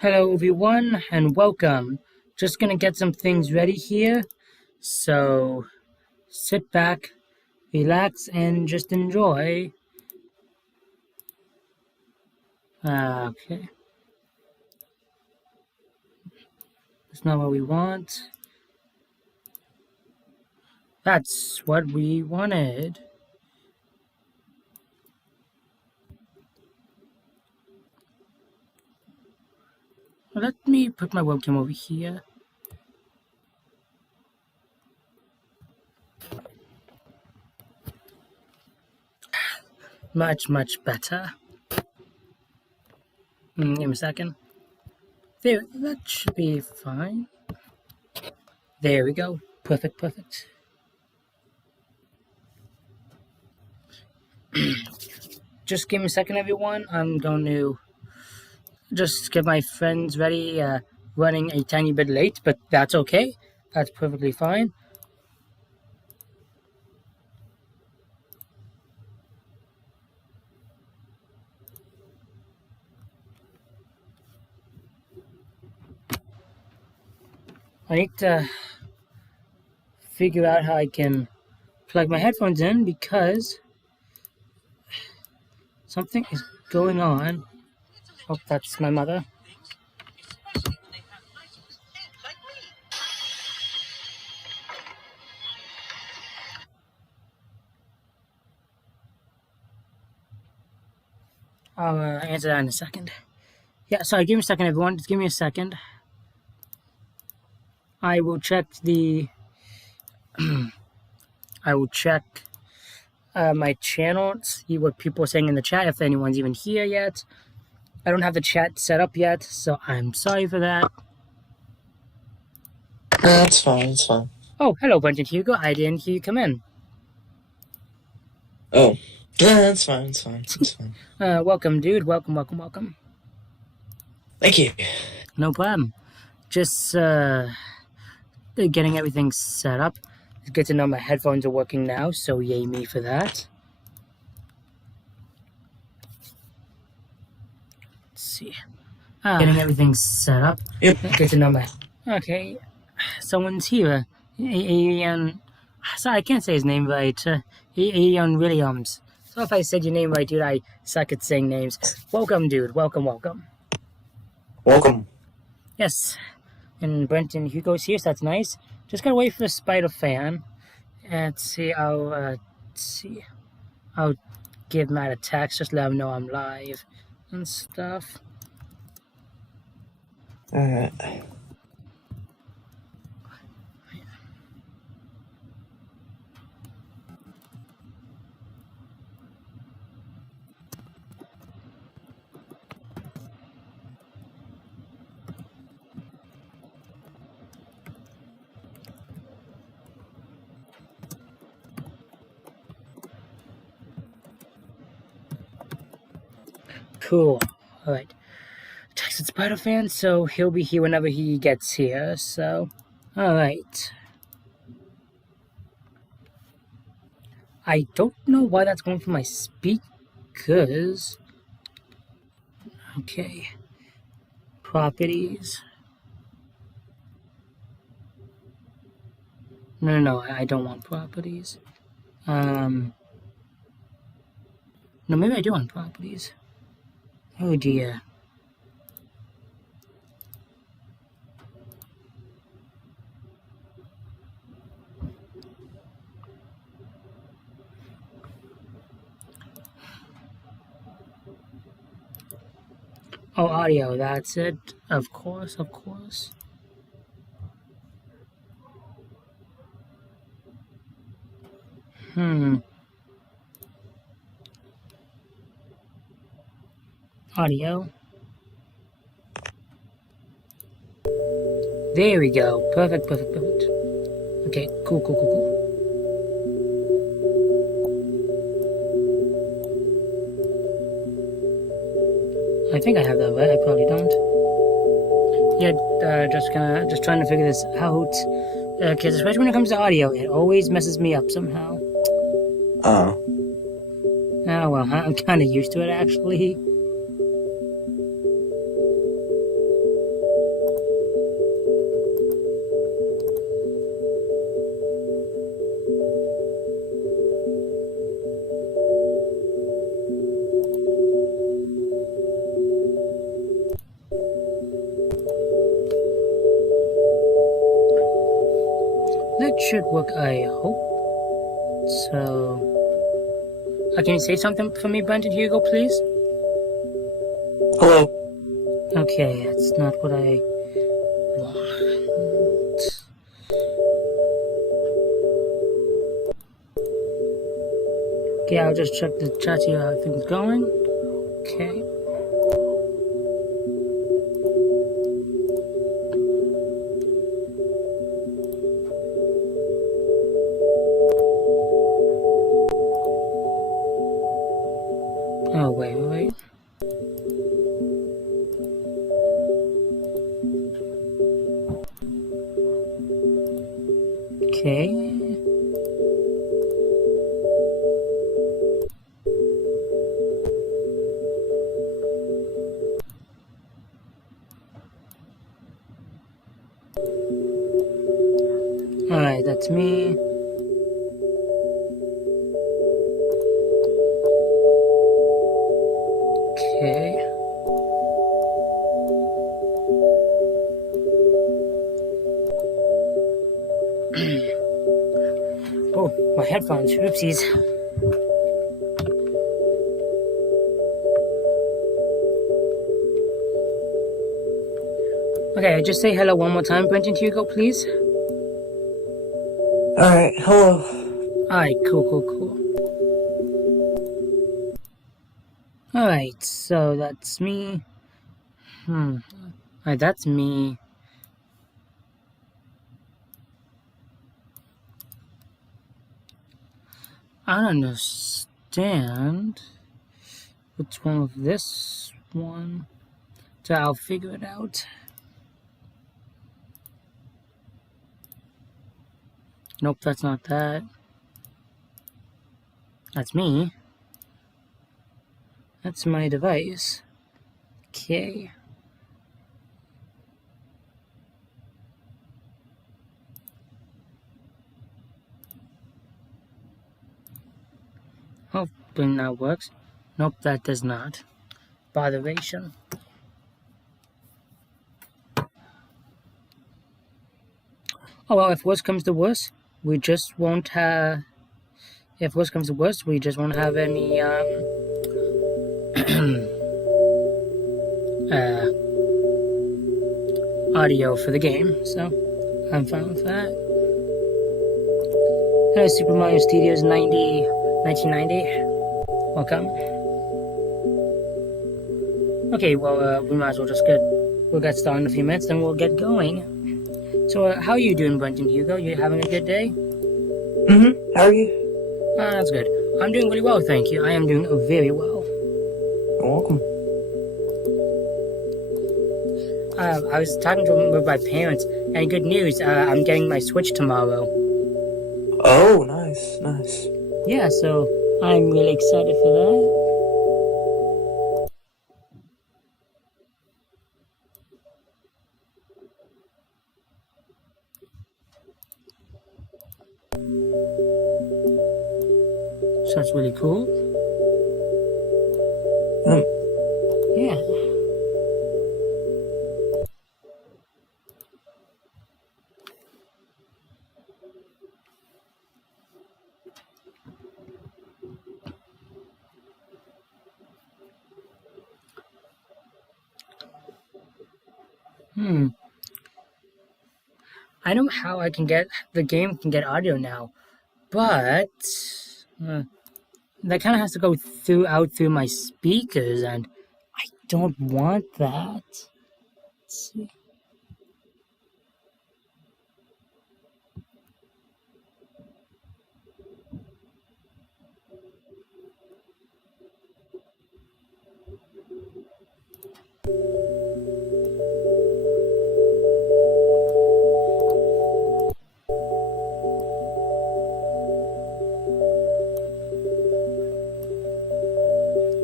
Hello, everyone, and welcome. Just gonna get some things ready here, so sit back, relax, and just enjoy. Okay, that's not what we want. That's what we wanted. Let me put my webcam over here. Much better. Give me a second. There, that should be fine. There we go. Perfect. Just give me a second, everyone. I'm going to just get my friends ready. Running a tiny bit late, but that's okay. That's perfectly fine. I need to figure out how I can plug my headphones in because something is going on. Oh, that's my mother. I'll answer that in a second. Yeah, sorry, give me a second, everyone. Just give me a second. I will check the. I will check my channel, see what people are saying in the chat, if anyone's even here yet. I don't have the chat set up yet, so I'm sorry for that. It's fine. Oh, hello, Brenton Hugo. I didn't hear you come in. Oh, yeah, it's fine. Welcome, dude. Welcome. Thank you. No problem. Just getting everything set up. It's good to know my headphones are working now, so yay me for that. Let's see. Getting everything set up. Yep. Good to know my. Okay, someone's here. Ian. Sorry, I can't say his name right. Ian Williams. So if I said your name right, dude, I suck at saying names. Welcome, dude. Welcome. Welcome. Yes. And Brenton Hugo's here, so that's nice. Just gotta wait for the Spider Fan. And see, I'll give Matt a text, just let him know I'm live and stuff. Alright. Cool. Alright. Texted Spider Fan, so he'll be here whenever he gets here, so. Alright. I don't know why that's going for my speakers. Okay. Properties. No, I don't want properties. No, maybe I do want properties. Oh dear. Oh, audio, that's it. Of course. Audio. There we go. Perfect. Okay, cool. I think I have that right. I probably don't. Yeah, just trying to figure this out. Because especially when it comes to audio, it always messes me up somehow. Oh. Oh well, I'm kind of used to it actually. That should work, I hope. So, can you say something for me, Brenton Hugo, please? Hello. Okay, that's not what I want. Okay, I'll just check the chat, see how things going. Okay. Oh, wait. Okay. Alright, that's me. Okay. Oh, my headphones. Oopsies. Okay, just say hello one more time, Brenton Hugo, please. Alright, hello. Alright, cool. Alright, so that's me. Alright, that's me. I don't understand what's wrong with this one. So I'll figure it out. Nope, that's not that. That's me. That's my device. Okay. Hopefully that works. Nope, that does not. Botheration. Oh well, if worst comes to worst, we just won't have. If worst comes to worst, we just won't have any audio for the game. So I'm fine with that. Hello, Super Mario Studios 1990. Welcome. Okay, well, we might as well we'll get started in a few minutes, then we'll get going. So, how are you doing, Brenton Hugo? You having a good day? How are you? That's good. I'm doing really well, thank you. I am doing very well. You're welcome. I was talking with my parents, and good news, I'm getting my Switch tomorrow. Oh, nice. Yeah, so I'm really excited for that. So that's really cool. Yeah. I know how the game can get audio now, but that kind of has to go through my speakers, and I don't want that. Let's see.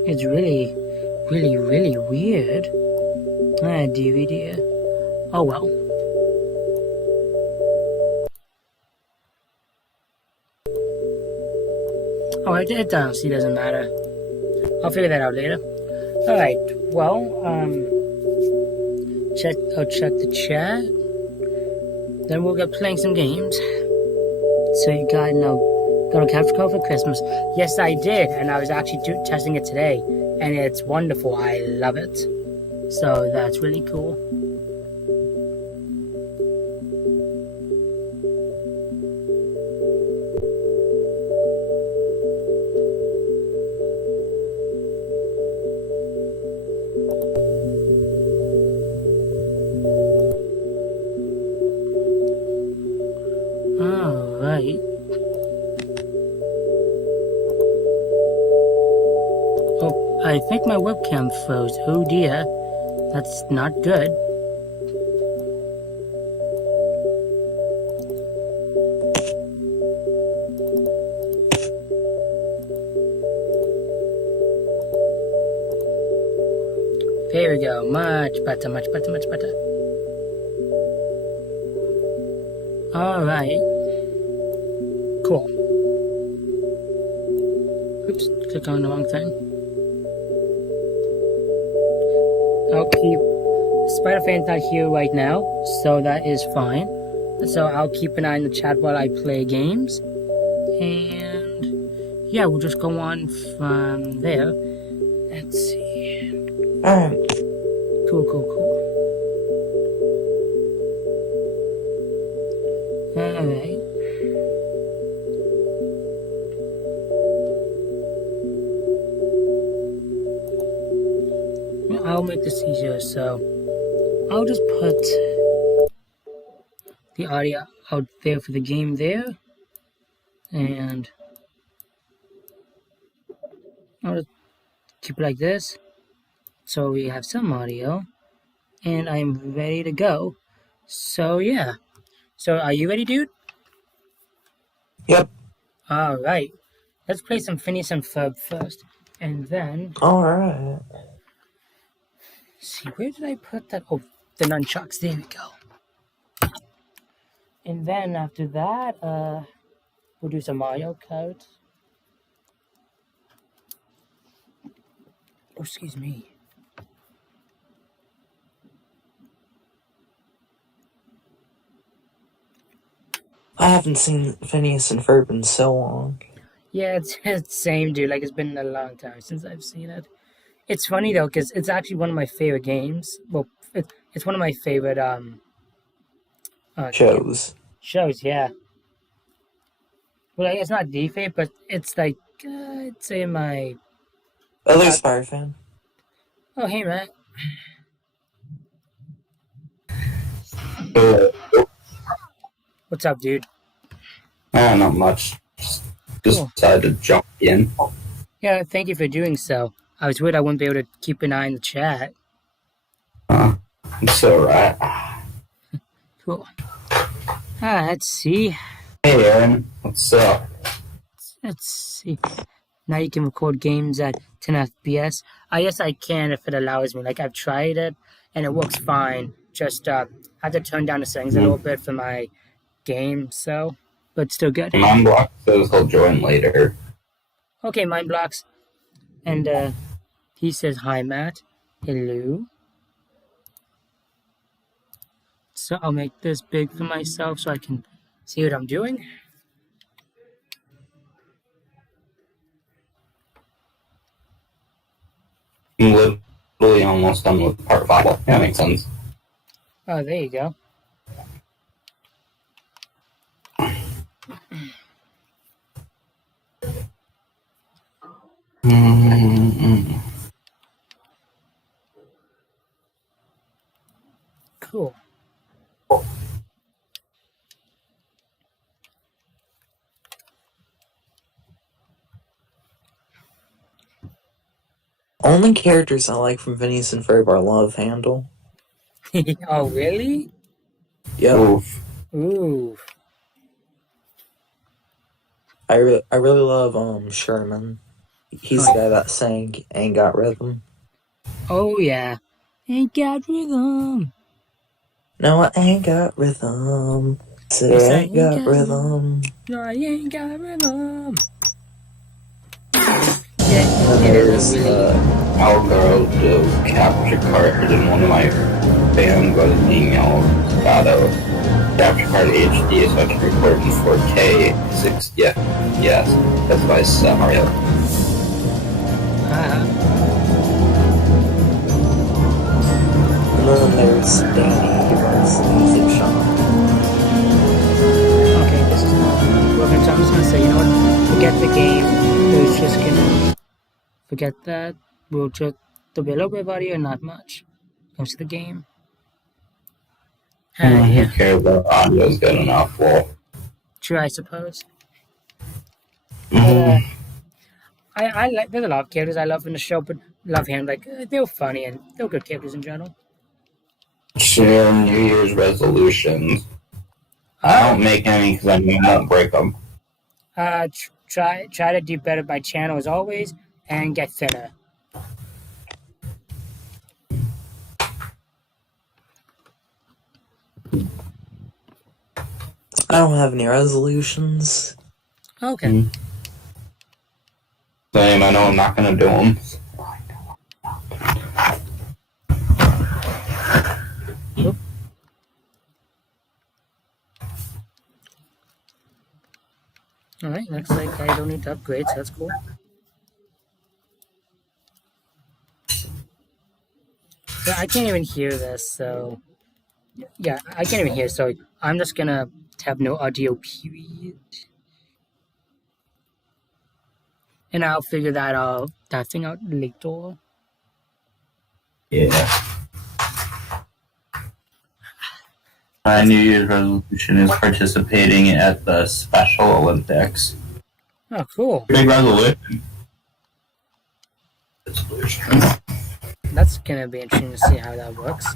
It's really weird. DVD. Oh well. Oh, it honestly doesn't matter. I'll figure that out later. Alright, well, I'll check the chat. Then we'll get playing some games. so you got a capture card for Christmas. Yes, I did, and I was actually testing it today, and it's wonderful. I love it. So that's really cool. Alright. Oh, I think my webcam froze. Oh dear. That's not good. There we go. Much better, much better, much better. Alright. Cool. Oops, click on the wrong thing. I'll keep Spider-Fan's not here right now, so that is fine. So I'll keep an eye on the chat while I play games. And yeah, we'll just go on from there. Let's see. Alright. Cool. Alright. I'll make this easier, so I'll just put the audio out there for the game there, and I'll just keep it like this, so we have some audio, and I'm ready to go. So yeah, so are you ready, dude? Yep. Alright, let's play some Phineas and Ferb first, and then Alright. see, where did I put that? Oh, the nunchucks. There we go. And then after that, we'll do some Mario Kart. Oh, excuse me. I haven't seen Phineas and Ferb in so long. Yeah, it's the same, dude. Like, it's been a long time since I've seen it. It's funny, though, because it's actually one of my favorite games. Well, it's one of my favorite, Shows. shows, yeah. Well, it's not the favorite, but it's like, I'd say my... At least Spider-Fan. Oh, hey, Matt. What's up, dude? Not much. Just decided to jump in. Yeah, thank you for doing so. I was worried I wouldn't be able to keep an eye on the chat. It's alright. Cool. Let's see. Hey Aaron, what's up? Let's see. Now you can record games at 10 FPS. Yes, I can if it allows me. Like, I've tried it, and it works fine. Just, I have to turn down the settings a little bit for my game, so... But still good. Mindblock says he'll join later. Okay, Mindblocks. And, he says, hi, Matt. Hello. So I'll make this big for myself so I can see what I'm doing. I'm literally almost done with part 5. Yeah, that makes sense. Oh, there you go. Cool. Only characters I like from Phineas and Ferb are Love Handle. Oh, really? Yep. Oof. Ooh. I really love Sherman. He's the guy that sang Ain't Got Rhythm. Oh, yeah. Ain't got rhythm. No, I ain't got rhythm. Said I ain't got rhythm. No, I ain't got rhythm. And there's Algarado capture card in one of my bands by the name Algarado. capture card HD so I can record in 4K 60 FPS. That's why it's Mario. And then there's Danny, there's Music Shop. Okay, this is not working, so I'm just gonna say, you know what? Forget the game. We're just gonna forget that. We'll just there'll be a little bit of audio and not much. Comes to the game. Who cares about audio is good enough? Well, True, I suppose. mhm. I like. There's a lot of characters I love in the show, but love him. Like they were funny and they were good characters in general. Share New Year's resolutions. I don't make any because I know I won't break them. Try to do better by channel as always, and get thinner. I don't have any resolutions. Okay. Same, I know I'm not gonna do them. All right. Looks like I don't need to upgrade, so that's cool. Yeah, I can't even hear this, so yeah, I can't even hear. So I'm just gonna have no audio period, and I'll figure that thing out later. Yeah. My New Year's resolution is participating at the Special Olympics. Oh, cool. Big resolution. That's gonna be interesting to see how that works.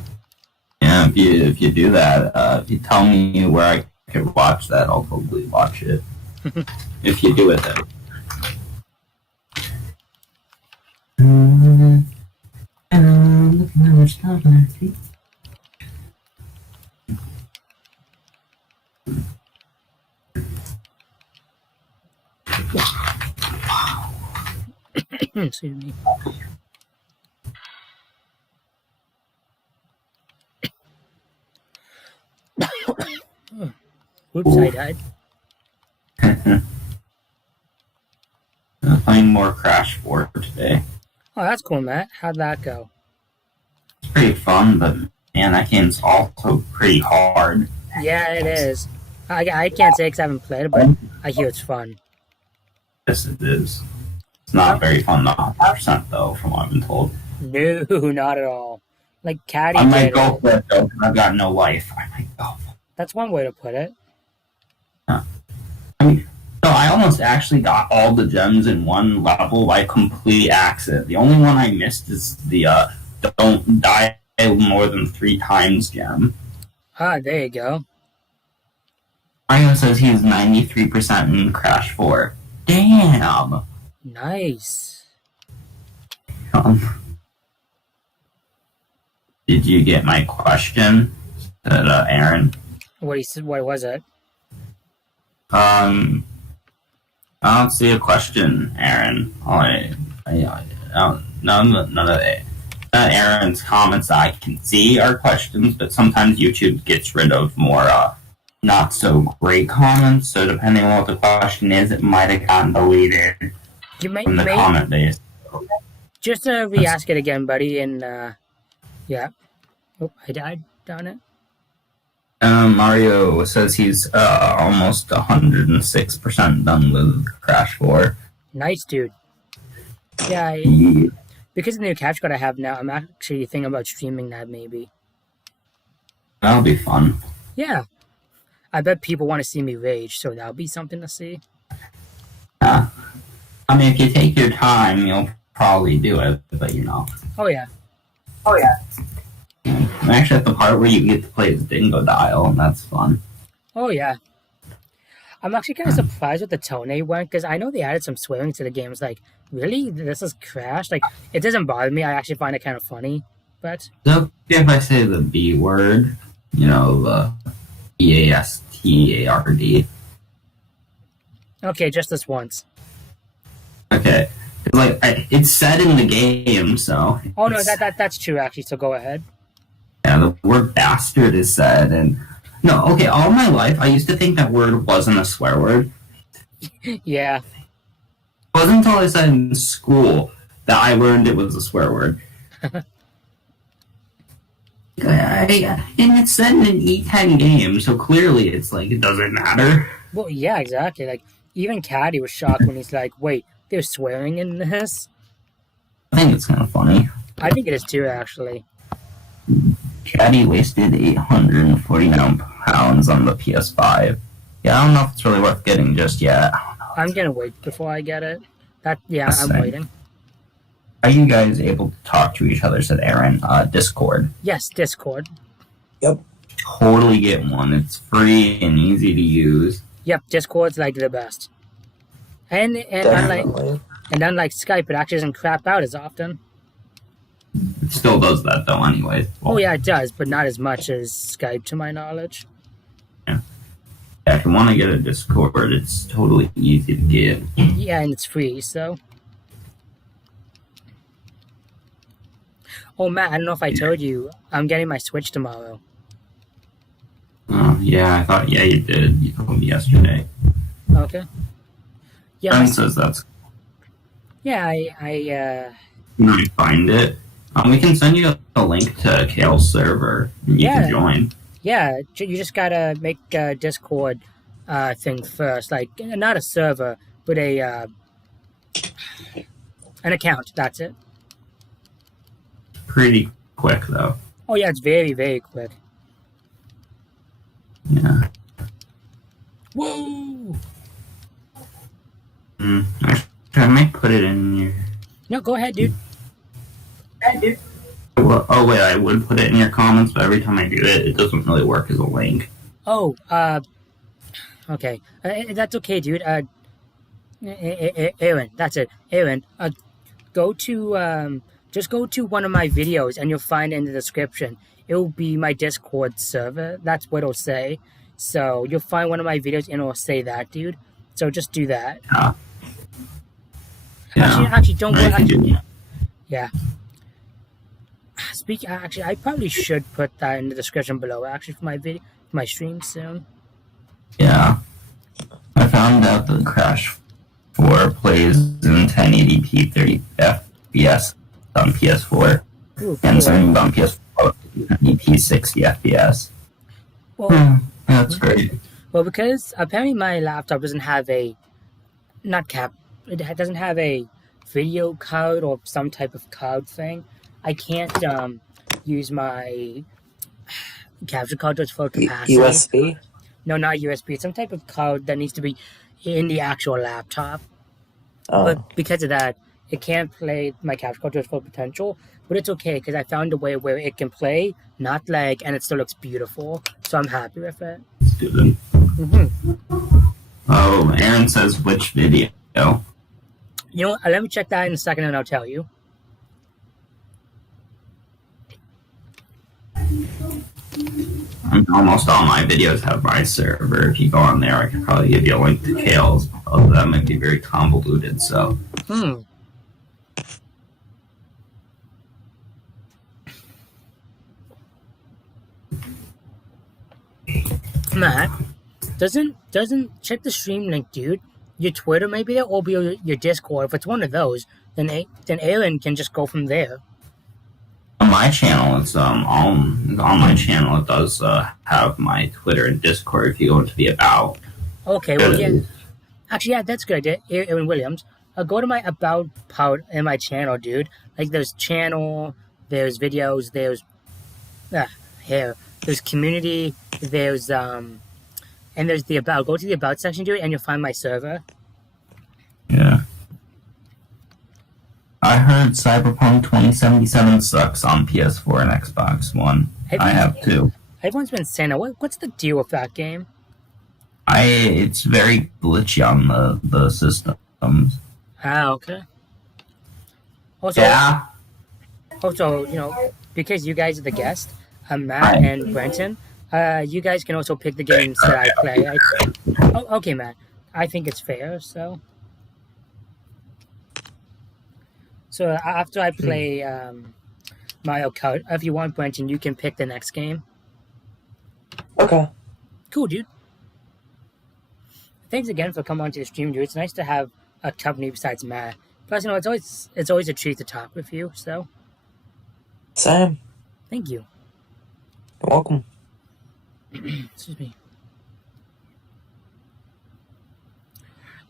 Yeah, if you do that, if you tell me where I can watch that, I'll probably watch it. If you do it, though. Excuse me. Oops, I died. Playing more Crash 4 today. Oh, that's cool, Matt. How'd that go? It's pretty fun, but man, that game's also pretty hard. Yeah, it is. I can't say because I haven't played it, but I hear it's fun. Yes, it is. It's not very fun, not 100% though, from what I've been told. No, not at all. Like Caddy I might did. go for it though, because I've got no life. I might go. That's one way to put it. I mean, so I almost actually got all the gems in one level by complete accident. The only one I missed is the don't die more than 3 times gem. Ah, there you go. Mario says he's 93% in Crash 4. Damn! Nice. Did you get my question? Said Aaron. What he said? What was it? I don't see a question, Aaron. None of Aaron's comments that I can see are questions, but sometimes YouTube gets rid of more not so great comments. So depending on what the question is, it might have gotten deleted from the comment base. Just re-ask it again, buddy, and yeah. Oh, I died. Darn it. Mario says he's almost 106% done with Crash 4. Nice, dude. Yeah, because of the new capture card I have now, I'm actually thinking about streaming that maybe. That'll be fun. Yeah. I bet people want to see me rage, so that'll be something to see. I mean, if you take your time, you'll probably do it, but you know. Oh, yeah. I'm actually at the part where you get to play the Dingodile, and that's fun. Oh, yeah. I'm actually kind of surprised with the tone they went, because I know they added some swearing to the game. It's like, really? This is Crash? Like, it doesn't bother me. I actually find it kind of funny, but... So, if I say the B word, you know, the EASTARD. Okay, just this once. Okay. Like, it's said in the game, so... Oh, no, that's true, actually, so go ahead. Yeah, the word bastard is said, and No, okay, all my life I used to think that word wasn't a swear word. Yeah. It wasn't until I said in school that I learned it was a swear word. And it's set in an E10 game, so clearly it's like it doesn't matter. Well, yeah, exactly. Like, even Caddy was shocked when he's like, wait, there's swearing in this? I think it's kind of funny. I think it is too, actually. Caddy wasted 849 pounds on the PS5. Yeah, I don't know if it's really worth getting just yet. I'm gonna wait before I get it. Yeah, I'm Same. waiting. Are you guys able to talk to each other? Said Aaron. Discord. Yes, Discord. Totally get one. It's free and easy to use. Yep, Discord's like the best. And Definitely. unlike Skype, it actually doesn't crap out as often. It still does that though, anyway. Oh yeah, it does, but not as much as Skype, to my knowledge. Yeah, if you want to get a Discord, it's totally easy to get. Yeah, and it's free, so. Oh, Matt, I don't know if I told you, I'm getting my Switch tomorrow. Yeah, I thought. Yeah, you did. You told me yesterday. Okay. Yeah, Aaron says that's. yeah, Can I find it? We can send you a link to Kale's server, and you Yeah. can join. yeah, you just gotta make a Discord thing first. Like, not a server, but an account, that's it. Pretty quick though. Oh yeah, it's very, very quick. Yeah. Whoa! Actually, I might put it in your. No, go ahead, dude. Well, oh wait, I would put it in your comments, but every time I do it, it doesn't really work as a link. Oh, okay. That's okay, dude. Aaron, that's it. Aaron, just go to one of my videos and you'll find it in the description. It will be my Discord server. That's what it'll say. So you'll find one of my videos and it'll say that, dude. So just do that. Yeah. Actually, don't I can worry. do it. Yeah. Actually, I probably should put that in the description below. Actually, for my stream soon. Yeah. I found out that Crash 4 plays in 1080p 30 FPS on PS4, Ooh, and cool. something on PS4 1080p 60 FPS. Well, That's great. Well, because apparently my laptop doesn't have it doesn't have a video card or some type of card thing. I can't use my capture card to its full capacity. USB? No, not USB. It's some type of card that needs to be in the actual laptop. Oh. But because of that, it can't play my capture card to its full potential. But it's okay because I found a way where it can play, not lag, and it still looks beautiful. So I'm happy with it. Student. Oh, Aaron says which video? You know what? Let me check that in a second and I'll tell you. Almost all my videos have my server. If you go on there, I could probably give you a link to Kale's. Of them might be very convoluted, so. Matt, doesn't check the stream link, dude. Your Twitter may be there, or be your Discord. If it's one of those, then Aaron can just go from there. On my channel, it's on my channel. It does have my Twitter and Discord. If you go into the about. Okay, well yeah. Actually, yeah, that's a good idea. Aaron Williams. Go to my about part in my channel, dude. Like there's channel, there's videos, there's there's community, there's and there's the about. Go to the about section, dude, and you'll find my server. Yeah. I heard Cyberpunk 2077 sucks on PS4 and Xbox One. I have too. Everyone's been saying that. What's the deal with that game? It's very glitchy on the systems. Ah, okay. Also, Yeah. Also, because you guys are the guest, Matt and Brenton, you guys can also pick the games that I play. Okay, Matt. I think it's fair, so. So after I play Mario Kart, if you want, Brenton, you can pick the next game. Okay. Cool, dude. Thanks again for coming on to the stream, dude. It's nice to have a company besides Matt. Plus, it's always a treat to talk with you. So, Sam, thank you. you're welcome. Excuse me.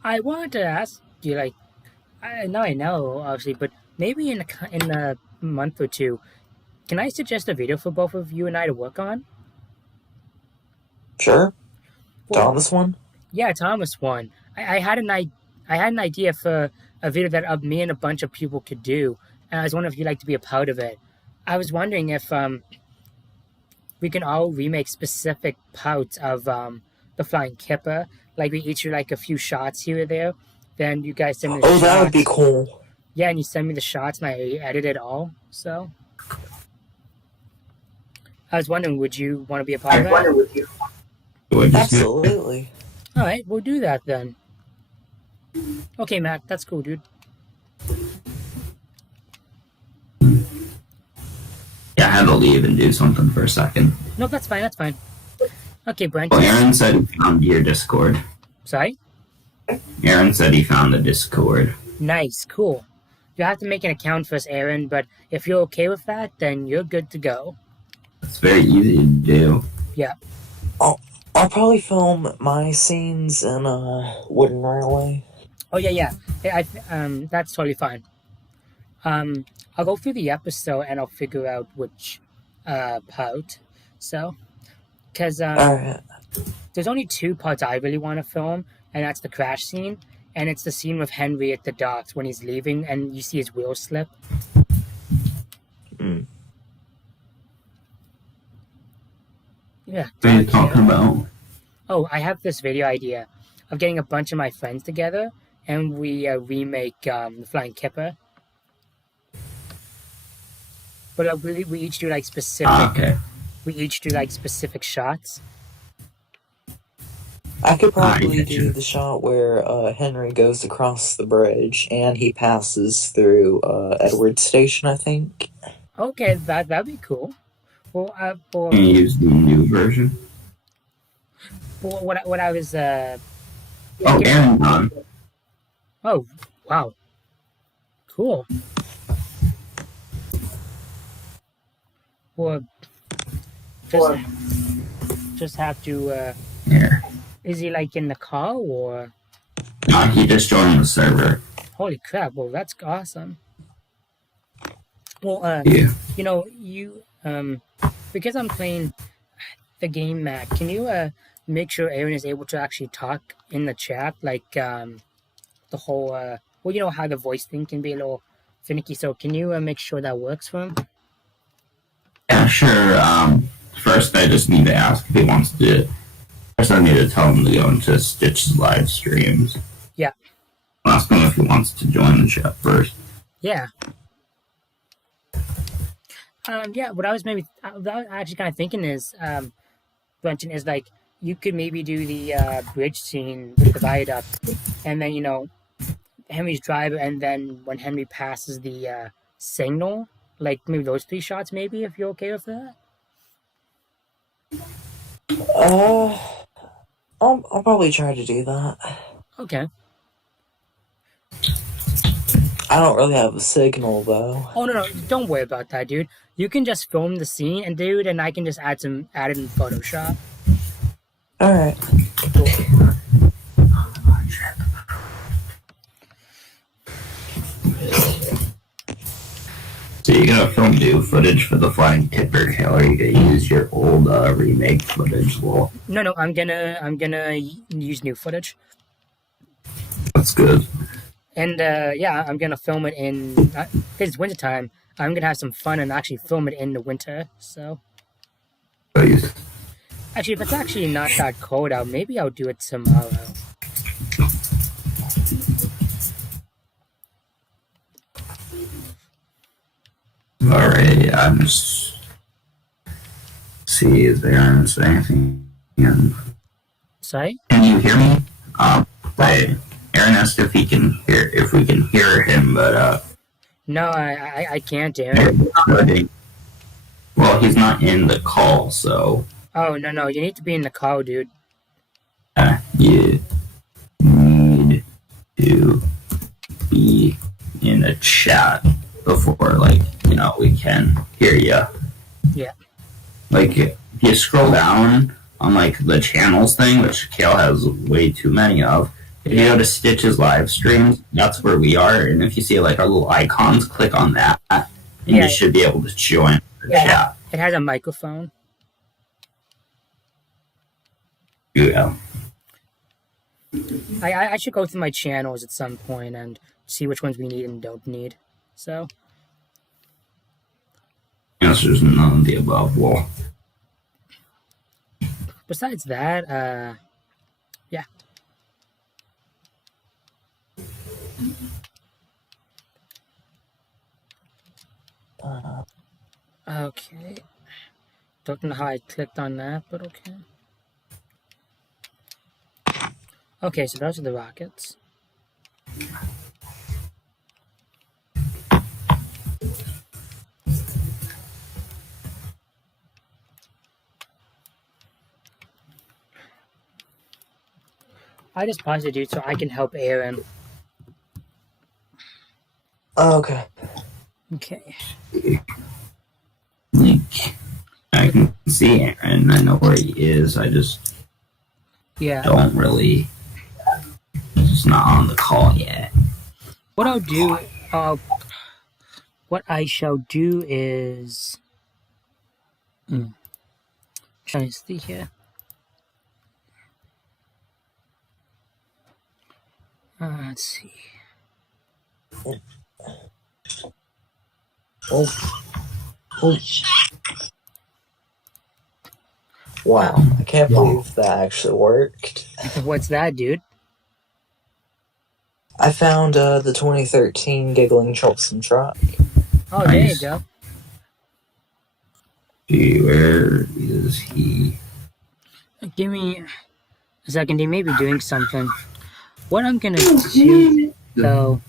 I wanted to ask you, like, I know, obviously, but maybe in a month or two, can I suggest a video for both of you and I to work on? Sure. Well, Thomas one? yeah, Thomas one. I had an idea for a video that me and a bunch of people could do, and I was wondering if you'd like to be a part of it. I was wondering if we can all remake specific parts of the Flying Kipper. Like we each do like a few shots here or there. Then you guys send me the shots. That would be cool. Yeah, and you send me the shots and I edit it all. So I was wondering, would you want to be a part of that? Absolutely. All right, we'll do that then. Okay, Matt, that's cool, dude. Yeah, I had to leave and do something for a second. No, that's fine. That's fine. Okay, Brent. Well, Aaron said he found your Discord. Sorry? Aaron said he found the Discord. Nice, cool. You have to make an account first, Aaron, but if you're okay with that, then you're good to go. It's very easy to do. Yeah. I'll probably film my scenes in a wooden railway. Oh, yeah. That's totally fine. I'll go through the episode and I'll figure out which part. So, because Alright. there's only two parts I really want to film, and that's the crash scene, and it's the scene with Henry at the docks when he's leaving and you see his wheel slip. Yeah. What are you talking about? Oh, I have this video idea of getting a bunch of my friends together and we remake the Flying Kipper. But we each do like specific. Okay. We each do like specific shots. I could probably get do you. the shot where Henry goes across the bridge and he passes through Edward Station, I think. Okay, that'd be cool. Well, Can you use the new version? what I was Oh, Aaron's on. Oh, wow. Cool. Well, just have to, Here. is he like in the car or? He just joined the server. Holy crap, well, that's awesome. Well, Yeah. you know, because I'm playing the game, Matt, can you, make sure Aaron is able to actually talk in the chat? Like, the whole, well, you know how the voice thing can be a little finicky, so can you, make sure that works for him? Yeah, sure. First, I just need to ask if he wants to. First, I need to tell him to go into Stitch's live streams. Yeah. I'll ask him if he wants to join the chat first. Yeah. Yeah, what I was actually kind of thinking is, Brenton, is like, you could maybe do the bridge scene with the viaduct, and then, you know, Henry's driver, and then when Henry passes the signal, like maybe those three shots, maybe, if you're okay with that. I'll probably try to do that. Okay. I don't really have a signal though. Oh no, don't worry about that, dude. You can just film the scene, and dude, and I can just add it in Photoshop. Alright. So you're gonna film new footage for the Flying Kipper killer. You're gonna use your old remake footage. Well, No, I'm gonna use new footage, that's good. and yeah, I'm gonna film it in. Because it's wintertime, I'm gonna have some fun and actually film it in the winter. So Nice. actually, if it's actually not that cold out, maybe I'll do it tomorrow. Alright, I'm just see is there anything. Sorry? Can you hear me? Aaron asked if we can hear him, but No, I can't, Aaron. well, he's not in the call, so Oh, no, you need to be in the call, dude. You need to be in the chat before, like, we can hear you. Yeah. Like, if you scroll down on, like, the channels thing, which Kale has way too many of, if you go to Stitch's live streams, that's where we are. And if you see, like, our little icons, click on that, and Yeah. you should be able to join the chat. It has a microphone. Yeah. I should go through my channels at some point and see which ones we need and don't need. So, Answers none of the above. Well, besides that, yeah. Okay. Don't know how I clicked on that, but okay. Okay, so those are the rockets. I just paused it, dude, so I can help Aaron. Okay. Okay. like, I can see Aaron. I know where he is. I just don't really. He's not on the call yet. What I'll do, what I shall do is, trying to see here. Let's see. Oh. Wow, I can't believe that actually worked. What's that, dude? I found the 2013 Giggling Chilson truck. Oh, there you go. Where is he? Give me a second. He may be doing something. What I'm gonna do, though,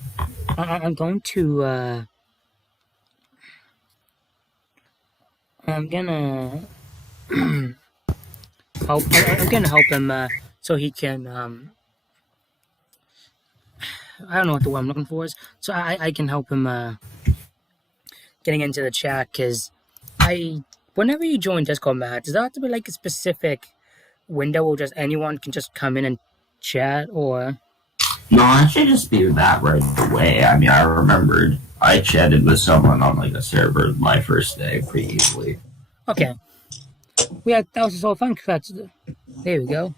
I'm going to, I'm gonna help. I'm gonna help him so he can. I don't know what the word I'm looking for is. So I can help him getting into the chat because whenever you join Discord, Matt, does that have to be like a specific window or just anyone can just come in and chat or? No, it should just be that right away. I mean, I remembered I chatted with someone on like a server my first day pretty easily. Okay. Yeah, that was so fun. There we go.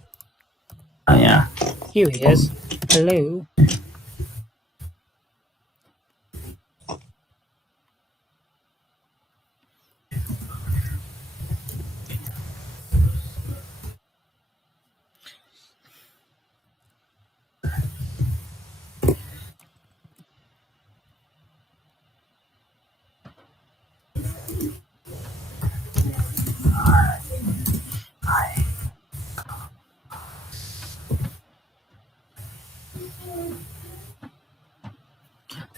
Oh, yeah. Here he is. Hello.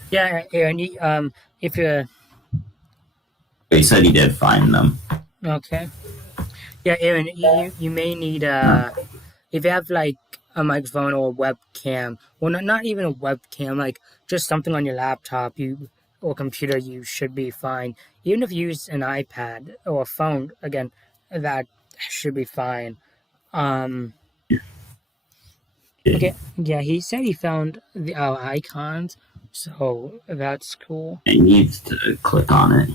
Yeah, Aaron, if you're... He said he did find them. Okay. Yeah, Aaron, you may need, if you have, like, a microphone or a webcam, well, not even a webcam, like, just something on your laptop or computer, you should be fine. Even if you use an iPad or a phone, again, that should be fine. Okay, yeah, he said he found our icons, so that's cool. He needs to click on it.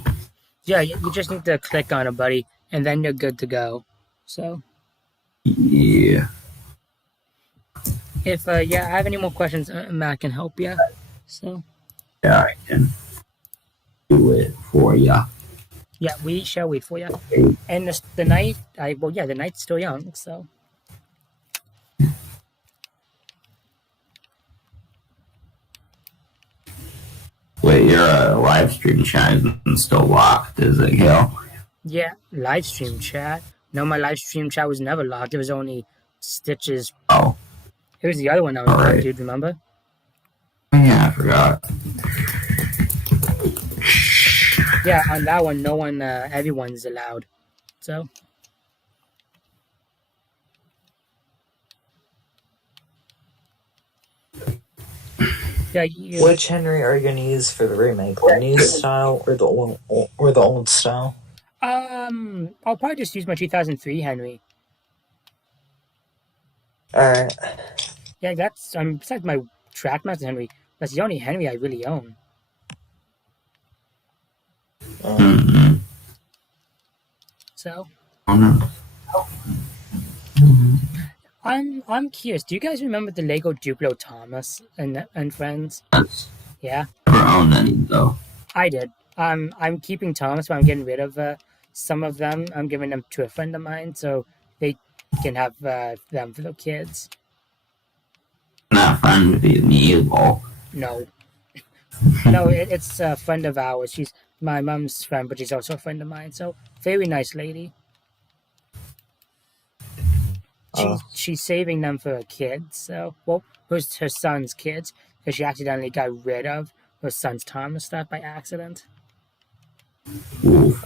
Yeah, you just need to click on it, buddy, and then you're good to go. So. Yeah. If I have any more questions, Matt can help you. So. Yeah, I can do it for ya. Yeah, we shall wait for you. And the night, the night's still young, so. Wait, your live stream chat isn't still locked, is it, Gil? Yeah, live stream chat. No, my live stream chat was never locked. It was only Stitches. Oh. It was the other one that was locked, dude, remember? Yeah, I forgot. Yeah, on that one, no one, everyone's allowed. So. Yeah, Which Henry are you gonna use for the remake? The new style or the old style? I'll probably just use my 2003 Henry. Alright. Yeah, that's besides my Trackmaster Henry, that's the only Henry I really own. Mm-hmm. So Oh, no. I'm curious. Do you guys remember the Lego Duplo Thomas and friends? That's Yeah, never owned any though. I did. I'm keeping Thomas, but I'm getting rid of some of them. I'm giving them to a friend of mine so they can have them for their kids. Not friend would be me, lol. No, no, it's a friend of ours. She's my mom's friend, but she's also a friend of mine. So very nice lady. She's saving them for her kids. So well, her son's kids because she accidentally got rid of her son's Thomas stuff by accident. Oof.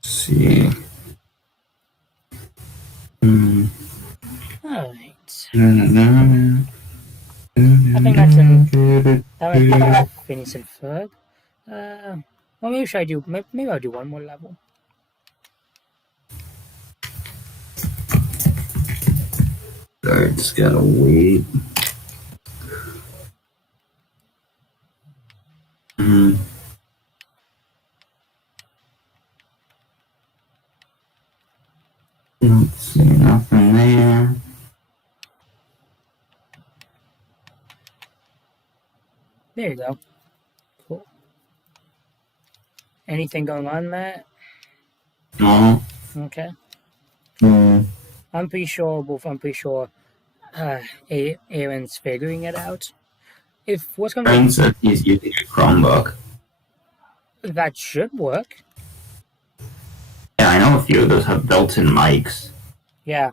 See. Mm. All right. I think that's that was Phineas and Ferb. Well, maybe should I do? Maybe I'll do one more level. Alright, just gotta wait. Mm. Let's see, nothing there. There you go. Cool. Anything going on, Matt? No. Okay. Mm. I'm pretty sure. Aaron's figuring it out. If what's going Aaron to said he's using a Chromebook. that should work. Yeah, I know a few of those have built-in mics. Yeah.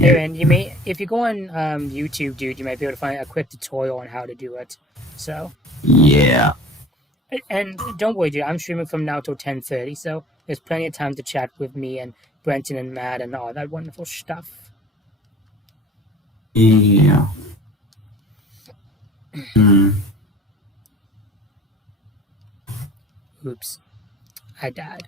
Aaron, you may if you go on YouTube, dude, you might be able to find a quick tutorial on how to do it. So. Yeah. And don't worry, dude. I'm streaming from now till 10:30, so there's plenty of time to chat with me and Brenton and Matt and all that wonderful stuff. Yeah. Hmm. Oops, I died.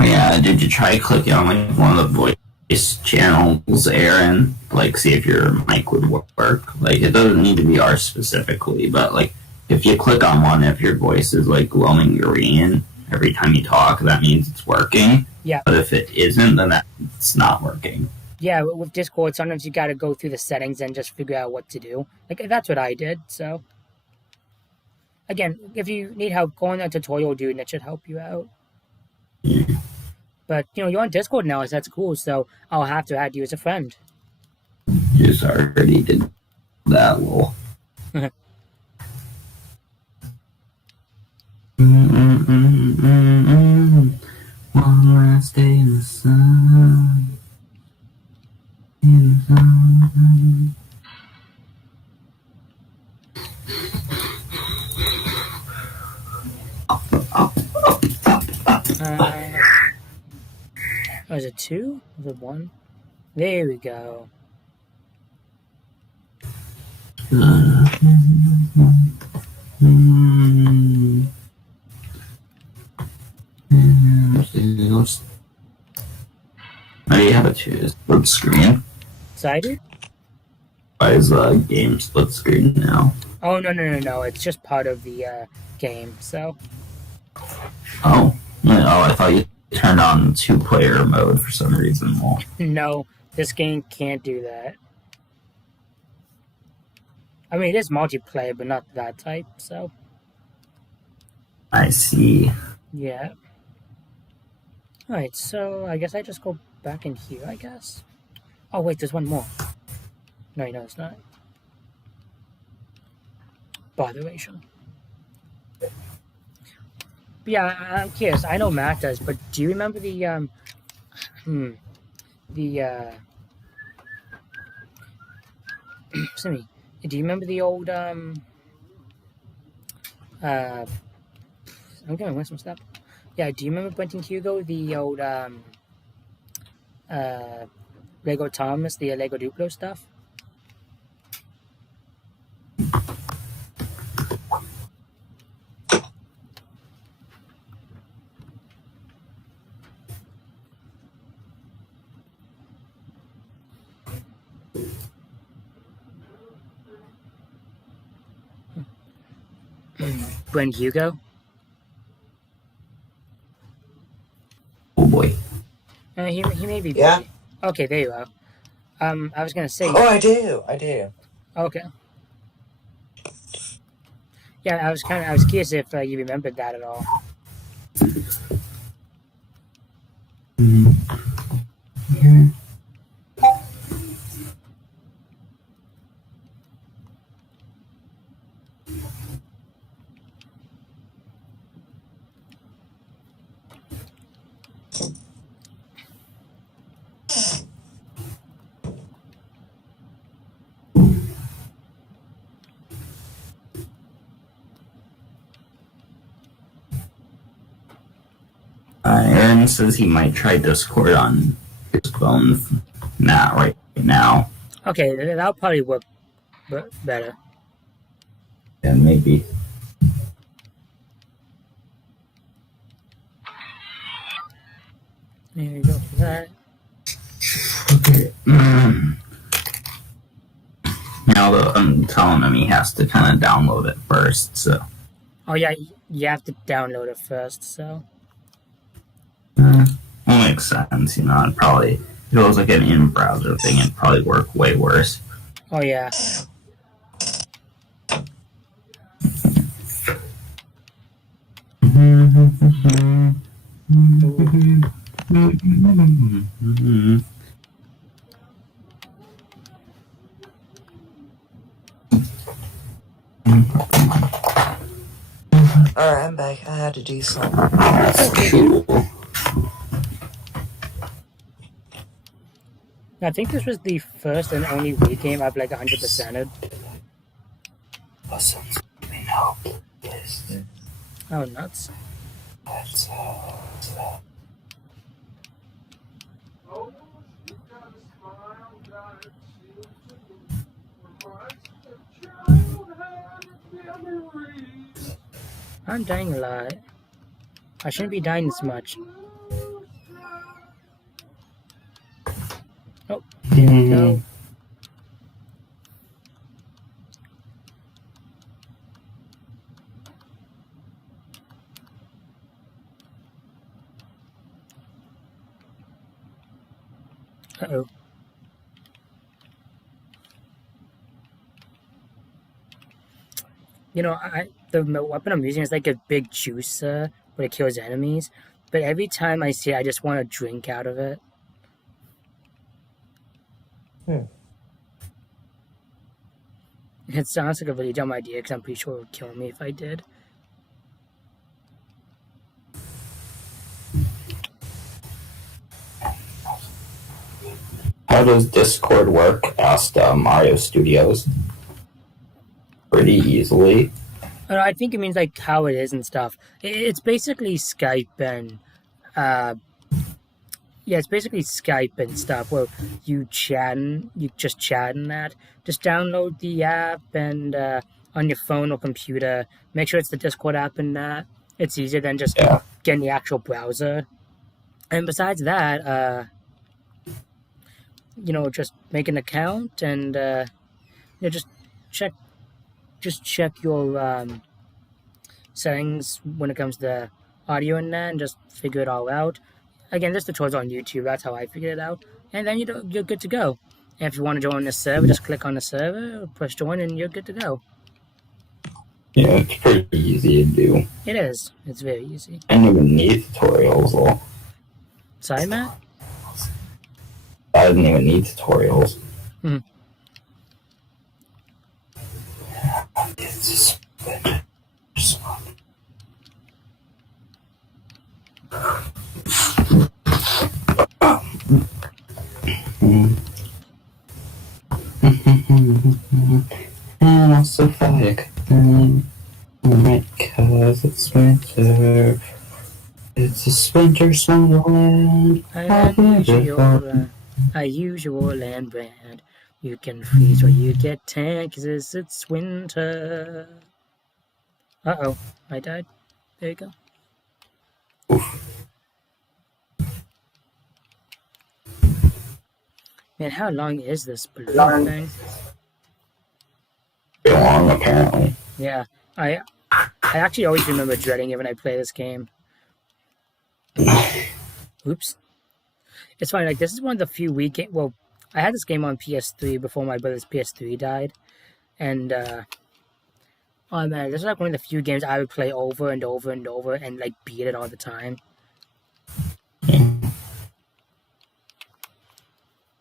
Yeah, did you try clicking on like one of the voice channels, Aaron? Like, see if your mic would work. Like, it doesn't need to be ours specifically, but like, if you click on one, if your voice is like glowing green every time you talk, that means it's working. Yeah. But if it isn't, then it's not working. Yeah, with Discord, sometimes you gotta go through the settings and just figure out what to do. Like, that's what I did, so. Again, if you need help, go on that tutorial, dude, and it should help you out. Yeah. But, you're on Discord now, so that's cool, so I'll have to add you as a friend. You just already did that, lol. One last day in the sun. In the sun. Was it 2? Was it 1? There we go. How do you have a split screen? Excited? Why is the game split screen now? Oh, no. It's just part of the game, so. Oh, I thought you turned on 2-player mode for some reason. Well, No, this game can't do that. I mean, it is multiplayer, but not that type, so. I see. Yeah. Alright, so I guess I just go back in here, I guess. Oh, wait, there's one more. No, it's not. Botheration. But yeah, I'm curious. I know Matt does, but do you remember the excuse me. Do you remember the old I'm gonna win some stuff. Yeah, do you remember Bunting Hugo, the old Lego Thomas, the Lego Duplo stuff? Brent Hugo? Oh boy. He may be busy. Yeah. Okay, there you are. I was gonna say. Oh, I do. Okay. Yeah, I was curious if you remembered that at all. Yeah. Aaron says he might try Discord on his phone. Not right now. Okay, that'll probably work better. Yeah, maybe. There you go for that. Okay. Now I'm telling him he has to kind of download it first. So. Oh yeah, you have to download it first. So. Will make sense. It probably, if it was like an in-browser thing, it'd probably work way worse. Oh yeah. Alright, I'm back. I had to do something. Cool. I think this was the first and only Wii game I've like 100%ed. Oh, nuts. I'm dying a lot. I shouldn't be dying this much. Oh, there we go. Uh-oh. The weapon I'm using is like a big juicer, but it kills enemies. But every time I see it, I just want to drink out of it. It sounds like a really dumb idea because I'm pretty sure it would kill me if I did. How does Discord work? Asked Mario Studios. Pretty easily. I think it means like how it is and stuff. It's basically Skype and it's basically Skype and stuff where you just chat and that. Just download the app and on your phone or computer. Make sure it's the Discord app and that. It's easier than just getting the actual browser. And besides that, just make an account and just check your settings when it comes to audio and that, and just figure it all out. Again, this tutorial's on YouTube. That's how I figured it out. And then you're good to go. And if you want to join the server, just click on the server, press join, and you're good to go. Yeah, it's pretty easy to do. It is. It's very easy. I don't even need tutorials, though. Sorry, Matt? I didn't even need tutorials. And also fake because it's winter. It's a Splinter Wonderland. A usual land brand. You can freeze or you get tan, 'cause it's winter. Uh-oh, I died. There you go. Oof. Man, how long is this balloon thing? Too long, apparently. Yeah, I actually always remember dreading it when I play this game. Oops. It's funny, like, this is one of the few well, I had this game on PS3 before my brother's PS3 died, and, oh man, this is like one of the few games I would play over and over and over and, like, beat it all the time.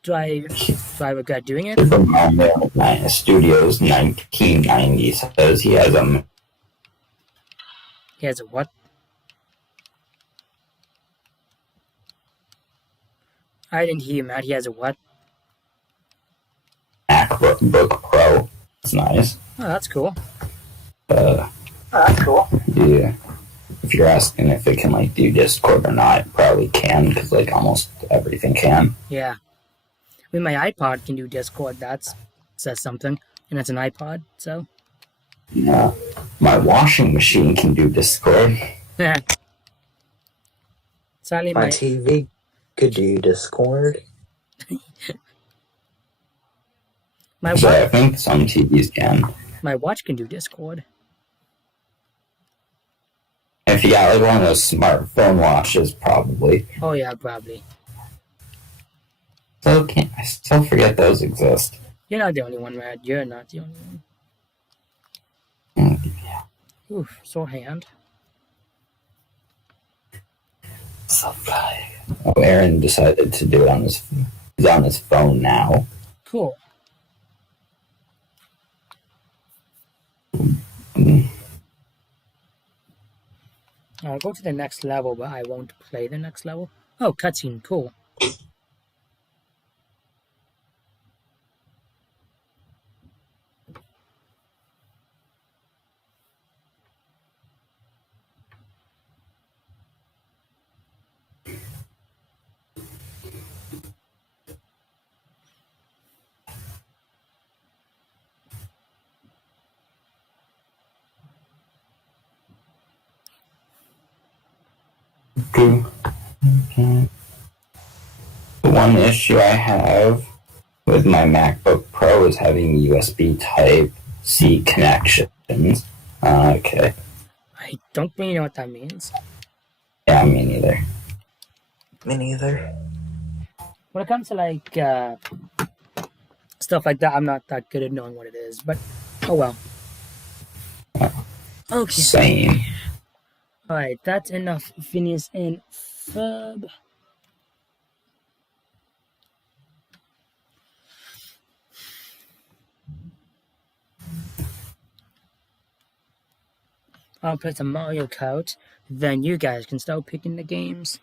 Do I regret doing it? Super Mario Studios 1990 says he has a... He has a what? I didn't hear you, Matt. He has a what? MacBook Pro. That's nice. Oh, that's cool. That's cool. Yeah. If you're asking if it can, like, do Discord or not, it probably can, because, like, almost everything can. Yeah. I mean, my iPod can do Discord. That says something. And it's an iPod, so. Yeah. My washing machine can do Discord. Sadly, My TV could do Discord. I think some TVs can. My watch can do Discord. If you got, like, one of those smartphone watches, probably. Oh, yeah, probably. I still forget those exist. You're not the only one, Matt. You're not the only one. Yeah. Oof, sore hand. So funny. Oh, Aaron decided to do it he's on his phone now. Cool. I'll go to the next level, but I won't play the next level. Oh, cutscene, cool. The one issue I have with my MacBook Pro is having USB Type-C connections. Okay. I don't really know what that means. Yeah, me neither. Me neither. When it comes to, like, stuff like that, I'm not that good at knowing what it is, but oh well. Okay. Same. Alright, that's enough Phineas and Ferb. I'll play some Mario Kart, then you guys can start picking the games.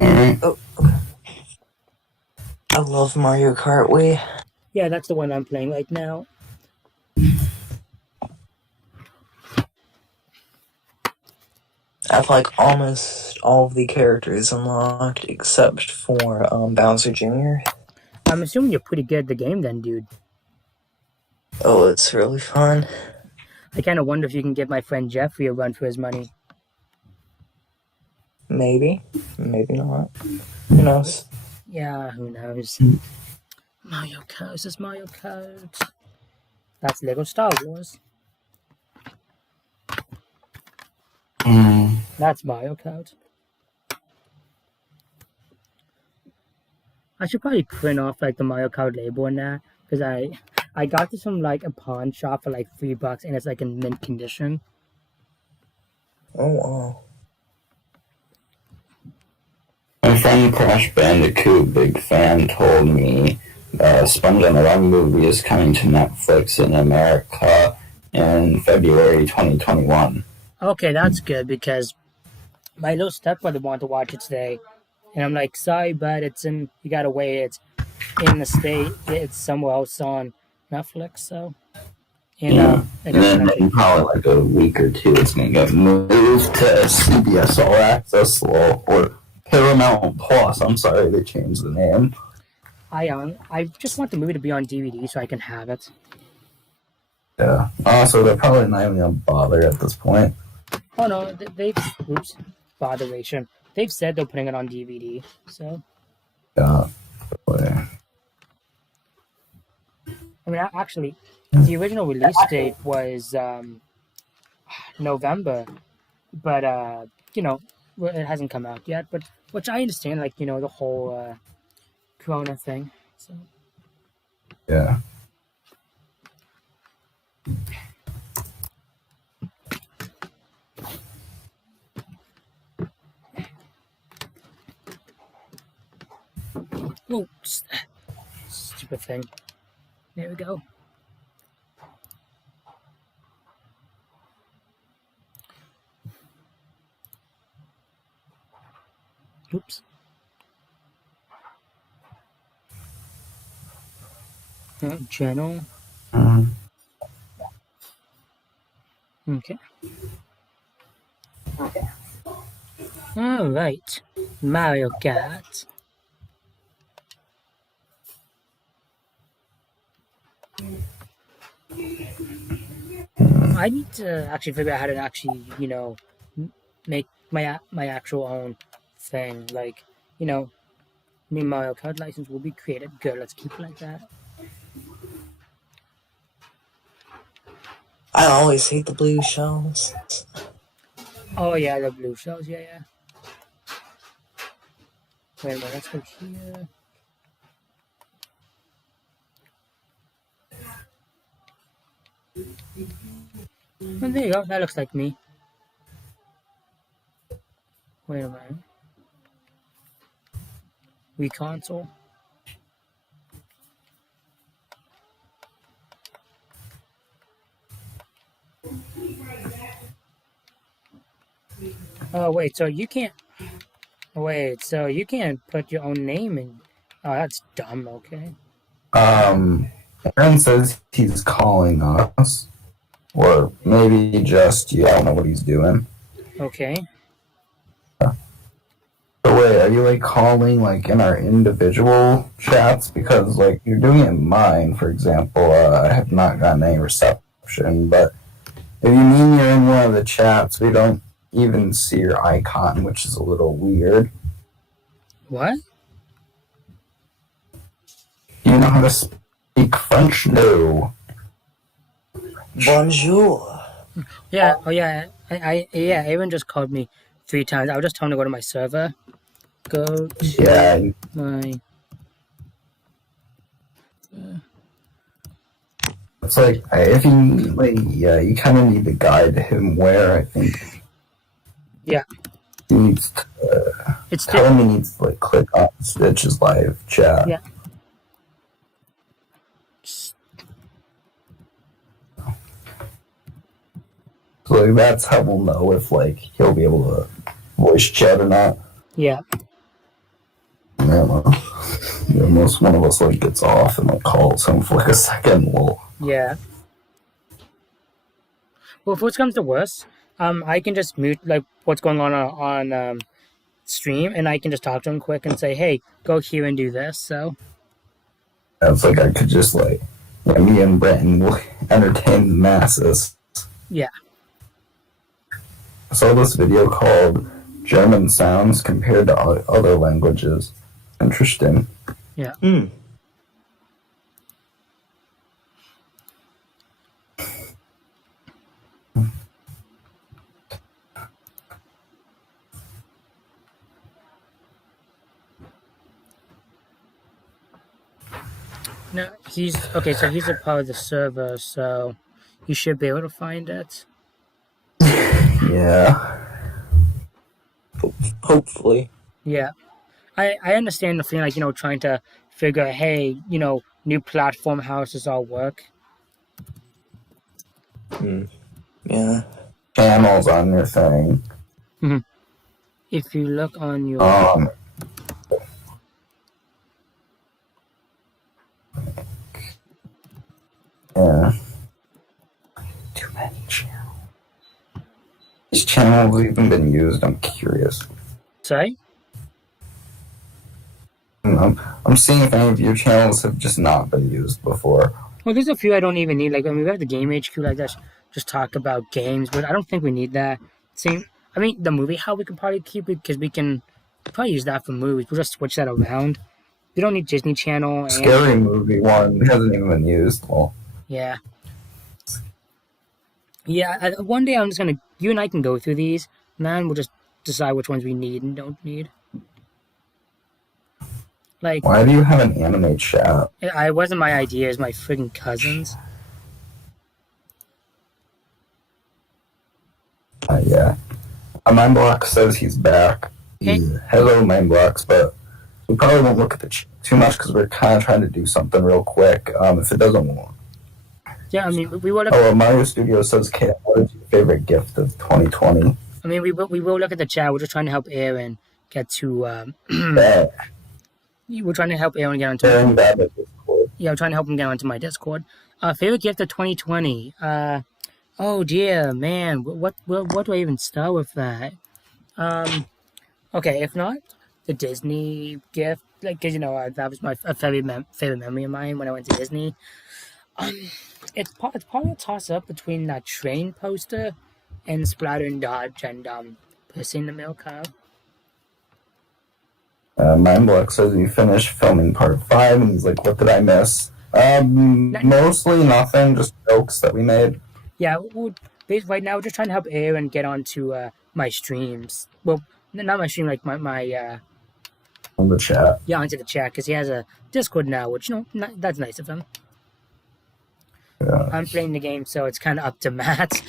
Oh, okay. I love Mario Kart Wii. Yeah, that's the one I'm playing right now. I have like almost all of the characters unlocked except for Bowser Jr. I'm assuming you're pretty good at the game then, dude. Oh, it's really fun. I kind of wonder if you can give my friend Jeffrey a run for his money. Maybe. Maybe not. Who knows? Yeah, who knows? Mario Kart. This is Mario Kart. That's Lego Star Wars. That's Mario Kart. I should probably print off like the Mario Kart label on that, because I got this from like a pawn shop for like $3 and it's like in mint condition. Oh wow. My friend Crash Bandicoot, big fan, told me Sponge on the Run movie is coming to Netflix in America in February 2021. Okay, that's good, because my little stepbrother wanted to watch it today, and I'm like, sorry, but you gotta wait. It's in the state. It's somewhere else on Netflix. So, And Yeah. it And then doesn't in actually. probably like a week or two, it's going to get moved to CBS All Access or Paramount Plus. I'm sorry they changed the name. I just want the movie to be on DVD so I can have it. Yeah. Also, they're probably not even going to bother at this point. Oh no, they've botheration. They've said they're putting it on DVD. So Yeah. I mean, actually, the original release date was November, but it hasn't come out yet. But which I understand, like the whole Corona thing. So Yeah. whoa, stupid thing. There we go. Oops. Channel. Mhm. Okay. All right. Mario Kart. I need to actually figure out how to actually, make my actual own thing. Like, new Mario Kart license will be created. Good. Let's keep it like that. I always hate the blue shells. Oh yeah, the blue shells. Yeah. Wait a minute. Let's go here. And there you go. That looks like me. Wait a minute. Wii console. Oh wait, so you can't. Wait, so you can't put your own name in. Oh, that's dumb. Okay. Aaron says he's calling us. Or maybe just you. I don't know what he's doing. Okay. So wait, are you like calling like in our individual chats? Because like you're doing it in mine, for example. I have not gotten any reception, but if you mean you're in one of the chats, we don't even see your icon, which is a little weird. What? You know how to speak French? No. Bonjour. Yeah. Oh yeah. Yeah. Aaron just called me 3 times. I was just telling him to go to my server. Go to Yeah. my. It's like if you like, yeah, you kind of need to guide him where. I think. Yeah. He needs to It's tell him he needs to like click on Stitch's live chat. Yeah. So like that's how we'll know if like he'll be able to voice chat or not. Yeah. Yeah, unless one of us like gets off and like calls him for like a second, well, Yeah. Well, if worst comes to worst, I can just mute like what's going on stream, and I can just talk to him quick and say, "Hey, go here and do this." So. it's like I could just like, yeah, me and Brenton will entertain the masses. Yeah. I saw this video called German Sounds Compared to Other Languages. Interesting. Yeah. No, he's okay. So he's a part of the server, so you should be able to find it. Yeah. Hopefully. Yeah, I understand the feeling, like trying to figure, hey, new platform, how does this all work? Yeah. Channels on your thing. If you look on your Yeah. channels have even been used? I'm curious. Sorry? I'm seeing if any of your channels have just not been used before. Well, there's a few I don't even need. Like, I mean, we have the Game HQ, like that, just talk about games, but I don't think we need that. Same, I mean, the movie how we could probably keep it, because we can probably use that for movies. We'll just switch that around. We don't need Disney Channel. And, Scary movie one hasn't even been used. Well, yeah. Yeah, one day I'm just going to, you and I can go through these, and then we'll just decide which ones we need and don't need. Like, why do you have an anime chat? it wasn't my idea, it was my friggin' cousin's. Yeah. Mindblock says he's back. Hey. Hello, Mindblocks, but we probably won't look at the too much because we're kind of trying to do something real quick. If it doesn't work. Yeah, I mean, we will look. Oh, Mario Studio says, "Kate, what is your favorite gift of 2020?" I mean, we will look at the chat. We're just trying to help Aaron get to. We're trying to help Aaron get onto. Aaron got it, Discord. Yeah, we're trying to help him get onto my Discord. Favorite gift of 2020. Oh dear, man. What do I even start with that? Okay, if not the Disney gift, like, cause that was my favorite memory of mine when I went to Disney. It's probably a toss up between that train poster and Splatter and Dodge and Pussy in the Milk Cow. Mindblock says he finished filming part 5, and he's like, "What did I miss?" Mostly nothing, just jokes that we made. Yeah, right now we're just trying to help Aaron get onto my streams. Well, not my stream, like my On the chat. Yeah, onto the chat, because he has a Discord now, which that's nice of him. Yeah. I'm playing the game, so it's kind of up to Matt,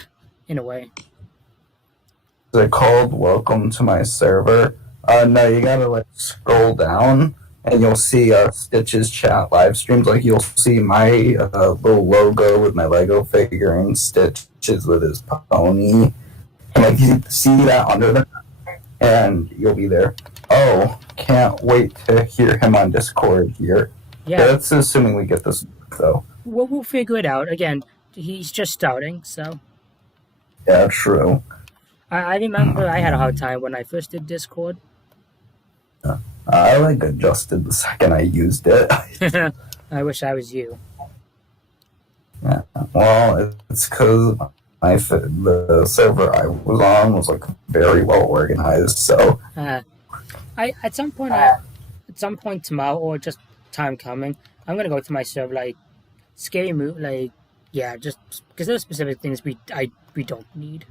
in a way. Is it called "Welcome to my server"? No, you gotta scroll down, and you'll see Stitch's chat live streams. Like, you'll see my little logo with my Lego figurine, Stitch's with his pony, and you see that under that, and you'll be there. Oh, can't wait to hear him on Discord here. Yeah, That's assuming we get this though. we'll figure it out. Again, he's just starting, so. Yeah, true. I remember I had a hard time when I first did Discord. I adjusted the second I used it. I wish I was you. Yeah. Well, it's because the server I was on was very well organized. So at some point tomorrow, or just time coming, I'm gonna go to my server scary movie, just because there's specific things we don't need.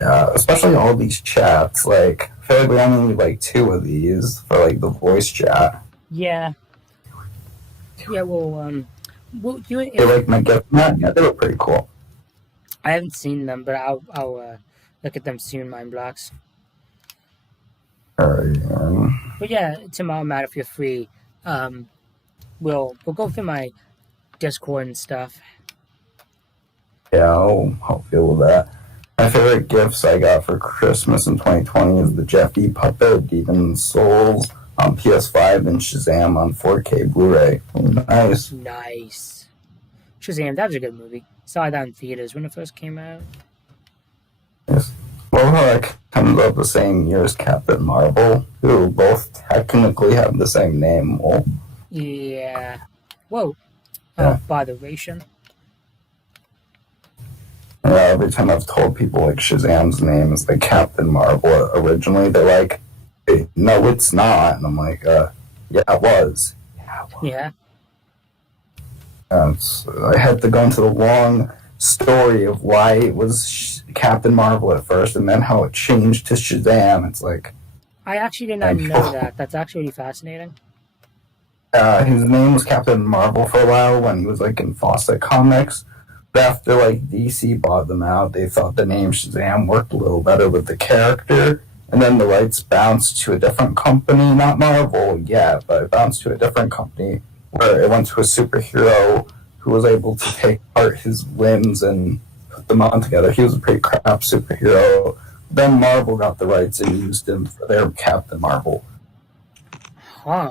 especially all these chats. I feel like we only need 2 of these for the voice chat. Yeah. Yeah. Well, do it. They my gift. Yeah, they were pretty cool. I haven't seen them, but I'll look at them soon. Mindblocks. Alright. But yeah, tomorrow, Matt, if you're free, we'll go through my Discord and stuff. Yeah, I'll feel with that. My favorite gifts I got for Christmas in 2020 is the Jeffy Puppet, Demon's Souls on PS5, and Shazam on 4K Blu-ray. Nice. Nice. Shazam, that was a good movie. Saw that in theaters when it first came out. Yes. Well, how that comes out the same year as Captain Marvel, who both technically have the same name. Well, Yeah. Whoa. Yeah. Botheration. every time I've told people Shazam's name is Captain Marvel originally, they're like, hey, no, it's not. And I'm like, yeah, it was. Yeah. I had to go into the long story of why it was Captain Marvel at first, and then how it changed to Shazam. It's I actually did not know that. That's actually really fascinating. His name was Captain Marvel for a while when he was in Fawcett Comics. But after DC bought them out, they thought the name Shazam worked a little better with the character, and then the rights bounced to a different company, not Marvel yet, but it bounced to a different company where it went to a superhero who was able to take apart his limbs and put them on together. He was a pretty crap superhero. Then Marvel got the rights and used him for their Captain Marvel. Huh.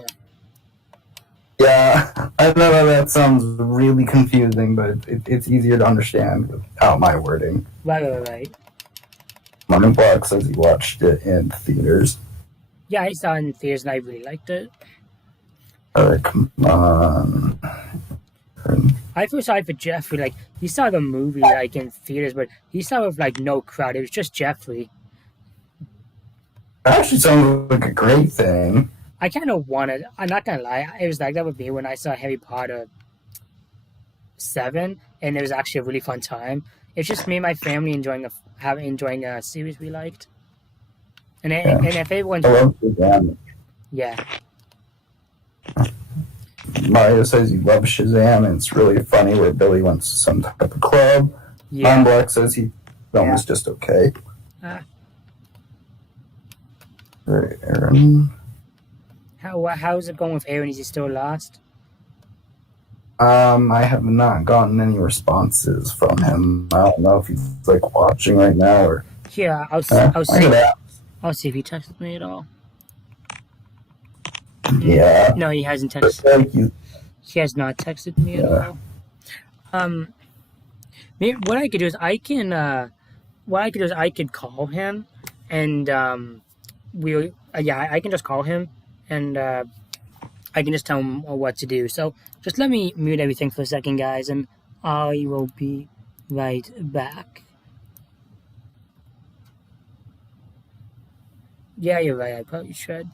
Yeah, I know that sounds really confusing, but it's easier to understand without my wording. Right. Martin Black says he watched it in theaters. Yeah, I saw it in theaters and I really liked it. Alright, come on. I feel sorry for Jeffrey. Like, he saw the movie, like, in theaters, but he saw it with, like, no crowd. It was just Jeffrey. That actually sounds like a great thing. I kind of wanted, I'm not gonna lie, it was like that with me when I saw Harry Potter 7, and it was actually a really fun time. It's just me and my family enjoying a series we liked. And if everyone's... I love Shazam. Yeah. Mario says he loves Shazam, and it's really funny where Billy went to some type of club. Yeah. Martin Black says he film was just okay. Right, Aaron. How's it going with Aaron? Is he still lost? I have not gotten any responses from him. I don't know if he's like watching right now or. Here, I'll see. I'll see if he texted me at all. Yeah. No, he hasn't texted. Thank you. He has not texted me at all. Maybe what I could do is I could call him, and I can just call him, and I can just tell him what to do. So just let me mute everything for a second, guys, and I will be right back. Yeah, you're right. I probably should.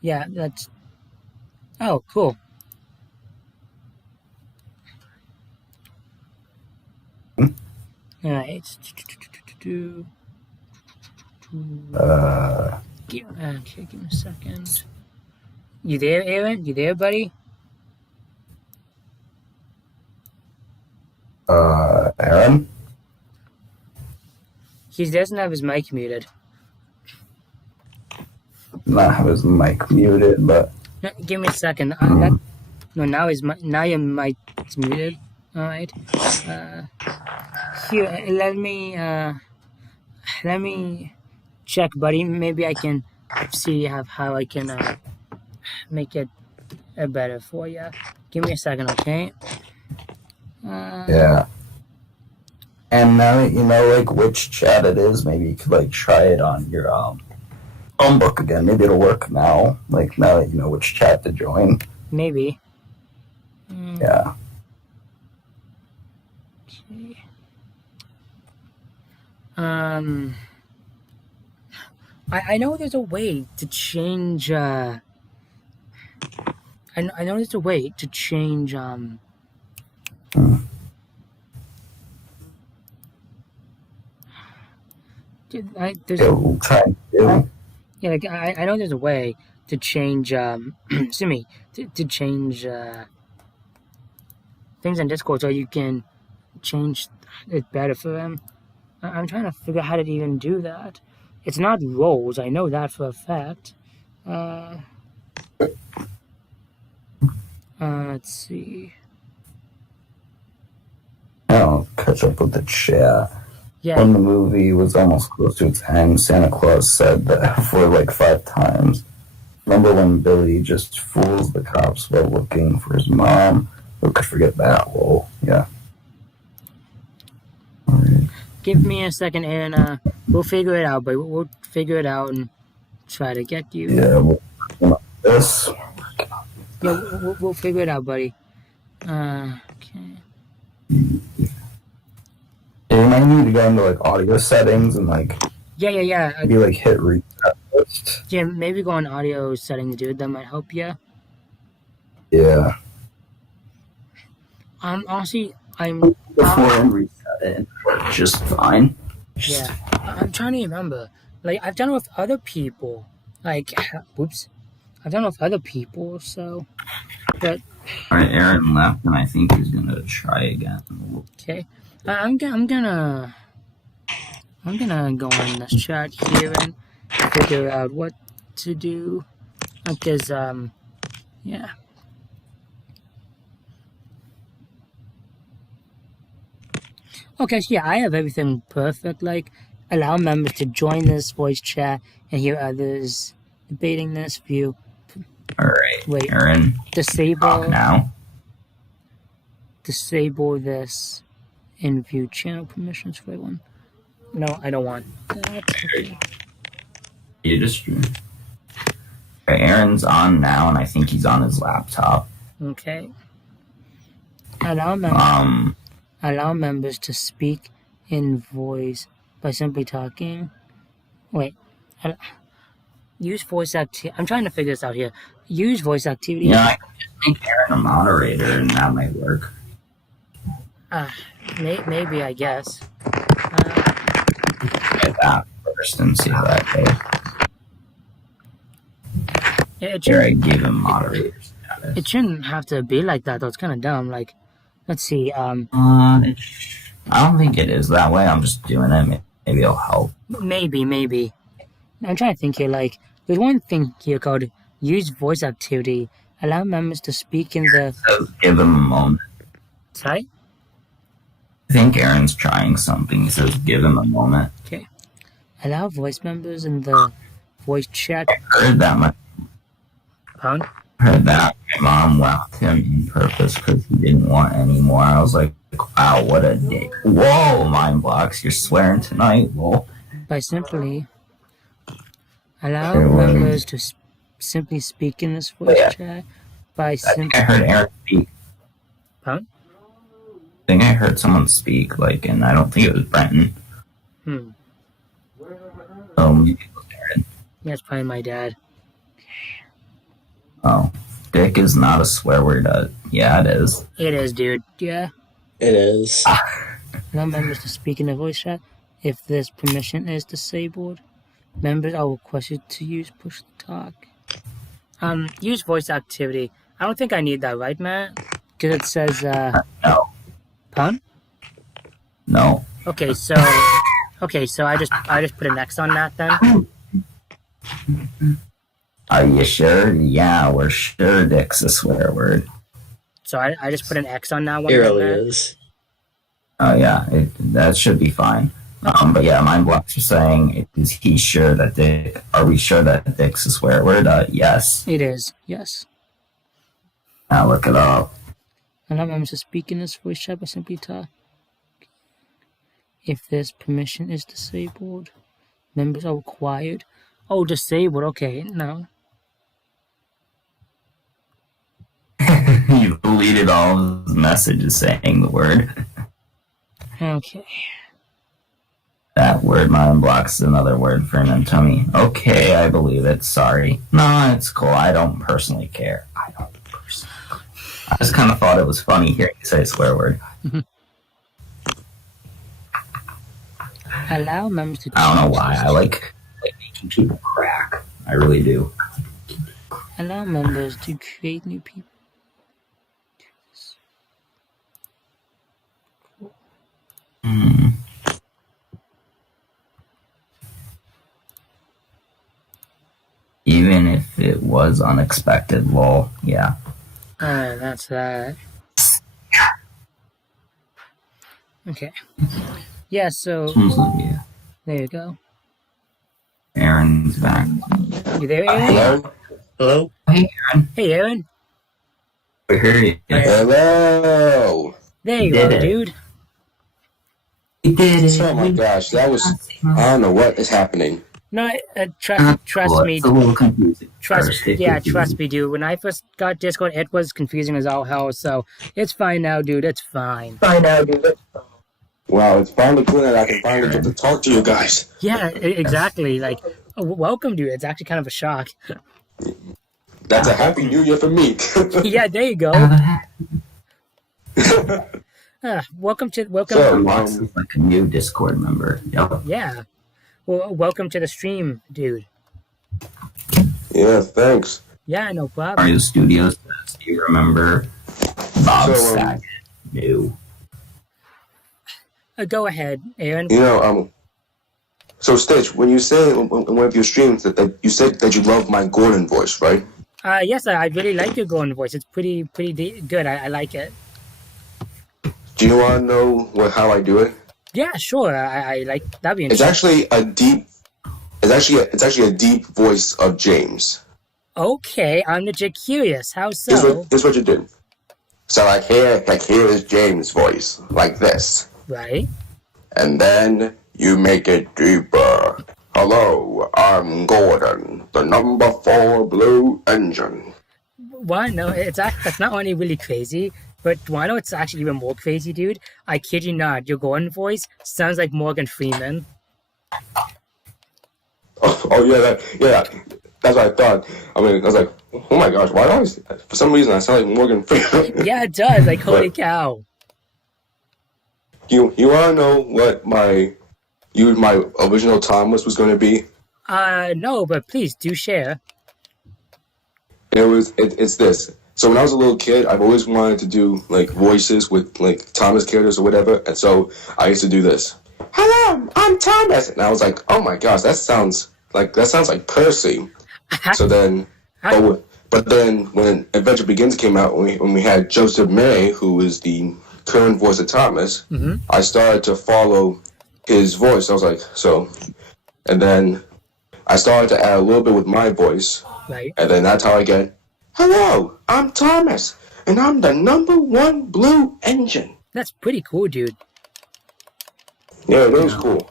Yeah, that's... Oh, cool. Alright. Give me a second. You there, Aaron? You there, buddy? Aaron? He doesn't have his mic muted. Not have his mic muted, but. No, give me a second. Now your mic's muted. Alright. Here, let me check, buddy. Maybe I can see how I can make it better for you. Give me a second, okay? Yeah. And now that you know like which chat it is, maybe you could like try it on your book again. Maybe it'll work now. Like now that you know which chat to join. Maybe. Yeah. Okay. I know there's a way to change. I know there's a way to change. We'll try and do. Yeah, like I know there's a way to change. Excuse me, to change things on Discord so you can change it better for them. I'm trying to figure out how to even do that. It's not roles, I know that for a fact. Let's see. I'll catch up with the chat. Yeah. When the movie was almost close to its end, Santa Claus said that for like 5 times. Remember when Billy just fools the cops while looking for his mom? Who could forget that? Well, yeah. Right. Give me a second, Aaron. We'll figure it out, but we'll figure it out and try to get you. Yeah, we'll work on this. Yeah, we'll figure it out, buddy. Okay. Yeah, you might need to go into like audio settings and like Yeah. maybe like hit reset list. Yeah, maybe go on audio settings, dude. That might help you. Yeah. Honestly, Before and reset it, and work just fine. Yeah, I'm trying to remember. Like, I've done it with other people. Like, whoops. I've done it with other people, so... But... Alright, Aaron left, and I think he's gonna try again. Okay. I'm gonna go on this chat here and figure out what to do. Because, yeah. Okay, so yeah, I have everything perfect. Like, allow members to join this voice chat and hear others debating this view. Alright, Wait. Aaron, Disable. talk now. Disable this and view channel permissions for everyone. No, I don't want that. Okay. You just. Aaron's on now, and I think he's on his laptop. Okay. Allow members to speak in voice by simply talking. Wait. Use voice activity. I'm trying to figure this out here. Use voice activity. Yeah, I can just make Aaron a moderator, and that might work. Maybe, I guess. Try that first and see how that goes. Here, I gave him moderator status. It shouldn't have to be like that, though. It's kind of dumb. Like, let's see. I don't think it is that way. I'm just doing it. Maybe it'll help. Maybe. I'm trying to think here. Like, there's one thing here called use voice activity. Allow members to speak in the. So give him a moment. Sorry? I think Aaron's trying something. He says give him a moment. Okay. Allow voice members in the voice chat. I heard that. My mom left him on purpose because he didn't want any more. I was like, wow, what a dick. Whoa, Mind Blocks, you're swearing tonight. Whoa. By simply allow members to simply speak in this voice chat. I think I heard Aaron speak. Huh? I think I heard someone speak, and I don't think it was Brenton. Maybe it was Aaron. Yeah, it's probably my dad. Oh, dick is not a swear word. Yeah, it is. It is, dude. Yeah. It is. Allow members to speak in the voice chat. If this permission is disabled, members are requested to use push to talk. Use voice activity. I don't think I need that, right, Matt? Because it says, No. Pun? No. Okay, so I just put an X on that then. Are you sure? Yeah, we're sure dick's a swear word. So I just put an X on that one. It really is. Oh yeah, that should be fine. But yeah, Mind Blocks are saying, is he sure that dick? Are we sure that dick's a swear word? Yes. It is. Yes. Now look it up. Allow members to speak in this voice chat by simply talk. If this permission is disabled, members are required. Oh, disabled. Okay, no. You deleted all of his messages saying the word. Okay. That word, Mind Blocks, is another word for an tummy. Okay, I believe it. Sorry. No, it's cool. I don't personally care. I just kind of thought it was funny hearing you say a swear word. Allow members to. I don't know why. I like making people crack. I really do. Allow members to create new people. Even if it was unexpected, lol. Yeah. That's that. Okay. Yeah, so Yeah. there you go. Aaron's back. You there, Aaron? Hello? Hey, Aaron. Hey, Aaron. We hear you. Hello. There you Did are, it. dude. We did it. Oh my gosh, that was, I don't know what is happening. No, trust me. It's a little confusing. Trust me, dude. When I first got Discord, it was confusing as all hell. So it's fine now, dude. It's fine. Wow, it's finally cool that I can finally get to talk to you guys. Yeah, exactly. Like, welcome, dude. It's actually kind of a shock. That's a happy new year for me. Yeah, there you go. Welcome. So, Blocks is like a new Discord member. Yep. Yeah. Well, welcome to the stream, dude. yeah, thanks. Yeah, no problem. Mario Studios says, do you remember Bob So, Saget? No. Go ahead, Aaron. You know, so Stitch, when you say in one of your streams that you said that you love my Gordon voice, right? Yes, I really like your Gordon voice. It's pretty good. I like it. Do you want to know how I do it? Yeah, sure. I like that'd be It's interesting. It's actually a deep voice of James. Okay, I'm legit curious. How Here's so? what you do. So here is James' voice, like this. Right? And then you make it deeper. Hello, I'm Gordon, the number 4 blue engine. Why? No, that's not only really crazy, but why know it's actually even more crazy, dude? I kid you not, your Gordon voice sounds like Morgan Freeman. Oh yeah, that's what I thought. I mean, I was like, oh my gosh, why do for some reason I sound like Morgan Freeman? Yeah, it does. Like, holy cow. You want to know what my original Thomas was going to be? No, but please do share. It's this. So when I was a little kid, I've always wanted to do like voices with like Thomas characters or whatever, and so I used to do this. Hello, I'm Thomas, and I was like, oh my gosh, that sounds like Percy. So then, but then when Adventure Begins came out, when we had Joseph May, who is the current voice of Thomas, I started to follow his voice. I was like, and then I started to add a little bit with my voice, right? And then that's how I get, hello, I'm Thomas, and I'm the number 1 blue engine. That's pretty cool, dude. Yeah, that was cool.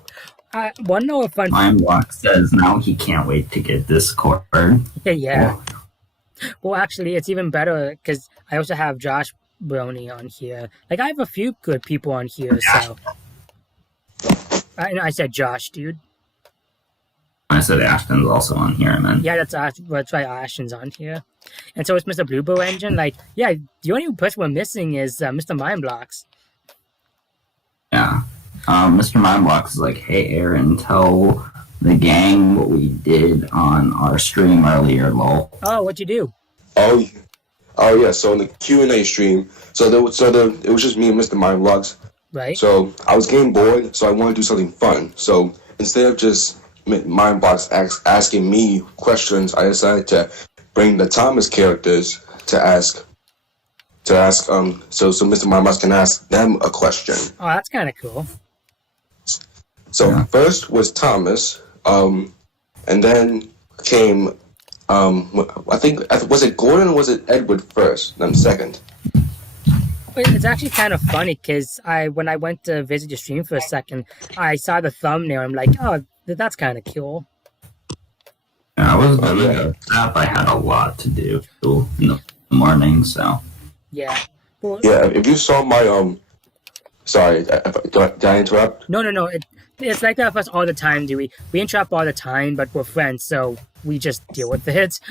One know a fun. Mindblock says now he can't wait to get Discord. Yeah. Well, actually, it's even better because I also have Josh Brony on here. Like, I have a few good people on here, so. I said Josh, dude. I said Ashton's also on here, man. Yeah, that's why Ashton's on here. And so it's Mr. Bluebow Engine. Like, yeah, the only person we're missing is Mr. Mindblocks. Yeah. Mr. Mindblocks is like, hey, Aaron, tell the gang what we did on our stream earlier, lol. Oh, what'd you do? Oh yeah. So in the Q&A stream, it was just me and Mr. Mindblocks. Right. So I was getting bored, so I wanted to do something fun. So instead of just Mindblocks asking me questions, I decided to bring the Thomas characters to ask. So Mr. Mindblocks can ask them a question. Oh, that's kind of cool. So first was Thomas, and then came, I think, was it Gordon or was it Edward first, then second? It's actually kind of funny because when I went to visit your stream for a second, I saw the thumbnail. I'm like, oh, that's kind of cool. Yeah, I was doing stuff. I had a lot to do in the morning, so. Yeah. Well, yeah, if you saw my, sorry, did I interrupt? No. It's like that for us all the time, do we? We interrupt all the time, but we're friends, so we just deal with it.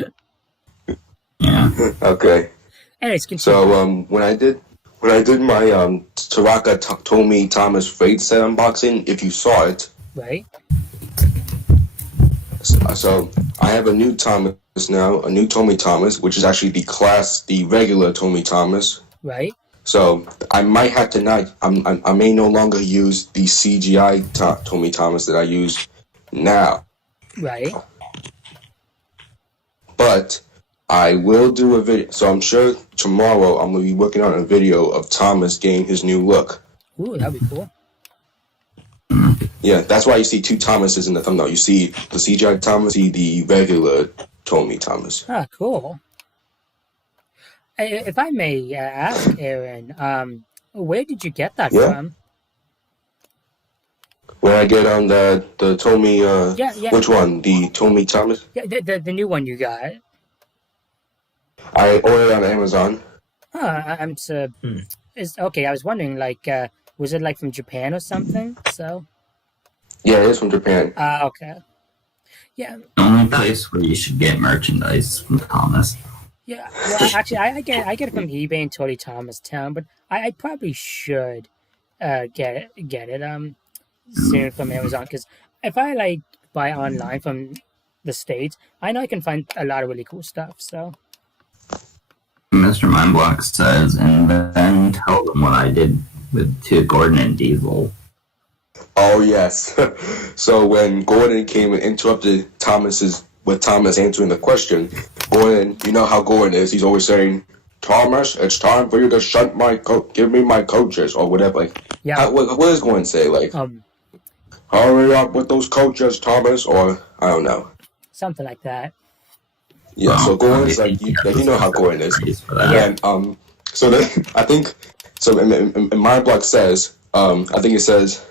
Yeah. Okay. Anyways, continue. So when I did my Taraka Tomy Thomas Freight set unboxing, if you saw it, right? So I have a new Thomas now, a new Tomy Thomas, which is actually the regular Tomy Thomas. Right. So I might have to I may no longer use the CGI Tomy Thomas that I use now. Right. But I will do a video. So I'm sure tomorrow I'm going to be working on a video of Thomas getting his new look. Ooh, that'd be cool. Yeah, that's why you see 2 Thomases in the thumbnail. You see the CGI Thomas, you see the regular Tomy Thomas. Ah, cool. If I may ask, Aaron, where did you get that from? Where I get on the Tomy, yeah. Which one? The Tomy Thomas? Yeah, the new one you got. I ordered it on Amazon. Okay, I was wondering, like, was it like from Japan or something? So. Yeah, it is from Japan. Okay. Yeah. The only place where you should get merchandise from Thomas. Yeah, well, actually, I get it from eBay and Tony Thomas Town, but I probably should get it soon from Amazon, because if I like buy online from the States, I know I can find a lot of really cool stuff. So. Mr. Mindblock says, and then tell them what I did to Gordon and Diesel. Oh yes. So when Gordon came and interrupted Thomas answering the question, Gordon, you know how Gordon is. He's always saying, "Thomas, it's time for you to shut give me my coaches," or whatever. Like, yeah. What does Gordon say? Like, hurry up with those coaches, Thomas, or I don't know. Something like that. Yeah. So Gordon's like, you know how Gordon is. And then, so then I think so. And Mindblock says, I think it says.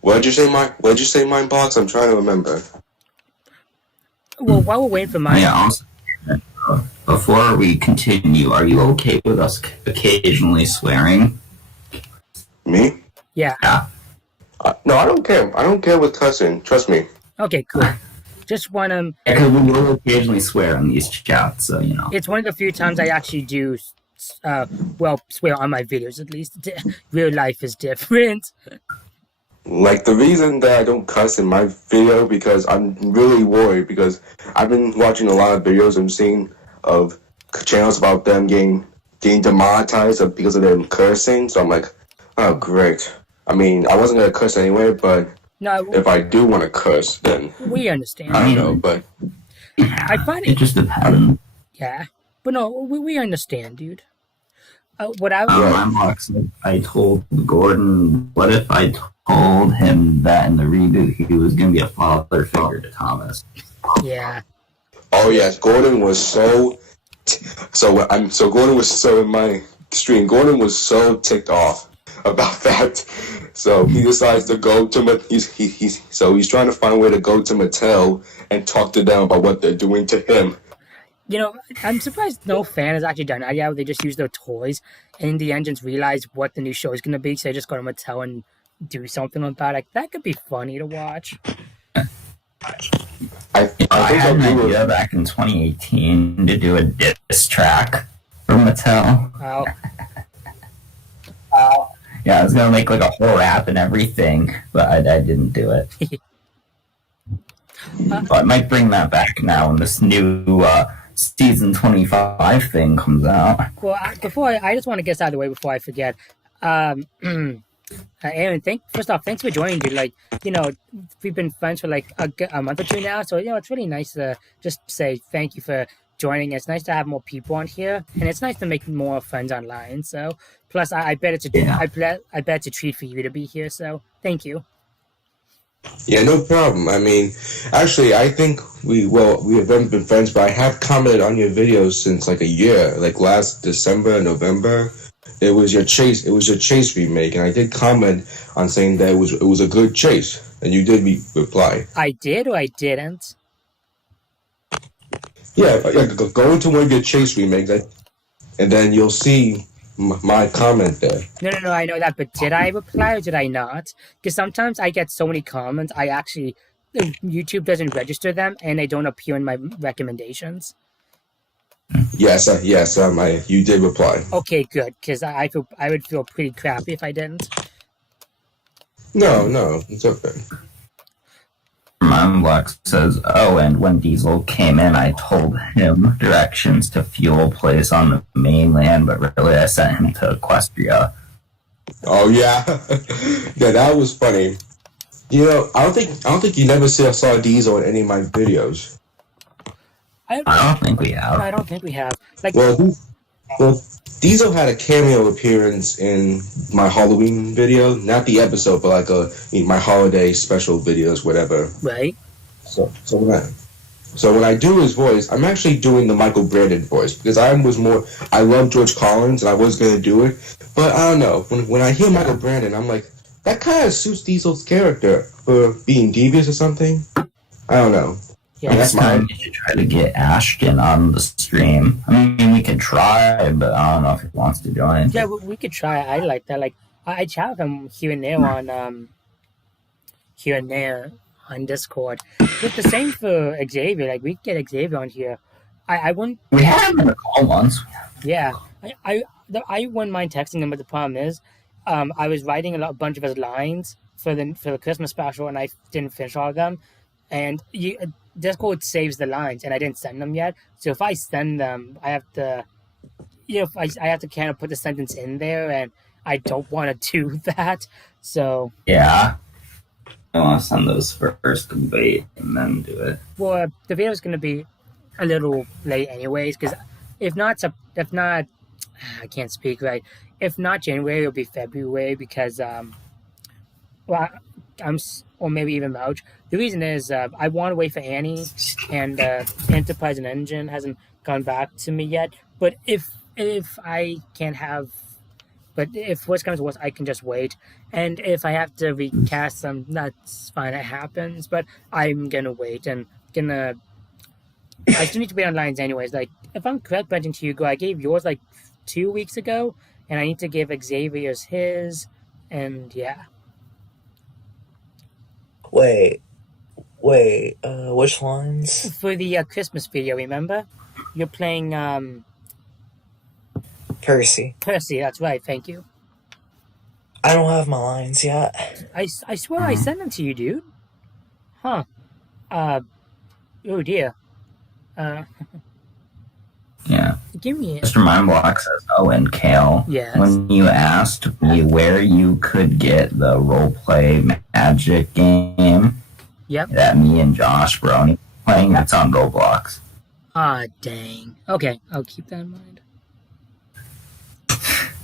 What did you say, Mindbox? I'm trying to remember. Well, while we're waiting for mine, Yeah, also, before we continue, are you okay with us occasionally swearing? Me? yeah. Yeah. No, I don't care. I don't care with cussing. Trust me. Okay, cool. Just want to. Because we will occasionally swear in these chats, so you know. It's one of the few times I actually do, swear on my videos at least. Real life is different. Like the reason that I don't cuss in my video because I'm really worried because I've been watching a lot of videos I'm seeing of channels about them getting demonetized because of them cursing. So I'm like, oh great. I mean, I wasn't gonna curse anyway, but No, if I do want to curse, then we understand. I don't know. But I find It it, just depends. yeah. But no, we understand, dude. What I My box, I told Gordon, what if I told him that in the reboot he was going to be a father figure to Thomas? yeah. oh yes, Gordon was so. So Gordon was so in my stream. Gordon was so ticked off about that. So he decides to go to he's trying to find a way to go to Mattel and talk to them about what they're doing to him. You know, I'm surprised no fan has actually done that yet. They just use their toys, and the engines realize what the new show is going to be, so they just go to Mattel and do something about it. Like, that could be funny to watch. I think I had an I'll do it. idea back in 2018 to do a diss track for Mattel. Yeah, I was going to make like a whole rap and everything, but I didn't do it. But I might bring that back now when this new season 25 thing comes out. Well, I just want to get this out of the way before I forget. Aaron, first off, thanks for joining, dude. Like, you know, we've been friends for like a month or two now, so you know, it's really nice to just say thank you for joining. It's nice to have more people on here, and it's nice to make more friends online. So, plus, I bet it's I bet it's a treat for you to be here. So, thank you. Yeah, no problem. I mean, actually, I think we haven't been friends, but I have commented on your videos since like a year, like last December, November. It was your chase remake, and I did comment on saying that it was a good chase, and you did reply. I did or I didn't. Yeah, go into one of your chase remakes, and then you'll see my comment there. No, I know that, but did I reply or did I not? Because sometimes I get so many comments, YouTube doesn't register them, and they don't appear in my recommendations. Yes, you did reply. Okay, good, because I would feel pretty crappy if I didn't. No, it's okay. Mindblock says, oh, and when Diesel came in, I told him directions to fuel place on the mainland, but really I sent him to Equestria. Oh yeah, yeah, that was funny. You know, I don't think you never saw Diesel in any of my videos. I don't think we have. I don't think we have. Like, Well, Diesel had a cameo appearance in my Halloween video, not the episode, but like my holiday special videos, whatever. right? So when I do his voice, I'm actually doing the Michael Brandon voice because I love George Collins and I was gonna do it, but I don't know. When I hear Michael Brandon, I'm like, that kind of suits Diesel's character for being devious or something. I don't know. Yeah, Next time you should try to get Ashton on the stream. I mean, we could try, but I don't know if he wants to join. yeah, we could try. I like that. Like, I chat with him here and there on Discord. But the same for Xavier. Like, we could get Xavier on here. I wouldn't. We had him on a call once. Yeah, I wouldn't mind texting him, but the problem is, I was writing a bunch of his lines for the Christmas special, and I didn't finish all of them. And Discord saves the lines, and I didn't send them yet. So if I send them, I have to, I have to kind of put the sentence in there, and I don't want to do that. So Yeah. I want to send those first and wait and then do it. well, the video is going to be a little late, anyways. Because if not, I can't speak right. If not January, it'll be February because or maybe even March. The reason is I want to wait for Annie, and Enterprise and Engine hasn't gone back to me yet. But if I can't have But if worst comes to worst, I can just wait. And if I have to recast them, that's fine. It happens. But I'm gonna wait and gonna. I still need to wait on lines anyways. Like, if I'm correct, Brenton, to Hugo, I gave yours like 2 weeks ago, and I need to give Xavier's his, and yeah. Wait, which lines? For the Christmas video, remember? You're playing Percy. Percy, that's right, thank you. I don't have my lines yet. I swear I sent them to you, dude. Huh. Oh dear. Yeah. Give me it. Mr. Mindblock says, oh, and Kale, Yes. when you asked me where you could get the roleplay magic game Yep. that me and Josh Brony playing, it's on Roblox. Ah, dang. Okay, I'll keep that in mind.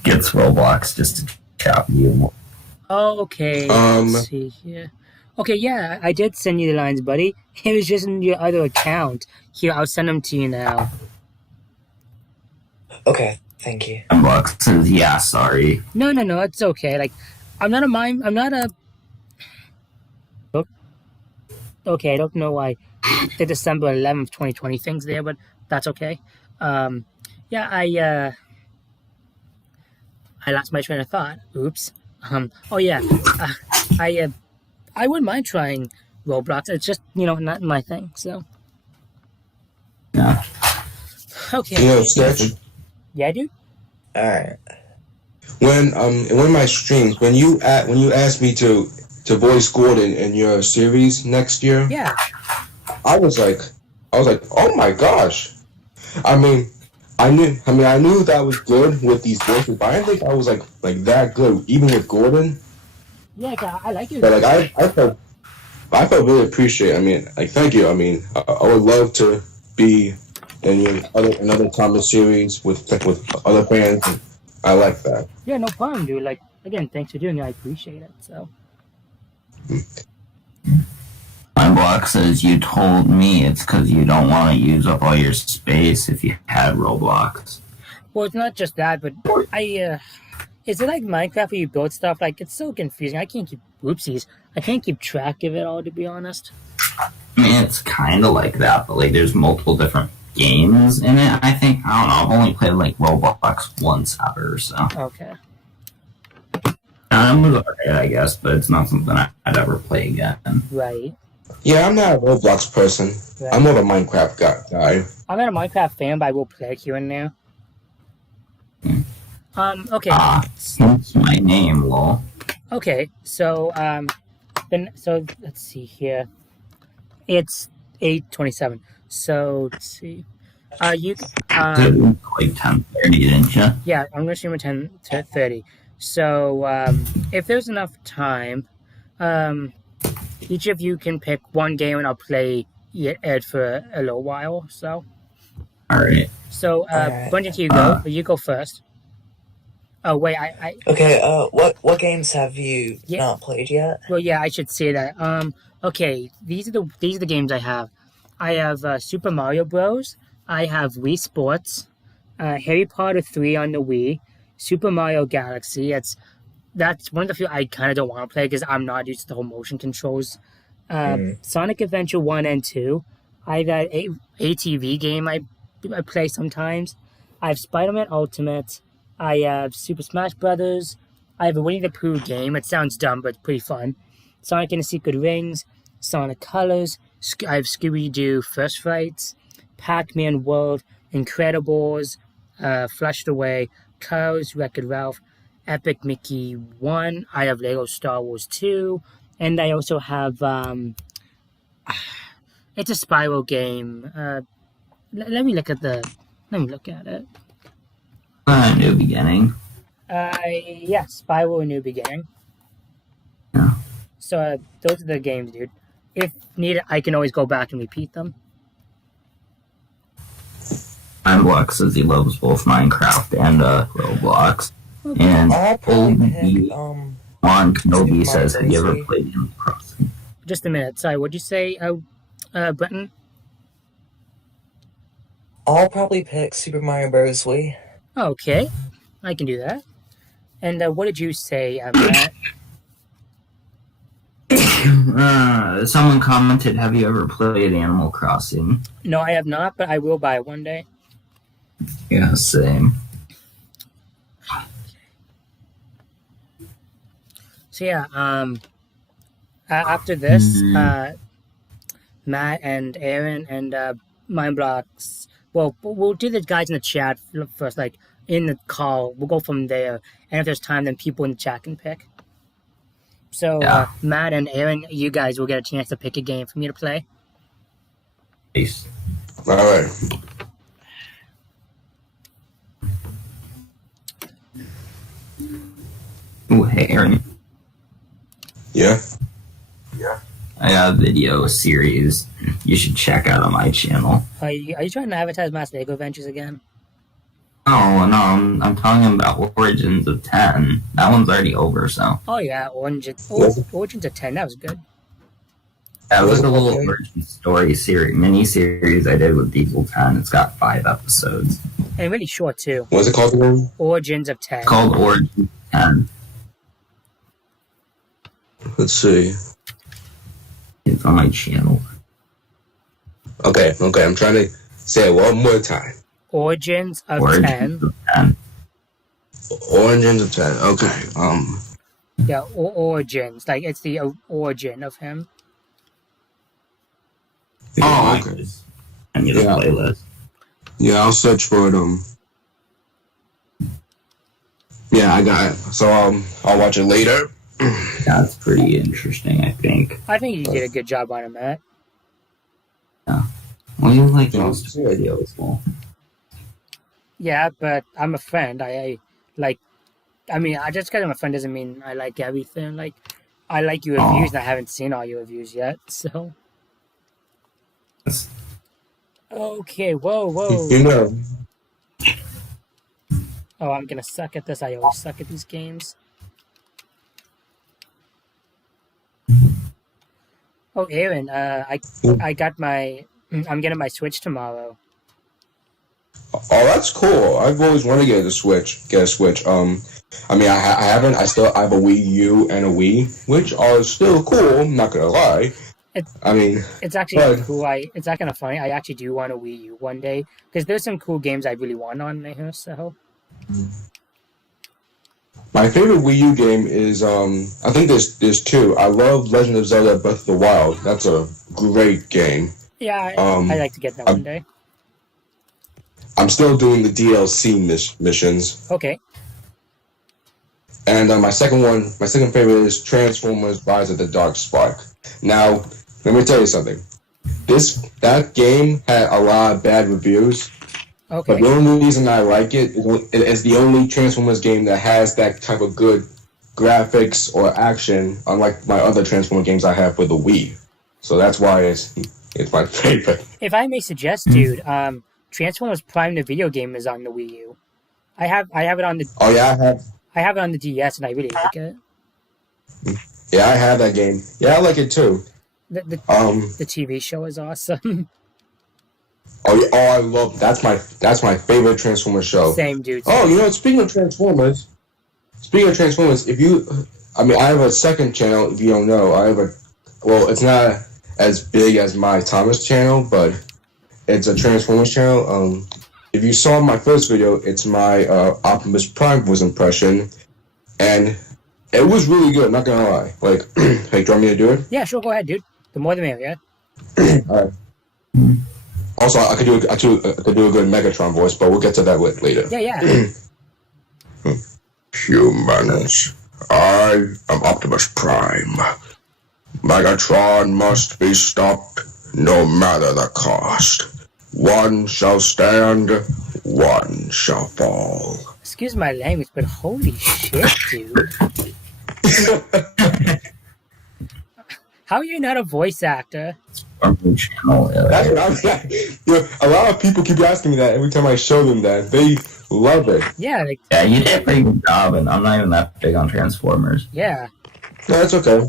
Gets Roblox just to chop you. Okay, let's see here. Okay, yeah, I did send you the lines, buddy. It was just in your other account. Here, I'll send them to you now. Okay, thank you. Mindblock says, yeah, sorry. No, it's okay. Like, I'm not a... Okay, I don't know why the December 11th, 2020 thing's there, but that's okay. Yeah, I lost my train of thought. Oops. Oh yeah, I wouldn't mind trying Roblox. It's just, not my thing, so. Yeah. Okay. Sketch. Yeah, dude? Alright. When in one of my streams, when you asked me to voice Gordon in your series next year, Yeah. I was like, oh my gosh. I knew that was good with these voices, but I didn't think I was like that good, even with Gordon. Yeah, I like it. But like I felt really appreciated. Thank you. I would love to be in another comic series with other fans. I like that. Yeah, no problem, dude. Like, again, thanks for doing it. I appreciate it, so. Mindblock says, you told me it's because you don't want to use up all your space if you had Roblox. Well, it's not just that, but is it like Minecraft where you build stuff? Like, it's so confusing. I can't keep track of it all, to be honest. I mean, it's kind of like that, but like there's multiple different games in it. I think, I don't know, I've only played like Roblox once ever, so. Okay. It was alright, I guess, but it's not something I'd ever play again. Right. Yeah, I'm not a Roblox person. Right. I'm more of a Minecraft guy. I'm not a Minecraft fan, but I will play here and there. Okay. Hence my name, lol. Okay, so, let's see here. It's 8:27. So, let's see. It was like 10:30, didn't you? Yeah, I'm going to stream at 10:30. So, if there's enough time, each of you can pick one game and I'll play it for a little while, so. Alright. So, Alright. Brendan, you go. You go first. Oh, wait, Okay, what games have you not played yet? well, yeah, I should say that. Okay, these are the games I have. I have Super Mario Bros. I have Wii Sports, Harry Potter 3 on the Wii, Super Mario Galaxy. That's one of the few I kind of don't want to play because I'm not used to the whole motion controls. Sonic Adventure 1 and 2. I have that ATV game I play sometimes. I have Spider-Man Ultimate. I have Super Smash Brothers. I have a Winnie the Pooh game. It sounds dumb, but it's pretty fun. Sonic and the Secret Rings. Sonic Colors. I have Scooby-Doo First Frights. Pac-Man World. Incredibles. Flushed Away. Cars. Wreck-It Ralph. Epic Mickey 1. I have Lego Star Wars 2. And I also have... it's a Spyro game. Let me look at it. New Beginning. Yeah, Spyro A New Beginning. Yeah. So those are the games, dude. If needed, I can always go back and repeat them. Mindblock says he loves both Minecraft and Roblox. And I'll probably pick, Juan Kenobi says, have you ever Mario played Animal Crossing? Just a minute. Sorry, what'd you say, Brenton? I'll probably pick Super Mario Bros. Wii. Okay, I can do that. And what did you say, Matt? Someone commented, have you ever played Animal Crossing? No, I have not, but I will buy it one day. Yeah, same. So yeah, after this, Matt and Aaron and Mindblocks. Well, we'll do the guys in the chat first, like in the call. We'll go from there, and if there's time, then people in the chat can pick. So Matt and Aaron, you guys will get a chance to pick a game for me to play. Peace. All right. Ooh, hey, Aaron. Yeah. I got a video series you should check out on my channel. Are you trying to advertise Mass Lego Adventures again? Oh, no, I'm talking about Origins of 10. That one's already over, so. Oh yeah, Origins of 10. That was good. That was a little origin story mini series I did with Diesel 10. It's got 5 episodes. And really short too. What's it called again? Origins of 10. It's called Origins of 10. Let's see. It's on my channel. Okay. I'm trying to say it one more time. Origins of 10. Origins of 10. Origins of 10. Okay. Yeah, Origins. Like, it's the origin of him. Oh, okay. I need a Yeah. playlist. Yeah, I'll search for it. Yeah, I got it. So I'll watch it later. That's pretty interesting, I think. I think you did a good job on it, Matt. Well, you like most videos, well. Yeah, but I'm a friend. I mean, just because I'm a friend doesn't mean I like everything. Like, I like your reviews, and I haven't seen all your reviews yet, so. Okay, whoa. You know. Oh, I'm gonna suck at this. I always suck at these games. Oh, Aaron, I'm getting my Switch tomorrow. Oh, that's cool. I've always wanted to get a Switch. I mean, I haven't. I have a Wii U and a Wii, which are still cool. I'm not gonna lie. It's actually cool. It's not kind of funny. I actually do want a Wii U one day because there's some cool games I really want on there. So. My favorite Wii U game is I think there's 2. I love Legend of Zelda: Breath of the Wild. That's a great game. Yeah, I'd like to get that one day. I'm still doing the DLC missions. Okay. And my second favorite is Transformers: Rise of the Dark Spark. Now, let me tell you something. That game had a lot of bad reviews. Okay. But the only reason I like it is it's the only Transformers game that has that type of good graphics or action, unlike my other Transformers games I have for the Wii. So that's why it's my favorite. If I may suggest, dude, Transformers Prime the video game is on the Wii U. I have it on the. Oh yeah, I have it on the DS, and I really like it. Yeah, I have that game. Yeah, I like it too. The TV show is awesome. Oh, I love that's my favorite Transformers show. Same, dude. Oh, you know, speaking of Transformers, I have a second channel. If you don't know, it's not as big as my Thomas channel, but it's a Transformers channel. If you saw my first video, it's my Optimus Prime voice impression, and it was really good. Not gonna lie. Like, hey, do you want me to do it? Yeah, sure. Go ahead, dude. The more the merrier. All right. Also, I could do a good Megatron voice, but we'll get to that later. Yeah. Humans, I am Optimus Prime. Megatron must be stopped, no matter the cost. One shall stand, one shall fall. Excuse my language, but holy shit, dude. How are you not a voice actor? Channel. A lot of people keep asking me that every time I show them that. They love it. Yeah, Yeah, you did a pretty good job, and I'm not even that big on Transformers. Yeah. No, that's okay.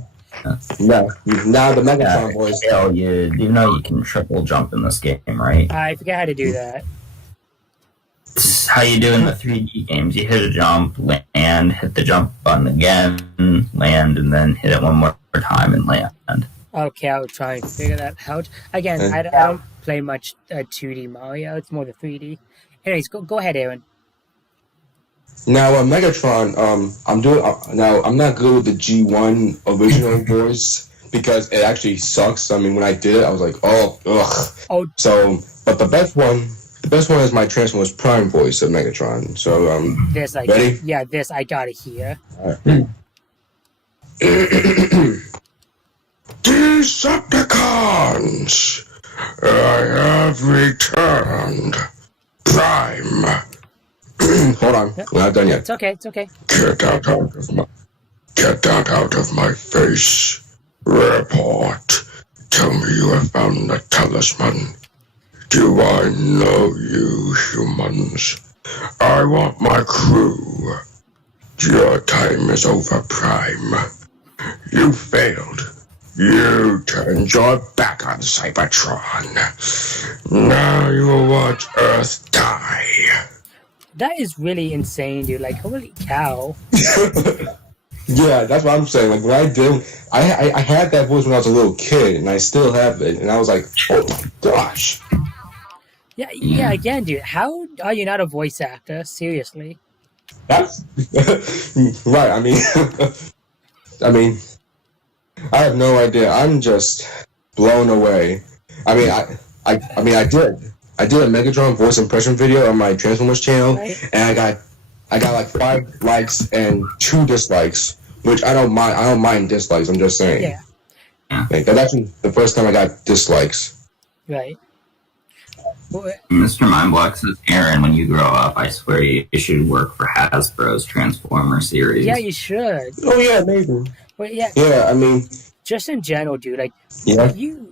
No, now the Megatron voice. Hell, you know you can triple jump in this game, right? I forget how to do that. It's how you do in the 3D games. You hit a jump, land, hit the jump button again, land, and then hit it one more time and land. Okay, I'll try and figure that out. Again, I don't play much 2D Mario. It's more the 3D. Anyways, go ahead, Aaron. Now, Megatron, I'm not good with the G1 original voice because it actually sucks. I mean, when I did it, I was like, oh, ugh. Oh. So, but the best one is my Transformers Prime voice of Megatron. So, This, ready? Yeah, this I got it here. Decepticons, I have returned. Prime. Hold on, we're not done yet. It's okay. Get that out of my face. Report. Tell me you have found the talisman. Do I know you, humans? I want my crew. Your time is over, Prime. You failed. You turned your back on Cybertron. Now you will watch Earth die. That is really insane, dude. Like, holy cow. Yeah, that's what I'm saying. Like, when I did, I had that voice when I was a little kid, and I still have it, and I was like, oh my gosh. Yeah, again, dude. How are you not a voice actor? Seriously. That's right. I mean, I have no idea. I'm just blown away. I did a Megatron voice impression video on my Transformers channel, Right. and I got like 5 likes and 2 dislikes, which I don't mind. I don't mind dislikes. I'm just saying. Yeah. Like, that's actually the first time I got dislikes. Right. Well, Mr. Mindblock says, Aaron, when you grow up, I swear you should work for Hasbro's Transformer series. yeah, you should. Oh yeah, maybe. Well, yeah, Yeah, I mean, just in general, dude. Like, yeah. you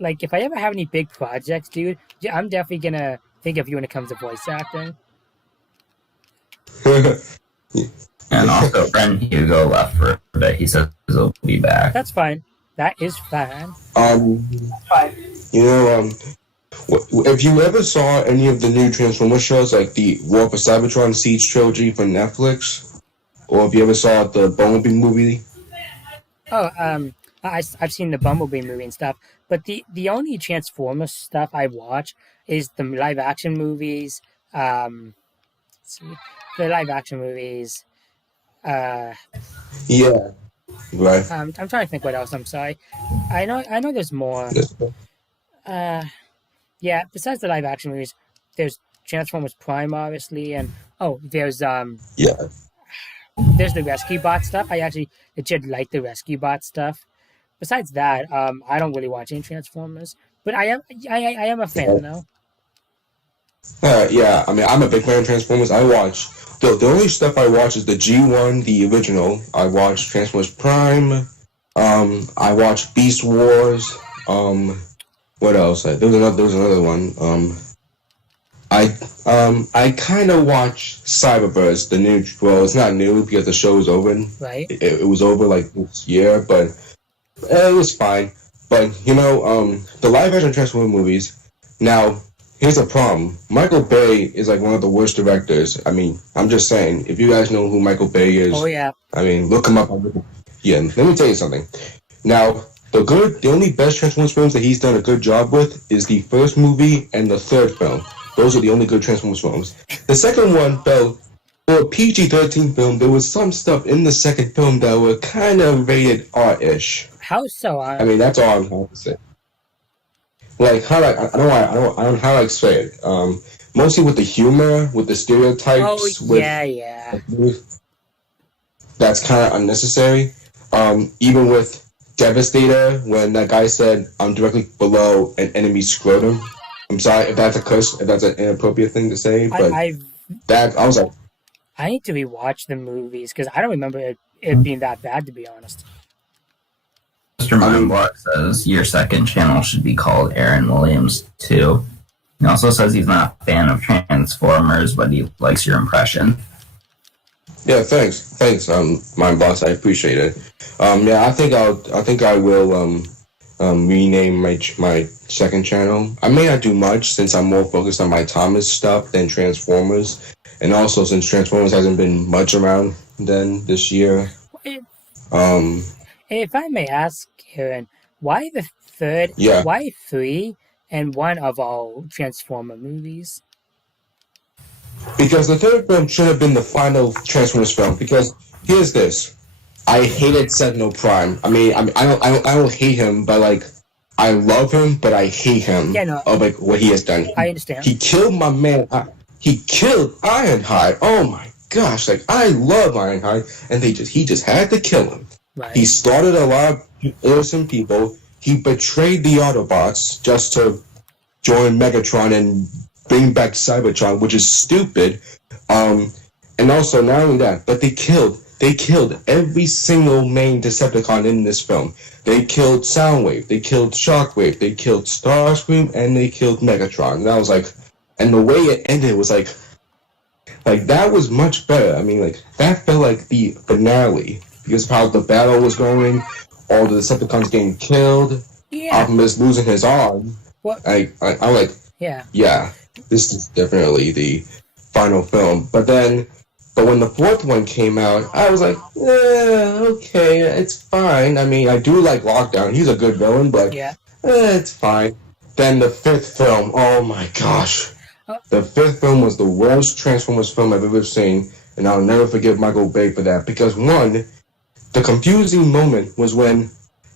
if I ever have any big projects, dude, yeah, I'm definitely gonna think of you when it comes to voice acting. And also, Ren Hugo left for a bit. He says he'll be back. That's fine. That is fine. If you ever saw any of the new Transformers shows, like the War for Cybertron Siege trilogy for Netflix, or if you ever saw the Bumblebee movie, Oh, I've seen the Bumblebee movie and stuff, but the only Transformers stuff I watch is the live action movies. Let's see, the live action movies. yeah, right. I'm trying to think what else. I'm sorry. I know there's more. Yeah. Besides the live action movies, there's Transformers Prime, obviously, and there's Yeah, there's the Rescue Bot stuff. I actually legit like the Rescue Bot stuff. Besides that, I don't really watch any Transformers, but I am a fan though. yeah. I mean, I'm a big fan of Transformers. I watch the only stuff I watch is the G1, the original. I watch Transformers Prime. I watch Beast Wars. What else? There was another one. I kind of watch Cyberverse, the new. Well, it's not new because the show was over. Right. It was over like this year, but it was fine. But the live action Transformers movies. Now, here's the problem. Michael Bay is like one of the worst directors. I mean, I'm just saying. If you guys know who Michael Bay is, Oh yeah. I mean, look him up. Yeah, let me tell you something. Now, the only best Transformers films that he's done a good job with is the first movie and the third film. Those are the only good Transformers films. The second one, though, for a PG-13 film, there was some stuff in the second film that were kind of rated R-ish. How so? I mean, that's all I'm trying to say. Like, how I don't know how I say it. Mostly with the humor, with the stereotypes. Yeah. That's kind of unnecessary. Even with Devastator, when that guy said, "I'm directly below an enemy scrotum." I'm sorry if that's a curse, if that's an inappropriate thing to say, but I was like, I need to rewatch the movies because I don't remember it being that bad, to be honest. Mr. Mindblock says your second channel should be called Aaron Williams too. He also says he's not a fan of Transformers, but he likes your impression. yeah, thanks, Mind Boss, I appreciate it. Yeah, I think I will rename my second channel. I may not do much since I'm more focused on my Thomas stuff than Transformers, and also since Transformers hasn't been much around then this year. If I may ask, Aaron, why the third? Yeah. Why 3 and 1 of all Transformer movies? Because the third film should have been the final Transformers film. Because here's this, I hated Sentinel Prime. I mean, I don't hate him, but like, I love him, but I hate him. Yeah, no. Of like what he has done. I understand. He killed my man. He killed Ironhide. Oh my gosh! Like I love Ironhide, and he just had to kill him. Right. He slaughtered a lot of innocent people. He betrayed the Autobots just to join Megatron and bring back Cybertron, which is stupid. And also, not only that, but they killed every single main Decepticon in this film. They killed Soundwave, they killed Shockwave, they killed Starscream, and they killed Megatron. And I was like, and the way it ended was like that was much better. I mean, like that felt like the finale because of how the battle was going, all the Decepticons getting killed, Yeah. Optimus losing his arm. What? I'm like, Yeah. this is definitely the final film. But when the fourth one came out, I was like, okay, it's fine. I mean, I do like Lockdown. He's a good villain, but Yeah. it's fine. Then the fifth film, oh my gosh. The fifth film was the worst Transformers film I've ever seen, and I'll never forgive Michael Bay for that. Because one, the confusing moment was when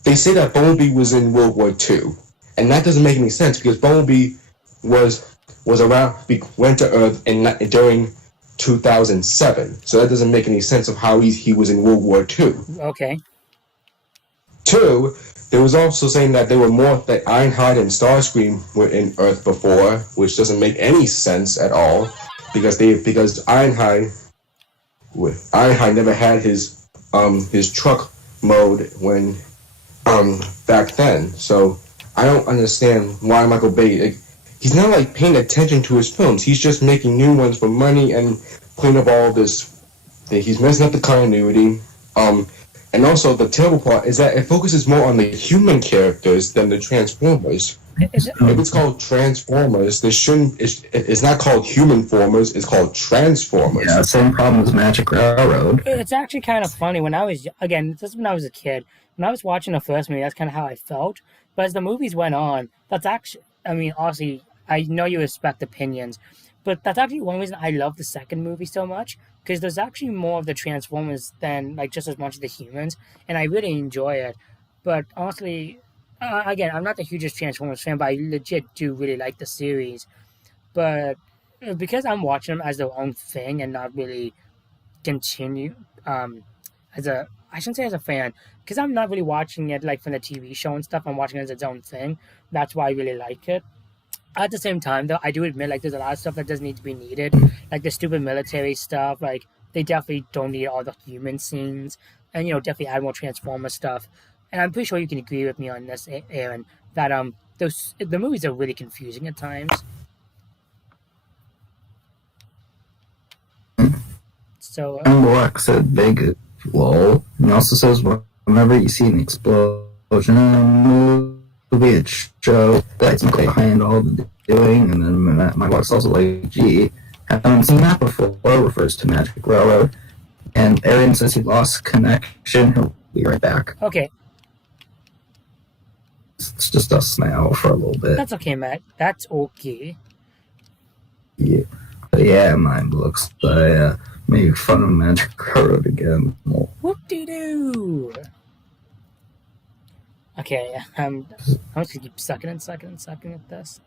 they say that Bumblebee was in World War II. And that doesn't make any sense because Bumblebee was around, went to Earth during 2007. So that doesn't make any sense of how he was in World War II. Okay. Two, there was also saying that there were more, that Ironhide and Starscream were in Earth before, which doesn't make any sense at all, because Ironhide never had his truck mode when back then. So I don't understand why Michael Bay, he's not like paying attention to his films. He's just making new ones for money and putting up all this. He's messing up the continuity. And also the terrible part is that it focuses more on the human characters than the Transformers. If it's called Transformers, it's not called Human Formers, it's called Transformers. Yeah, same problem as Magic Railroad. It's actually kind of funny when I was a kid. When I was watching the first movie, that's kind of how I felt. But as the movies went on, that's actually, I mean, honestly, I know you respect opinions, but that's actually one reason I love the second movie so much, because there's actually more of the Transformers than like just as much of the humans, and I really enjoy it. But honestly, again, I'm not the hugest Transformers fan, but I legit do really like the series. But because I'm watching them as their own thing and not really continue I shouldn't say as a fan, because I'm not really watching it like from the TV show and stuff. I'm watching it as its own thing. That's why I really like it. At the same time, though, I do admit like there's a lot of stuff that doesn't need to be needed, like the stupid military stuff. Like they definitely don't need all the human scenes, and definitely add more Transformer stuff. And I'm pretty sure you can agree with me on this, Aaron, that the movies are really confusing at times. So Black said big lol. And he also says whenever you see an explosion in a movie, it shows that it's behind all the doing. And then my boss also like, gee, haven't seen that before, refers to Magic Railroad. And Aaron says he lost connection. He'll be right back. okay, It's just us now for a little bit. that's okay, Matt. That's okay. Yeah. But yeah, mine looks make fun of Magic Railroad again. Well, Whoop-de-doo. Okay, I'm just gonna keep sucking at this.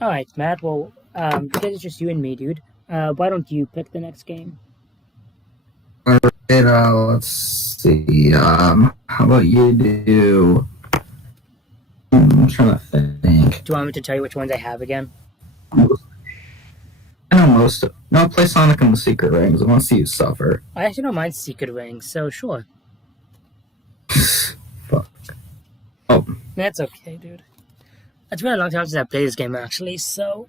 Alright, Matt, well, because it's just you and me, dude, why don't you pick the next game? Alright, let's see. How about you do? I'm trying to think. Do you want me to tell you which ones I have again? I know most of. No, play Sonic and the Secret Rings. I want to see you suffer. I actually don't mind Secret Rings, so sure. Fuck. Oh, That's okay, dude. It's been a long time since I played this game, actually, so...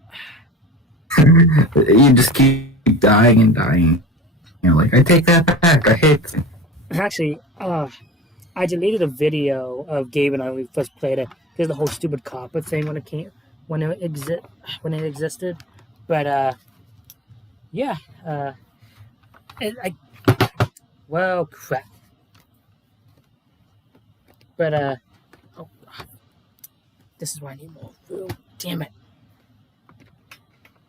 You just keep dying and dying. You're like, I take that back. I hate it. Actually, I deleted a video of Gabe and I when we first played it. There's the whole stupid copper thing when it existed. But, yeah, well, crap. But, oh, this is why I need more room. Damn it.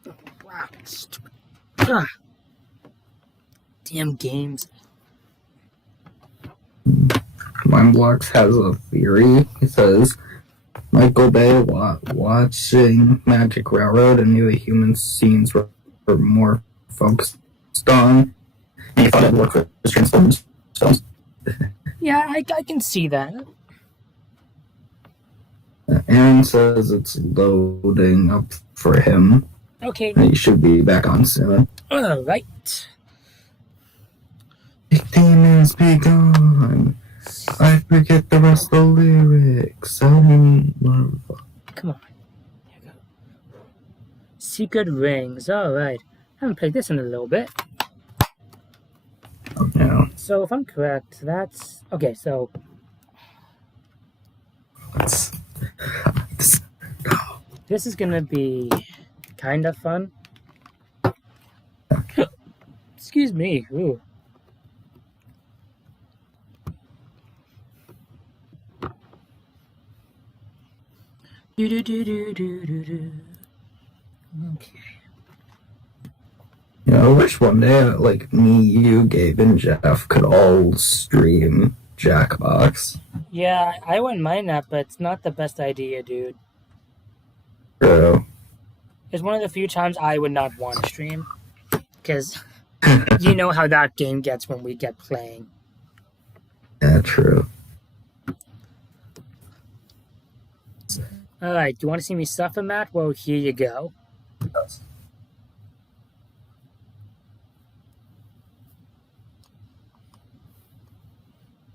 Oh, wow, stupid. Damn games. Mindblocks has a theory. It says Michael Bay watching Magic Railroad and knew the human scenes were more focused on. And he thought it would work for his Transformers films. Yeah, I can see that. Aaron says it's loading up for him. Okay. He should be back on soon. Alright. Big demons be gone. I forget the rest of the lyrics. Come on. Here we go. Secret Rings. Alright. I haven't played this in a little bit. Yeah. So, if I'm correct, that's... Okay, so... This is gonna be kind of fun. Excuse me. Ooh. Okay. You know, I wish one day, like, me, you, Gabe, and Jeff could all stream Jackbox. Yeah, I wouldn't mind that, but it's not the best idea, dude. True. It's one of the few times I would not want to stream. Because you know how that game gets when we get playing. Yeah, true. Alright, do you want to see me suffer, Matt? Well, here you go.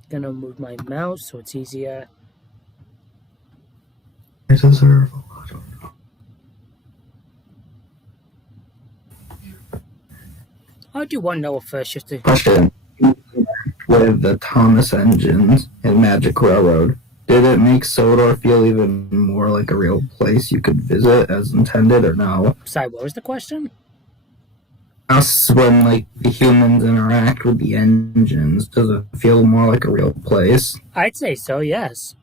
Gonna move my mouse so it's easier. I deserve a lot of... I'll do one Noah first just to... Question. With the Thomas engines in Magic Railroad, did it make Sodor feel even more like a real place you could visit as intended, or no? Sorry, what was the question? Us, when, like, the humans interact with the engines, does it feel more like a real place? I'd say so, yes.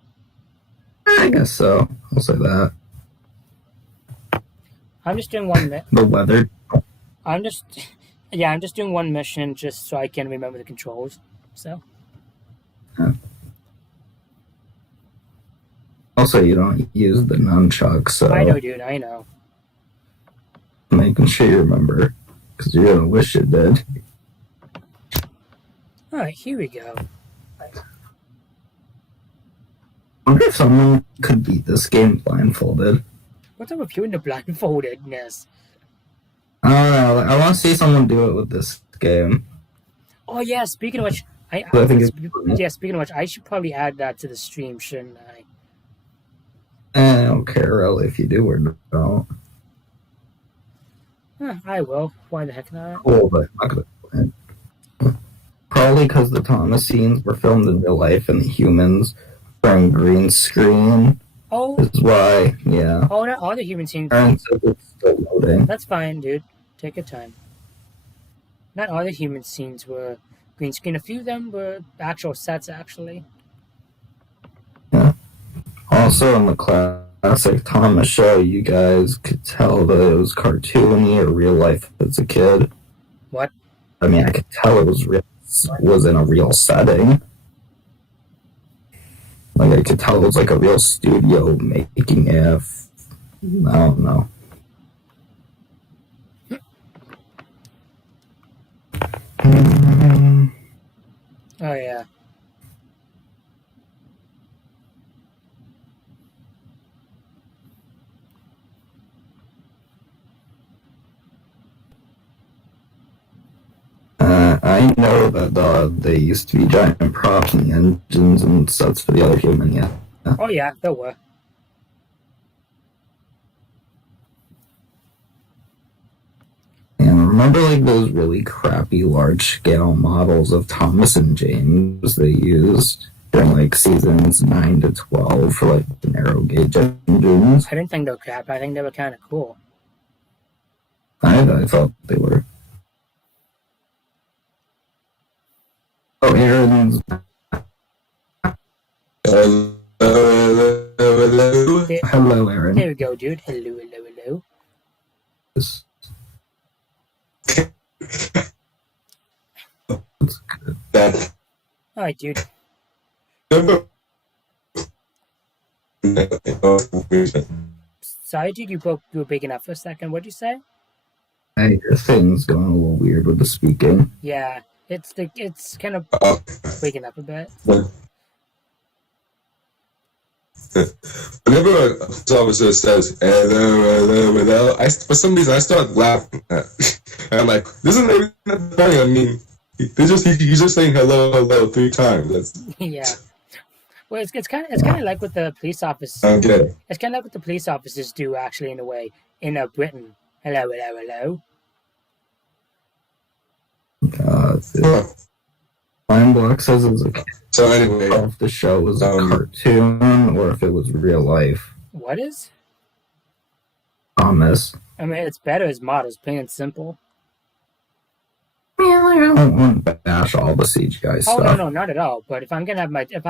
I guess so. I'll say that. I'm just doing one... The weather. I'm just doing one mission just so I can remember the controls. So. Huh. Also, you don't use the nunchuck, so... I know, dude, I know. Making sure you remember, because you're gonna wish you did. Alright, here we go. I wonder if someone could beat this game blindfolded. What's up with you and the blindfoldedness? I don't know. I want to see someone do it with this game. Oh yeah, speaking of which, speaking of which, I should probably add that to the stream, shouldn't I? I don't care really if you do or don't. I will. Why the heck not? Cool, but I'm not gonna. Probably because the Thomas scenes were filmed in real life and the humans are on green screen. Oh. Is why, yeah. Oh, not all the human scenes. Aaron says it's still loading. That's fine, dude. Take your time. Not all the human scenes were green screen. A few of them were actual sets, actually. Yeah. Also, in the classic Thomas show, you guys could tell that it was cartoony or real life as a kid. What? I mean, I could tell it was in a real setting. Like, I could tell it was like a real studio making it. I don't know. Oh, yeah. I know that they used to be giant props in the engines and sets for the other human, yeah. Oh, yeah, there were. Remember, like, those really crappy large-scale models of Thomas and James they used during, like, seasons 9 to 12 for, like, the narrow gauge engines? I didn't think they were crap. I think they were kind of cool. I thought they were. Oh, Aaron's. Hello, Aaron. There we go, dude. Hello, hello, hello. That's good. That All right, dude. number. Sorry, dude. You were breaking up for a second. What'd you say? Hey, your thing's going a little weird with the speaking. Yeah, it's kind of breaking up a bit. Whenever a police officer says hello, for some reason I start laughing. And I'm like, this isn't even that funny. I mean, he's just saying hello 3 times. Yeah. Well, it's kind of like what the police officers. Okay. It's kind of like what the police officers do, actually, in a way, in Britain. Hello, hello, hello. Lion Block says it was a So anyway, if the show was a cartoon or if it was real life. What is? Thomas. I mean, it's better as models, plain and simple. Man, I don't want to bash all the CGI Oh stuff. no, not at all. But if I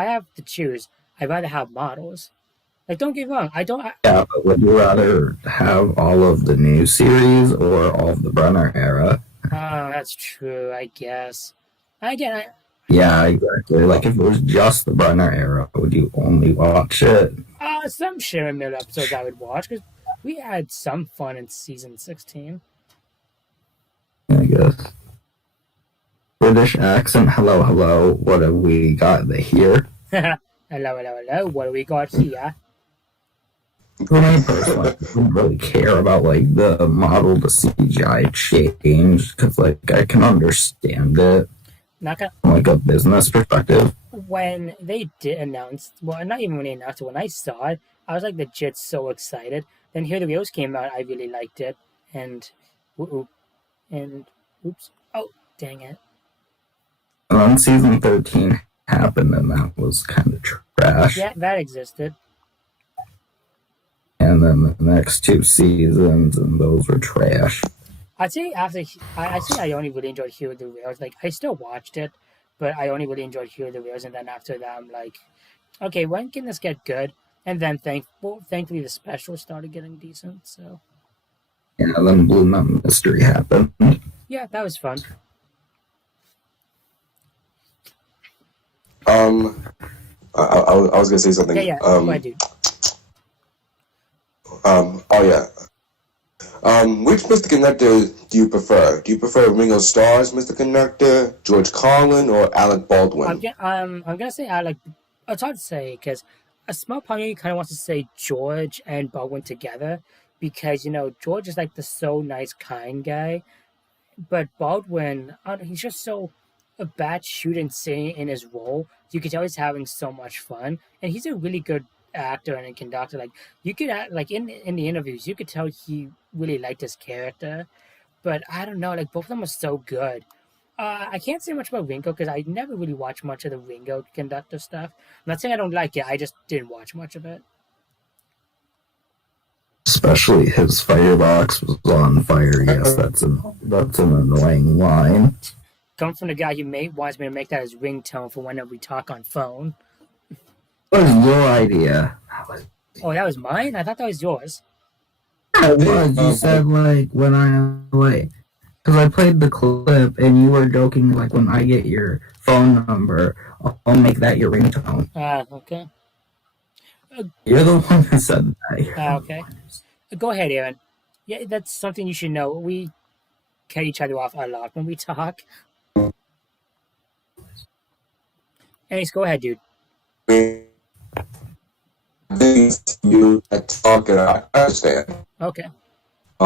have to choose, I'd rather have models. Like, don't get me wrong, Yeah, but would you rather have all of the new series or all of the Brunner era? Oh, that's true. I guess. Yeah, exactly. Like, if it was just the Brunner era, would you only watch it? Some Sharon Miller episodes I would watch because we had some fun in season 16. I guess. British accent, hello, hello. What have we got here? Hello, hello, hello. What do we got here? For me personally, I don't really care about, like, the model to CGI change, because, like, I can understand it from, like, a business perspective. When they did announce, well, not even when they announced it, when I saw it, I was, like, legit so excited. Then Here the Wheels came out, I really liked it, and oops, oh, dang it. And then season 13 happened, and that was kind of trash. Yeah, that existed. And then the next 2 seasons, and those were trash. I'd say I only really enjoyed Here the Wheels. Like, I still watched it, but I only really enjoyed Here the Wheels, and then after that, I'm like, okay, when can this get good? And then thankfully, the specials started getting decent. So Yeah, then Blue Mountain Mystery happened. yeah, that was fun. I was gonna say something. Yeah, go ahead, dude. Oh yeah. Which Mr. Connector do you prefer? Do you prefer Ringo Starr's Mr. Connector, George Carlin, or Alec Baldwin? I'm gonna say Alec. It's hard to say because a small part of me kind of wants to say George and Baldwin together because George is like the so nice, kind guy, but Baldwin, he's just so a batshit insane in his role. You could tell he's having so much fun, and he's a really good actor and a conductor. Like, you could like in the interviews, you could tell he really liked his character. But I don't know, like both of them are so good. I can't say much about Ringo because I never really watched much of the Ringo conductor stuff. I'm not saying I don't like it, I just didn't watch much of it. Especially his firebox was on fire. Yes, that's an annoying line. Come from the guy who wants me to make that his ringtone for whenever we talk on phone. What was your idea? Oh, that was mine? I thought that was yours. It was. You said, like, when because I played the clip and you were joking, like, when I get your phone number, I'll make that your ringtone. Okay. You're the one who said that. Okay. Go ahead, Aaron. Yeah, that's something you should know. We cut each other off a lot when we talk. Anyways, go ahead, dude. You talk and I understand. Okay. I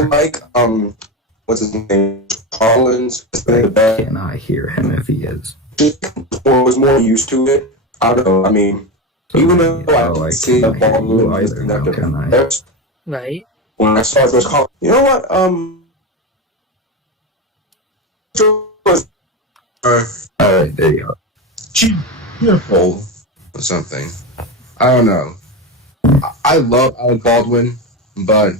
like what's his name? Collins. I cannot hear him if he is. Or was more used to it. I don't know. I mean, So Even though maybe I I'll, didn't like, see the can't ball do movie either now, can I? Right. when I saw George Carlin, you know what? George, Alright, there you go. cheerful or something. I don't know. I love Alec Baldwin, but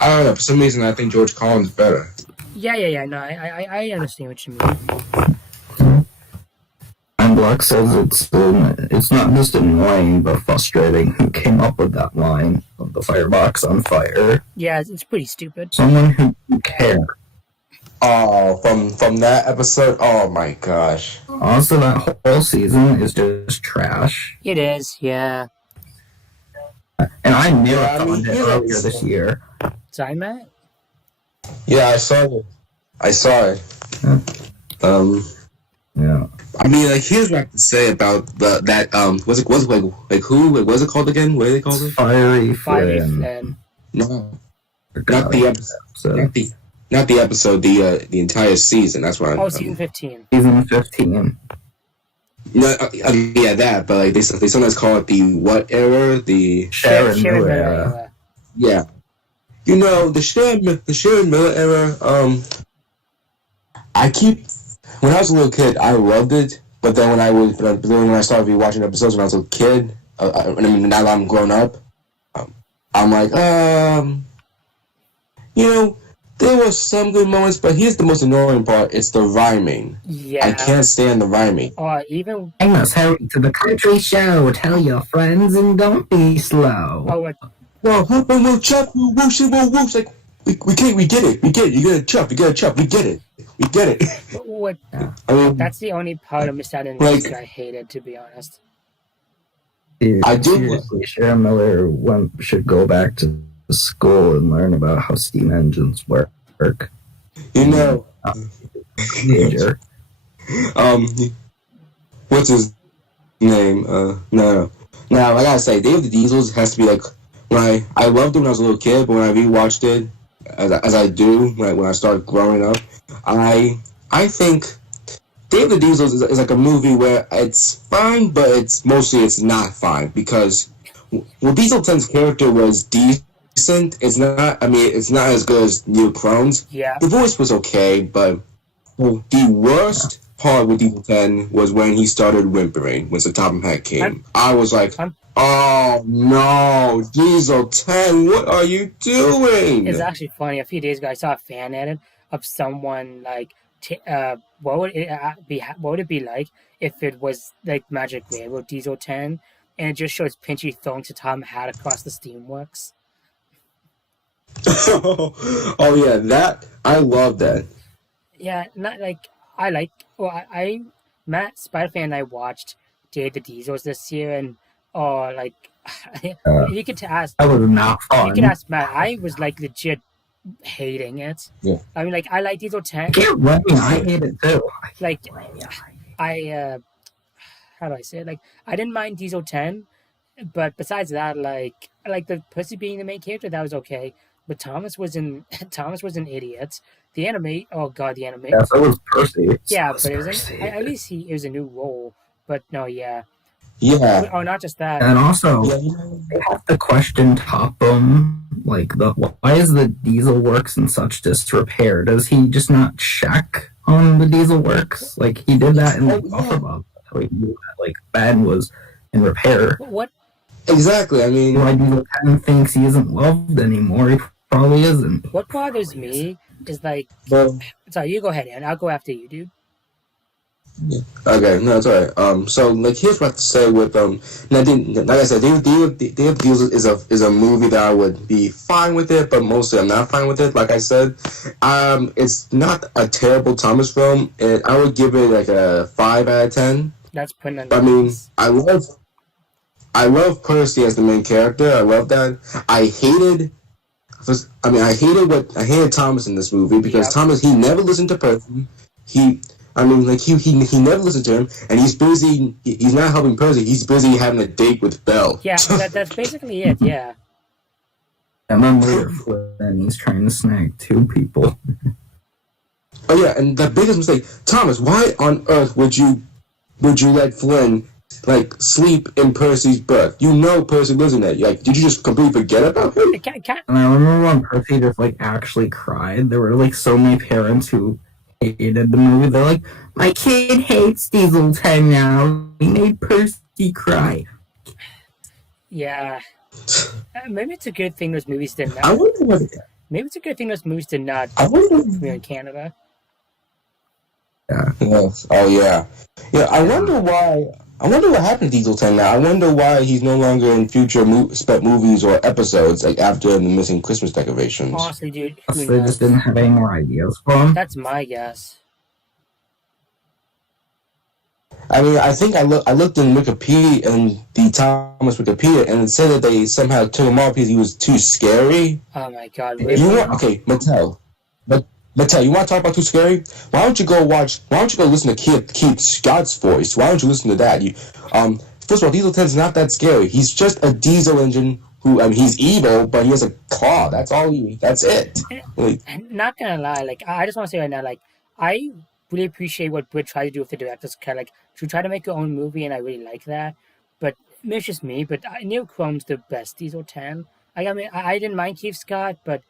I don't know. For some reason, I think George Carlin's better. Yeah. No, I understand what you mean. And Black says it's not just annoying but frustrating. Who came up with that line of the firebox on fire? Yeah, it's pretty stupid. Someone who cares. Oh, from that episode. Oh my gosh. Also, that whole season is just trash. It is, yeah. And I knew Yeah, it I mean, found it earlier this year. Sorry, Matt? Yeah, I saw it. I saw it. Yeah. I mean, like, here's what I have to say about that. What's it called again? What are they called it? Fiery Fiery Flynn. Flynn. No, Forgot not the episode. So, Not the episode. The entire season. That's what. Oh, season 15. season 15. No, yeah, that. But like they sometimes call it the what era? The Sharon Sharon Miller Miller era. era. yeah. You know the Sharon Miller era. I keep when I was a little kid, I loved it. But then when I started rewatching episodes when I was a kid, I mean now that I'm grown up, I'm like, you know, there were some good moments, but here's the most annoying part: it's the rhyming. Yeah. I can't stand the rhyming. Or even, I must hurry to the country show. Tell your friends and don't be slow. oh, what, Well, hop on, we'll chop, we'll whoosh, we'll whoosh. Like, we get it. You gotta chop, we get it. what, I mean, that's the only part of Miss Adam Like- I hated, to be honest. Dude, I do- seriously, Sharon Miller should go back to school and learn about how steam engines work. you know, Major. what's his name? No. Now, I gotta say, Dave the Diesels has to be like, when I loved it when I was a little kid, but when I rewatched it, as I do, when I started growing up, I think Dave the Diesels is like a movie where it's fine, but it's not fine, because well, Diesel 10's character was decent. It's not as good as Neil Crone's. Yeah. The voice was okay, but the worst part with Diesel 10 was when he started whimpering when the Topham Hatt came. I was like, oh no, Diesel 10, what are you doing? It's actually funny. A few days ago, I saw a fan edit of someone like, what would it be like if it was like Magic Railroad Diesel 10, and it just shows Pinchy throwing to Topham Hatt across the Steamworks. Oh yeah, that I love that. Yeah, not like I Matt Spider-Fan and I watched Dave the Diesels this year, and you could ask. That was not You could fun. ask Matt. I was like legit hating it. Yeah. I mean, like I like Diesel 10. Get running. I hate it too. Like I how do I say it? Like I didn't mind Diesel 10, but besides that, like the Pussy being the main character, that was okay. But Thomas was an idiot. The anime, oh god, the anime. Yes, it was Percy. Yeah, It was but it was Percy. at least it was a new role. But no, yeah. Yeah. Oh, not just that. And also, Yeah. they have to question Topham. Like, why is the Diesel Works in such disrepair? Does he just not check on the Diesel Works? Like, he did that in the Buffer Bob. So he knew that, like, Ben was in repair. What? Exactly. I mean, Why Diesel 10 thinks he isn't loved anymore? He probably isn't. What bothers me is like. well, Sorry, you go ahead, and I'll go after you, dude. okay, no, it's alright. So like, here's what I have to say with now, like I said, Dave Diesel is a movie that I would be fine with it, but mostly I'm not fine with it. Like I said, it's not a terrible Thomas film. I would give it like a 5 out of 10. That's putting on. I mean, I love Percy as the main character. I love that. I hated Thomas in this movie because Yep. Thomas, he never listened to Percy. He never listened to him, and he's busy. He's not helping Percy. He's busy having a date with Belle. Yeah, that's basically it. Yeah. And then later, Flynn, he's trying to snag 2 people. Oh yeah, and the biggest mistake, Thomas. Why on earth would you let Flynn like sleep in Percy's berth. You know Percy lives in there. Like, did you just completely forget about him? And I remember when Percy just like actually cried. There were like so many parents who hated the movie. They're like, my kid hates Diesel 10 now. He made Percy cry. Yeah. Maybe it's a good thing those movies did not. I wonder what. Maybe it's a good thing those movies did not I wonder. premiere in Canada. Yeah. Yes. Oh yeah. Yeah. I wonder why. I wonder what happened to Diesel 10 now. I wonder why he's no longer in future movies or episodes, like after the missing Christmas decorations. Honestly, dude, who So they knows? just didn't have any more ideas for him. That's my guess. I mean, I think I looked in Wikipedia, in the Thomas Wikipedia, and it said that they somehow took him off because he was too scary. Oh my god, You really? want Mattel? Mattel, you want to talk about too scary? Why don't you go listen to Keith Scott's voice? Why don't you listen to that? First of all, Diesel 10's not that scary. He's just a diesel engine who, I mean, he's evil, but he has a claw. That's all. That's it. Like, And not gonna lie, like I just want to say right now, like I really appreciate what Brit tried to do with the director's cut. Like she tried to make her own movie, and I really like that. But maybe it's just me. But Neil Chrome's the best Diesel 10. I mean, I didn't mind Keith Scott, but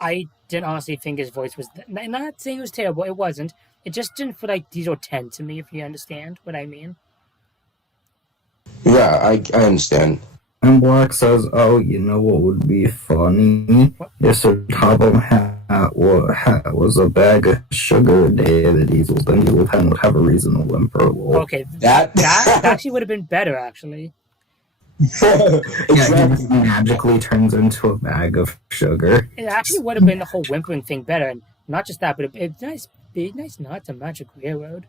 I didn't honestly think his voice was. Not saying it was terrible. It wasn't. It just didn't feel like Diesel 10 to me. If you understand what I mean. yeah, I understand. And Black says, oh, you know what would be funny? If Sir Topham was a bag of sugar a day of the Diesels, then Diesel 10 would have a reason to whimper a little. Okay, That that actually would have been better. Actually, Yeah, he exactly. just magically turns into a bag of sugar. it actually would have been the whole whimpering thing better, and not just that, but it's nice. Be nice not to Magic Railroad.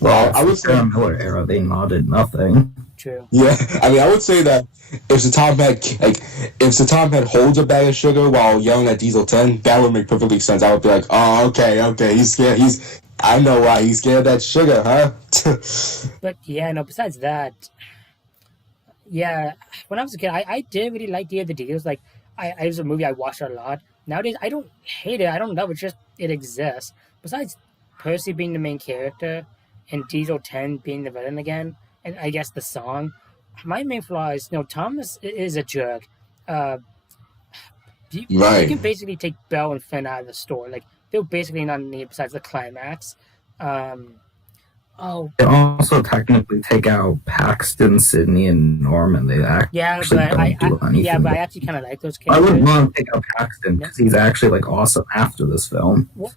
Well, I would say- in the Miller era, they nodded nothing. True. Yeah, I mean, I would say that if Satom had holds a bag of sugar while yelling at Diesel 10, that would make perfectly sense. I would be like, oh, okay, he's scared. I know why he's scared of that sugar, huh? But yeah, no. Besides that, yeah, when I was a kid, I did really like Day of the Deals. Like, it was a movie I watched a lot. Nowadays, I don't hate it. I don't love it. Just it exists. Besides Percy being the main character and Diesel 10 being the villain again, and I guess the song, my main flaw is, Thomas is a jerk. You Right. can basically take Belle and Finn out of the story. Like, they're basically not needed besides the climax. They also technically take out Paxton, Sydney, and Norman. They actually but don't do anything. yeah, but I actually kind of like those I characters. wouldn't want to take out Paxton because he's actually like awesome after this film. Well,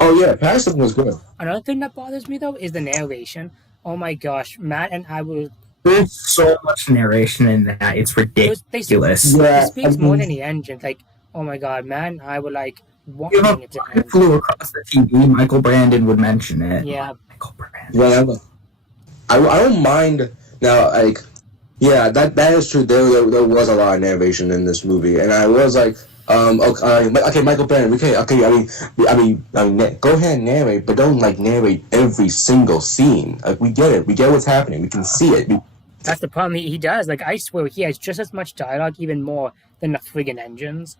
Oh, yeah, Paxton was good. another thing that bothers me though is the narration. Oh my gosh, Matt and I will. There's so much narration in that; it's ridiculous. Yeah, It speaks I more mean- than the engine. Like, oh my god, Matt and I were like If wanting it to a end. flew across the TV, Michael Brandon would mention it. Yeah, Michael Brandon. Yeah, I don't mind now. Like, yeah, that is true. There was a lot of narration in this movie, and I was like, okay, Michael Brandon. Okay. I mean, go ahead and narrate, but don't like narrate every single scene. Like, we get it. We get what's happening. We can see it. that's the problem. He does. Like, I swear, he has just as much dialogue, even more than the friggin' engines.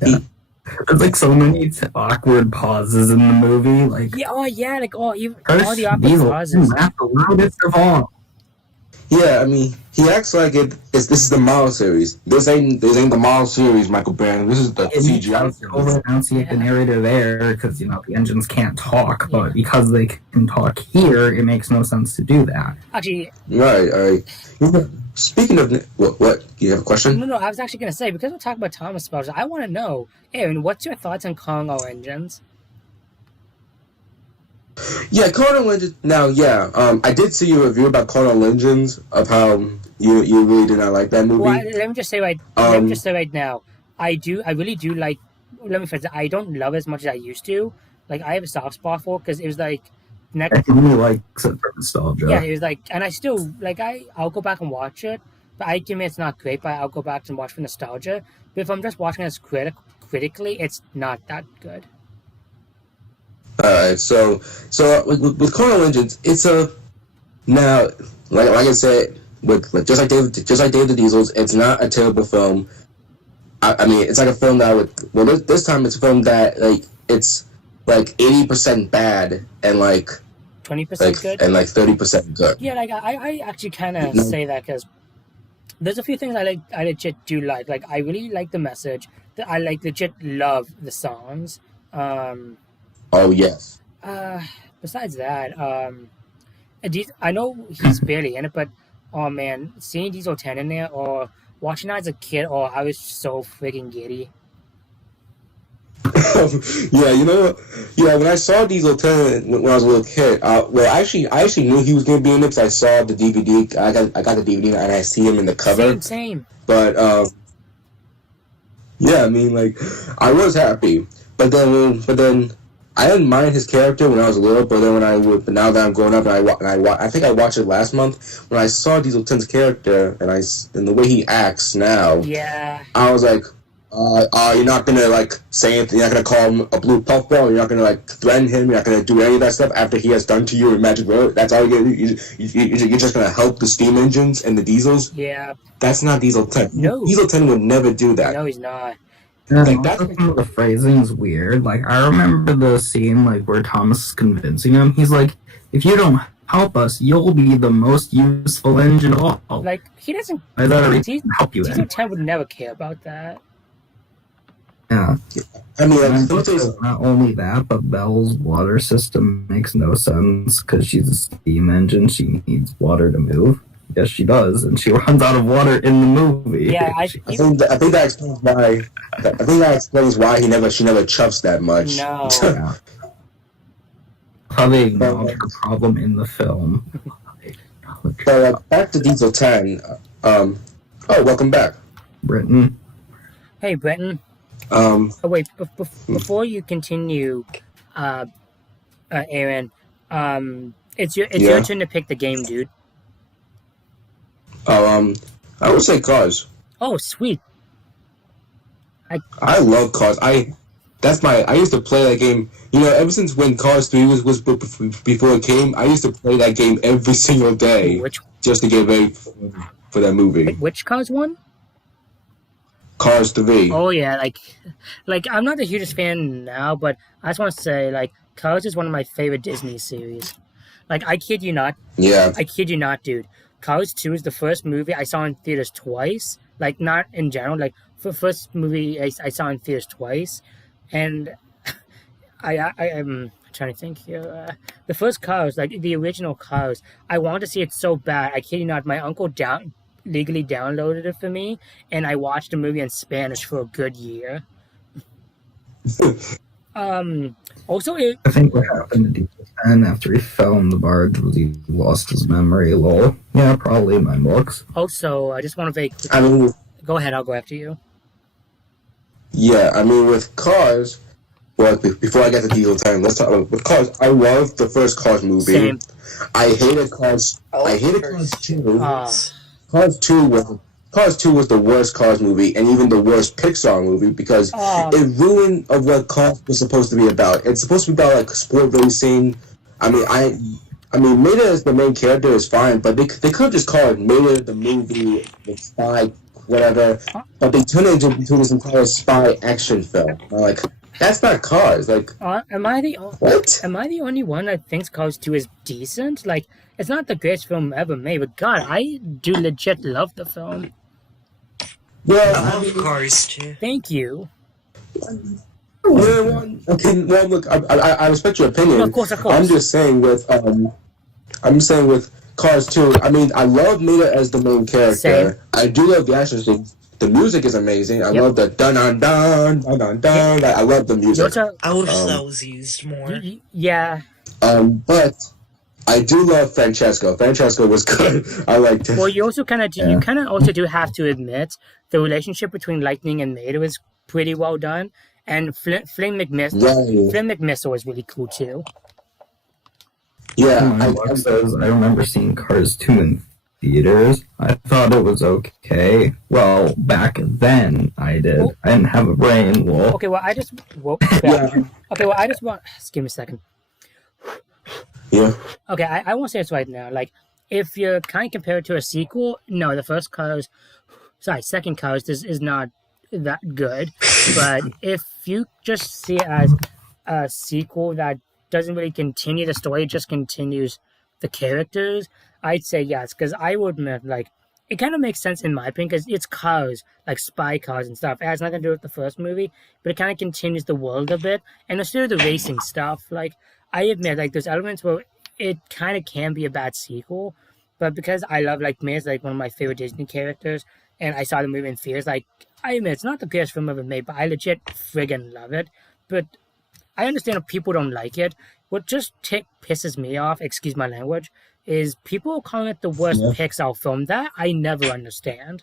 There's like so many awkward pauses in the movie. Like, Yeah, like even Curse all the awkward Diesel, pauses. laugh the loudest of all. Yeah, I mean, he acts like this is the model series. This ain't the model series, Michael Brandon. This is the It CGI makes series. over enunciate the narrative there because the engines can't talk, but because they can talk here, it makes no sense to do that. Actually, Right. Speaking of what? You have a question? no, I was actually gonna say, because we're talking about Thomas spells, I want to know, Aaron, what's your thoughts on Kong all engines? Yeah, Carnal Engines. Now, I did see your review about Carnal Engines of how you really did not like that movie. Well, let me just say right now, I really do like. Let me phrase it. I don't love it as much as I used to. Like, I have a soft spot for it because it was like I next. really like it for nostalgia. Yeah, it was like, and I still like. I'll go back and watch it, but I admit it's not great. But I'll go back and watch for nostalgia. But if I'm just watching it as critically, it's not that good. Alright, so with Carnal Engines, it's a now like I said with just like David the Diesels, it's not a terrible film. I mean, it's like a film that this time it's a film that like it's like 80% bad and like 20% good. and like 30% good. Yeah, like I actually kind of No. say that because there's a few things I legit do like. Like I really like the message. That I like legit love the songs. Oh yes. Besides that, I know he's barely in it, but oh man, seeing Diesel 10 in there or watching that as a kid, oh, I was so freaking giddy. Yeah, you know, yeah. When I saw Diesel 10 when I was a little kid, well, I actually knew he was gonna be in it because I saw the DVD. I got the DVD and I see him in the cover. Same. But yeah, I mean, like, I was happy, but then I didn't mind his character when I was little. But then but now that I'm grown up, and I think I watched it last month when I saw Diesel 10's character and the way he acts now. Yeah. I was like, you're not gonna like say anything. You're not gonna call him a blue puffball. You're not gonna like threaten him. You're not gonna do any of that stuff after he has done to you in Magic Road. That's all you're gonna do. You're just gonna help the steam engines and the diesels. Yeah. That's not Diesel 10. No. Diesel 10 would never do that. No, he's not. Yeah, Like, also that's- some of the phrasing's weird. Like, I remember the scene, like, where Thomas is convincing him. He's like, if you don't help us, you'll be the most useful engine of all. Like he doesn't. I thought I Diesel can help you in. 10 would never care about that. Yeah. I mean, like, And some things. also, not only that, but Belle's water system makes no sense because she's a steam engine. She needs water to move. Yes, she does, and she runs out of water in the movie. Yeah, I think that explains why. I think that explains why she never chuffs that much. No. Yeah. How they acknowledge the problem in the film. But back to Diesel 10. Oh, welcome back. Britain. Hey, Brenton. Um, Oh wait, before you continue, Aaron, it's your Yeah. turn to pick the game, dude. I would say Cars. Oh, sweet. I love Cars. I used to play that game. You know, ever since when Cars 3 was before it came, I used to play that game every single day Which just to get ready for that movie. which Cars one? Cars 3. Oh yeah, like I'm not the hugest fan now, but I just want to say like Cars is one of my favorite Disney series. Like I kid you not, Yeah. dude. Cars 2 is the first movie I saw in theaters twice. Like not in general, like for first movie I saw in theaters twice, and I am trying to think here. The first Cars, like the original Cars, I wanted to see it so bad. I kid you not, my uncle legally downloaded it for me, and I watched the movie in Spanish for a good year. Also, I think what happened to Diesel 10 after he fell in the barge was he lost his memory, lol. Yeah, probably in my books. also, I just want to very quick. I mean, Go ahead, I'll go after you. yeah. I mean, with Cars. Well, before I get to Diesel 10, let's talk about with Cars. I loved the first Cars movie. Same. I hated Cars. I hated Cars 2. Ah. Cars 2 was the worst Cars movie and even the worst Pixar movie because it ruined of what Cars was supposed to be about. It's supposed to be about like sport racing. I mean, Maida as the main character is fine, but they could have just called Maida the movie, the spy, whatever. But they turned it into this entire spy action film. I'm like, that's not Cars. Like, Am I the what? only one that thinks Cars 2 is decent? Like, it's not the greatest film ever made, but God, I do legit love the film. Well, I love Cars too. Thank you. well, okay, well, look, I respect your opinion. No, of course. I'm just saying with Cars 2. I mean, I love Maida as the main character. Same. I do love the action scenes. The music is amazing. I Yep. love the dun dun dun dun dun dun. Like, I love the You music. also, I wish that was used more. yeah. But I do love Francesco. Francesco was good. I liked him. Well, you also kind of also do have to admit the relationship between Lightning and Maida is pretty well done, and Flynn McMissile is really cool too. Yeah, My book says I remember seeing Cars 2 in theaters. I thought it was okay. Well, back then I did. Well- I didn't have a brain. Well, Okay, well, I just want. Just give me a second. yeah. Okay, I won't say this right now. Like, if you're kind of compared to a sequel, no, second Cars is not that good. But if you just see it as a sequel that doesn't really continue the story, it just continues the characters, I'd say yes, because I would admit, like, it kind of makes sense in my opinion, because it's cars, like spy cars and stuff. It has nothing to do with the first movie, but it kind of continues the world a bit, and instead of the racing stuff, like, I admit, like, there's elements where it kind of can be a bad sequel, but because I love, like, Miz, like, one of my favorite Disney characters, and I saw the movie in theaters, like, I admit, it's not the best film ever made, but I legit friggin' love it. But I understand if people don't like it. What just pisses me off, excuse my language, is people calling it the worst Pixar film. That I never understand.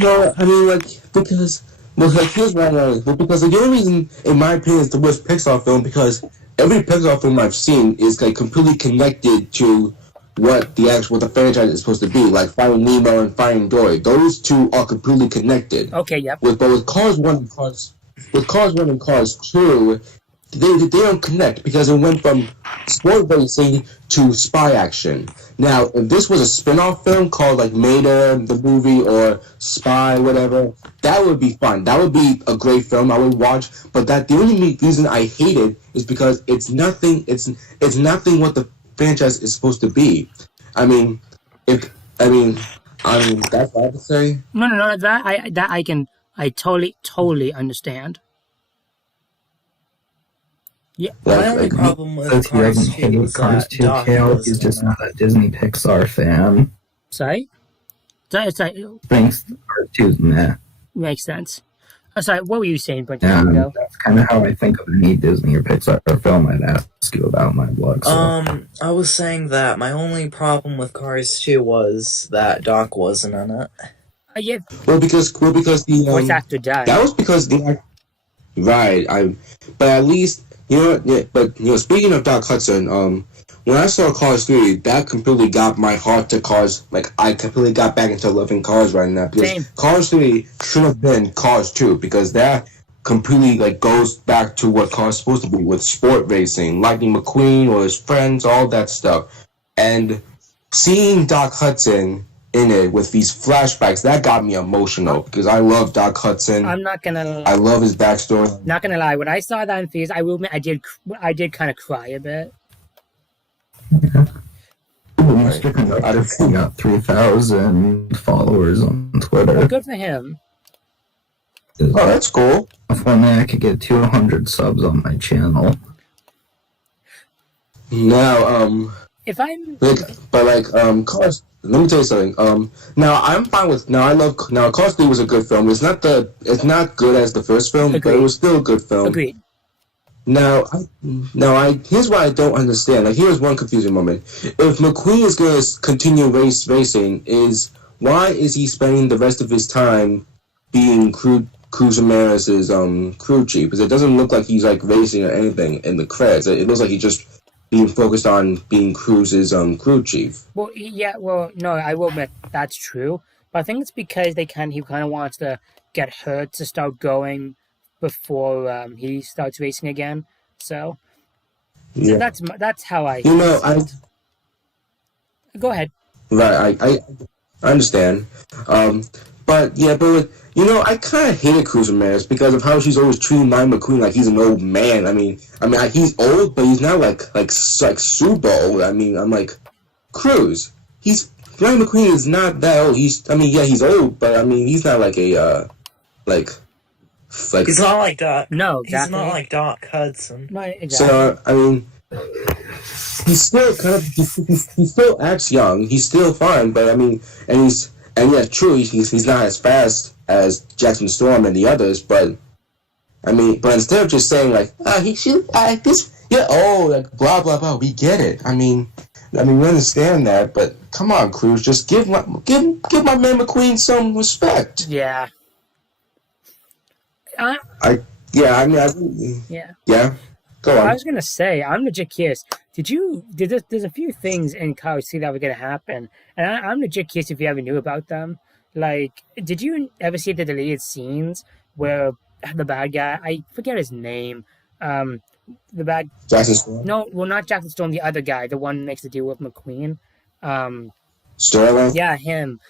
No, I mean, like, because, well, like, here's what I know. Well, because like, the only reason, in my opinion, it's the worst Pixar film, because every Pixar film I've seen is, like, completely connected to what the franchise is supposed to be, like Finding Nemo and Finding Dory. Those two are completely connected. Okay, yep. With Cars 1 and Cars 2, they don't connect because it went from sport racing to spy action. Now, if this was a spin-off film called like Mater, the movie, or Spy, whatever, that would be fun. That would be a great film I would watch. But the only reason I hate it is because it's nothing. It's nothing what the franchise is supposed to be. I mean, that's what I would say. No. That I totally understand. Yeah. My only problem with Says he Cars doesn't 2 hate is Cars that 2 Doc Kale. was He's just in it. not a Disney Pixar fan. Sorry? It's like, Thinks Cars 2's meh. makes sense. Oh, sorry, what were you saying, Brenton? And that's kind of how I think of any Disney or Pixar film I'd ask you about my blog. So. I was saying that my only problem with Cars 2 was that Doc wasn't in it. Yeah, Well, because the voice actor died. that was because the right. But at least speaking of Doc Hudson, when I saw Cars 3, that completely got my heart to Cars. Like, I completely got back into loving Cars right now. Because Same. Cars 3 should have been Cars 2, because that completely, like, goes back to what Cars is supposed to be, with sport racing, Lightning McQueen or his friends, all that stuff. And seeing Doc Hudson in it with these flashbacks, that got me emotional, because I love Doc Hudson. I'm not gonna. I love his backstory. Not gonna lie. When I saw that in theaters, I will admit I did kind of cry a bit. Mr. Conductor got 3,000 followers on Twitter. Well, good for him. Oh, that's cool. If only I could get 200 subs on my channel. Now, If I'm Cars. Let me tell you something. Now I'm fine with. Now Cars 3 was a good film. It's not good as the first film, but it was still a good film. agreed. Now, here's what I don't understand. Like, here's one confusing moment. If McQueen is going to continue racing, why is he spending the rest of his time being Cruz Ramirez's crew chief? Because it doesn't look like he's like racing or anything in the credits. It looks like he's just being focused on being Cruz's crew chief. Well, yeah. Well, no, I will admit that's true. But I think it's because he kind of wants to get hurt to start going before he starts racing again. So that's how I. Go ahead. Right, I understand. But I kind of hated Cruz Ramirez because of how she's always treating Ryan McQueen like he's an old man. I mean, he's old, but he's not like super old. I mean, I'm like, Cruz. Ryan McQueen is not that old. He's old, but I mean, he's not like a He's not like Doc. No, He's exactly. not like Doc Hudson. Right, exactly. So I mean, he's still he still acts young. He's still fine, but I mean, he's true. He's not as fast as Jackson Storm and the others, but I mean, but instead of just saying like, like blah blah blah, we get it. I mean, we understand that, but come on, Cruz, just give my man McQueen some respect. Yeah. Yeah. Go on. I was gonna say, I'm legit curious. There's a few things in Cars 3 that were gonna happen, and I'm legit curious if you ever knew about them. Like, did you ever see the deleted scenes where the bad guy, I forget his name, Jackson Storm? No, well, not Jackson Storm, the other guy, the one who makes the deal with McQueen. Sterling? Yeah, him.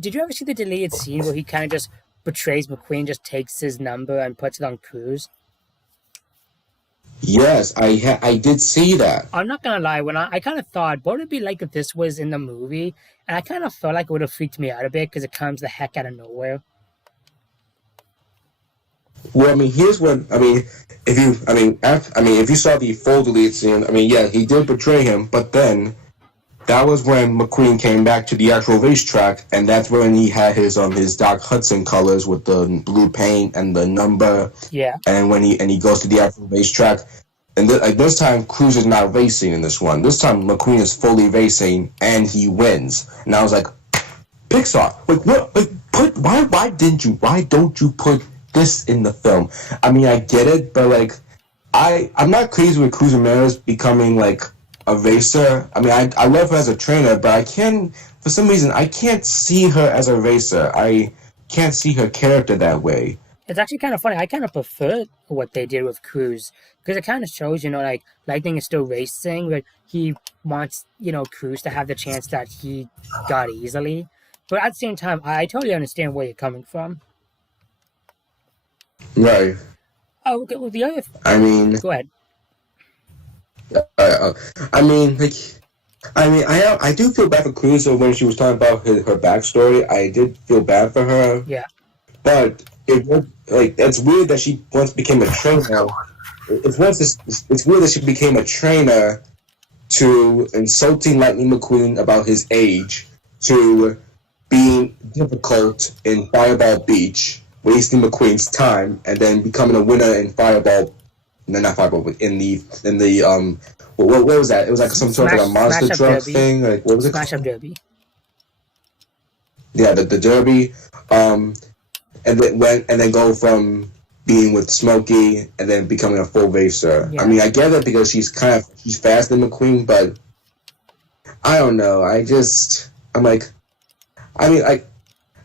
Did you ever see the deleted scene where he kind of just betrays McQueen, just takes his number and puts it on Cruz? Yes, I did see that. I'm not gonna lie, when I kind of thought, what would it be like if this was in the movie? And I kind of felt like it would have freaked me out a bit because it comes the heck out of nowhere. Well, I mean, here's what I mean. If you, if you saw the full delete scene, I mean, yeah, he did betray him, but then that was when McQueen came back to the actual racetrack, and that's when he had his Doc Hudson colors with the blue paint and the number, Yeah. and when he goes to the actual racetrack, and like this time Cruz is not racing in this one. This time McQueen is fully racing, and he wins. And I was like, Pixar, like what? Like why don't you put this in the film? I mean, I get it, but like I'm not crazy with Cruz Ramirez becoming like a racer. I mean, I love her as a trainer, but I can for some reason I can't see her as a racer. I can't see her character that way. It's actually kind of funny. I kind of prefer what they did with Cruz because it kind of shows, like Lightning is still racing, but he wants, Cruz to have the chance that he got easily. But at the same time, I totally understand where you're coming from. Right. Oh, okay, well, the other. I mean, Go ahead. I mean, like, I do feel bad for Cruz when she was talking about her backstory. I did feel bad for her. Yeah. But it's weird that she once became a trainer. It's weird that she became a trainer to insulting Lightning McQueen about his age, to being difficult in Fireball Beach, wasting McQueen's time, and then becoming a winner in Fireball. No, not Fireball, but in the what was that? It was like some sort of a monster truck thing. Like what was it? Smash Up Derby. Yeah, the Derby. And then go from being with Smokey and then becoming a full racer. Yeah. I mean, I get it because she's faster than McQueen, but I don't know. I'm like, I mean,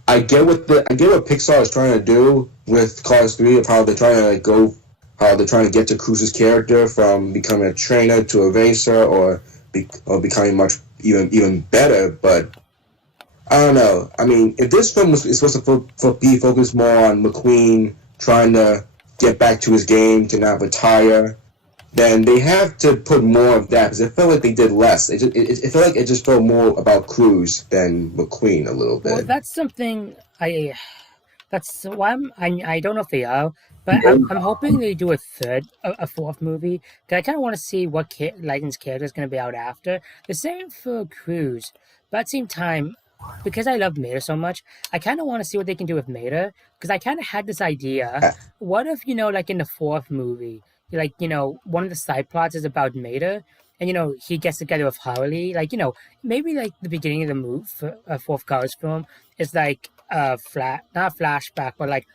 I get what Pixar is trying to do with Cars 3 of how they're trying to how they're trying to get to Cruz's character from becoming a trainer to a racer or becoming much even better, but I don't know. I mean, if this film is supposed to be focused more on McQueen trying to get back to his game, to not retire, then they have to put more of that because it felt like they did less. It felt like it just felt more about Cruz than McQueen a little bit. Well, that's something that's why I don't know if they are, but I'm hoping they do a fourth movie because I kind of want to see what Lightning's character is going to be out after. The same for Cruz, but at the same time, because I love Mater so much, I kind of want to see what they can do with Mater because I kind of had this idea. What if, like in the fourth movie, one of the side plots is about Mater and, he gets together with Harley. Maybe like the beginning of the fourth Cars film is like not a flashback, but like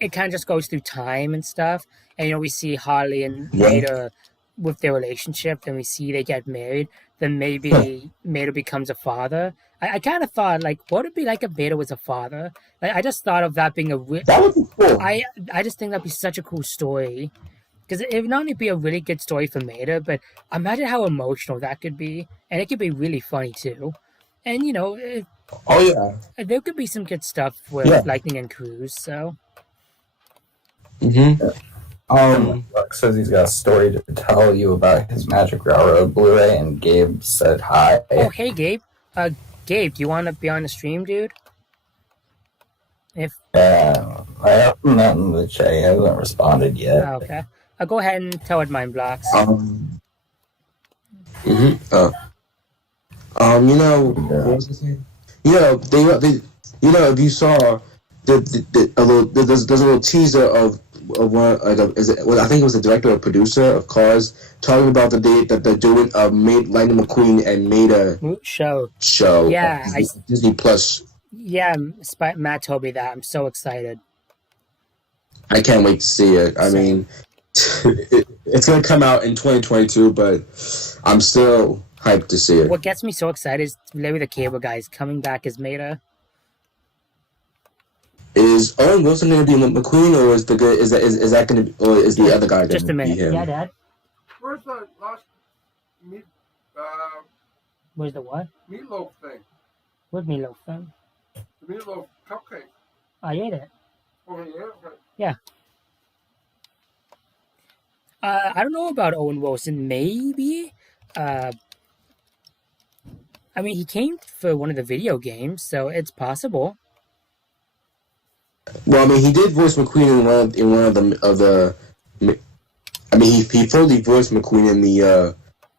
it kind of just goes through time and stuff. And, we see Harley and Mater with their relationship, then we see they get married, then maybe Mater becomes a father. I kind of thought, like, what would it be like if Mater was a father? Like, I just thought of that being that would be cool. I just think that'd be such a cool story. Because it would not only be a really good story for Mater, but imagine how emotional that could be. And it could be really funny, too. And, oh, yeah. There could be some good stuff with Lightning and Cruz, so. Mm-hmm. Buck says he's got a story to tell you about his Magic Railroad Blu-ray, and Gabe said hi. Oh, hey, Gabe. Gabe, do you want to be on the stream, dude? Yeah, I haven't met in the chat. He hasn't responded yet. Okay. I'll go ahead and tell it mind blocks. What was I saying? If you saw there's a little teaser of one, I think it was the director or producer of Cars talking about the date that they're doing a Lightning McQueen and Mater show. Yeah, Disney Plus. Yeah, Matt told me that. I'm so excited. I can't wait to see it. I mean, it's going to come out in 2022, but I'm still hyped to see it. What gets me so excited is Larry the Cable Guy is coming back as Mater. Is Owen Wilson going to be McQueen, or is that going to be, or is the other guy going to be him? Yeah, Dad. Where's the last meat? Where's the what? Meatloaf thing. What meatloaf thing? The meatloaf cupcake. I ate it. Oh yeah. Okay. Yeah. I don't know about Owen Wilson. Maybe. Uh, I mean, he came for one of the video games, so it's possible. Well, I mean, he did voice McQueen in one of the. I mean, he fully voiced McQueen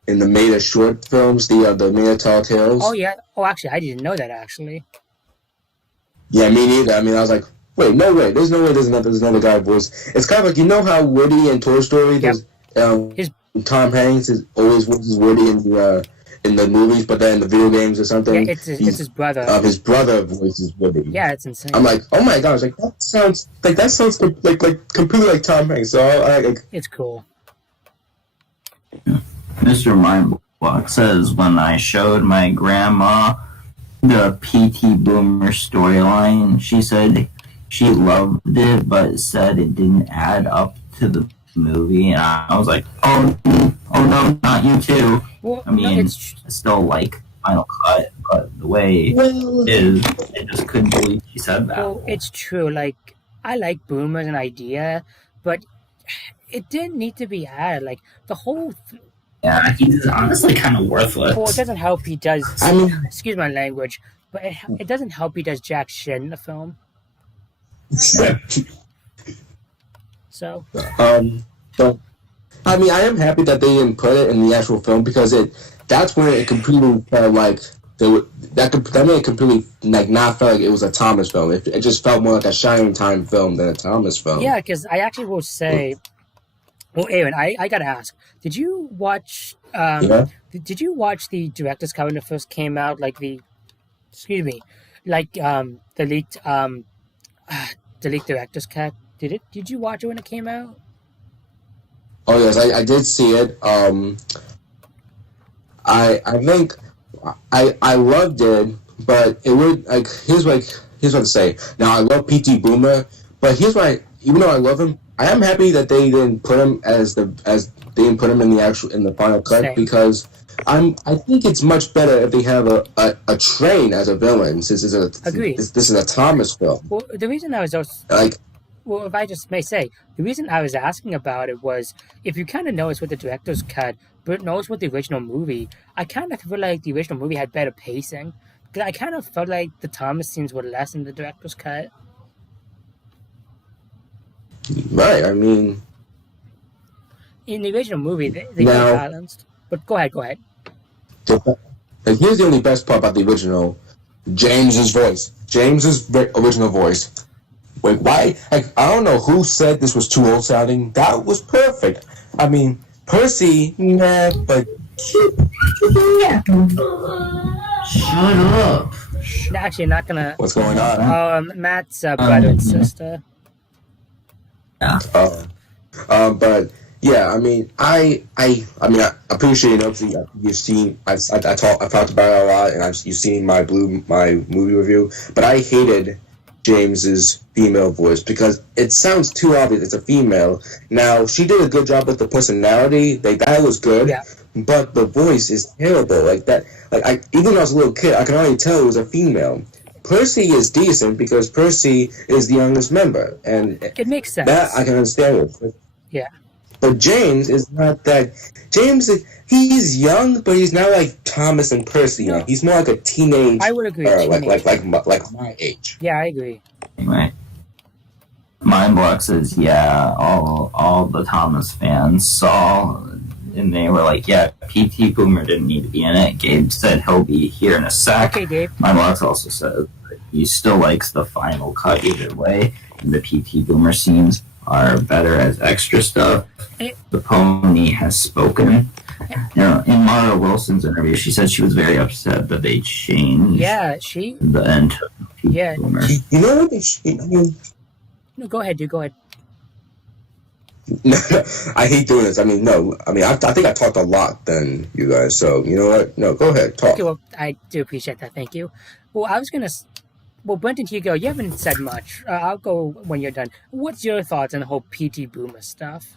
in the Meta short films, the Meta Tall Tales. Oh yeah. Oh, actually, I didn't know that. Actually. Yeah, me neither. I mean, I was like, wait, no way. There's no way there's another guy voice. It's kind of like, you know how Woody in Toy Story, Yep. His Tom Hanks is always voices Woody in the movies, but then in the video games or yeah, something, it's his brother. his brother voices Woody. Yeah, it's insane. I'm like, oh my gosh, like that sounds like completely like Tom Hanks. So I like, It's cool. Mr. Mindblock says, when I showed my grandma the PT Boomer storyline, she said she loved it, but said it didn't add up to the movie. And I was like, oh no, not you too. Well, I mean, I still like Final Cut, but the way it is, I just couldn't believe she said that. well, it's true. Like, I like Boom as an idea, but it didn't need to be added. Like, the whole. Yeah, he's honestly kind of worthless. Well, it doesn't help he does. I mean, Excuse my language, but it doesn't help he does jack shit in the film. So. but I mean, I am happy that they didn't put it in the actual film because that's when it completely felt like that made it completely like not felt like it was a Thomas film. It just felt more like a Shining Time film than a Thomas film. Yeah, because I actually will say. Well, Aaron, I gotta ask. Did you watch? Yeah. Did you watch the director's cut when it first came out? Like the, excuse me, like the leaked director's cut. Did you watch it when it came out? Oh yes, I did see it. I think I loved it, but it would like here's what to say. Now I love PT Boomer, but here's why. Even though I love him, I am happy that they didn't put him as they didn't put him in the final cut. Same. Because I think it's much better if they have a Train as a villain. Since Agreed. this is a Thomas film. Well, the reason I was also, Like well, if I just may say, the reason I was asking about it was if you kind of notice with the director's cut, but knows with the original movie, I kind of feel like the original movie had better pacing. Because I kind of felt like the Thomas scenes were less in the director's cut. right, I mean. In the original movie, they Now- were balanced. But go ahead. Like, here's the only best part about the original: James's voice. James's original voice. Wait, why? Like, I don't know who said this was too old sounding. That was perfect. I mean, Percy, nah, but Shut up. Actually, not gonna. what's going on? Matt's brother and sister. But yeah, I mean, I appreciate it. Obviously, you've seen. I've talked about it a lot, and you've seen my movie review. But I hated James's female voice because it sounds too obvious. It's a female. Now she did a good job with the personality. Like that was good. Yeah. But the voice is terrible. Like that. Like even when I was a little kid, I can already tell it was a female. Percy is decent because Percy is the youngest member, and It makes sense. that I can understand with. But, Yeah. But James is not that. James, he's young, but he's not like Thomas and Percy. No. He's more like a teenage. I would agree. Like my age. Yeah, I agree. Anyway, Mindblock says, yeah, all the Thomas fans saw, and they were like, yeah, PT Boomer didn't need to be in it. Gabe said he'll be here in a sec. Okay, Gabe. Mindblock also says that he still likes the final cut either way, and the PT Boomer scenes are better as extra stuff. The pony has spoken. You know, in Mara Wilson's interview, she said she was very upset that they changed Yeah, the end of PT Yeah. Boomer. You know what? I mean, No, go ahead, dude. Go ahead. I hate doing this. I mean, no. I mean, I think I talked a lot than you guys. So you know what? No, go ahead, talk. Okay, well, I do appreciate that. Thank you. Well, I was gonna. Well, Brenton, you go. You haven't said much. I'll go when you're done. What's your thoughts on the whole PT Boomer stuff?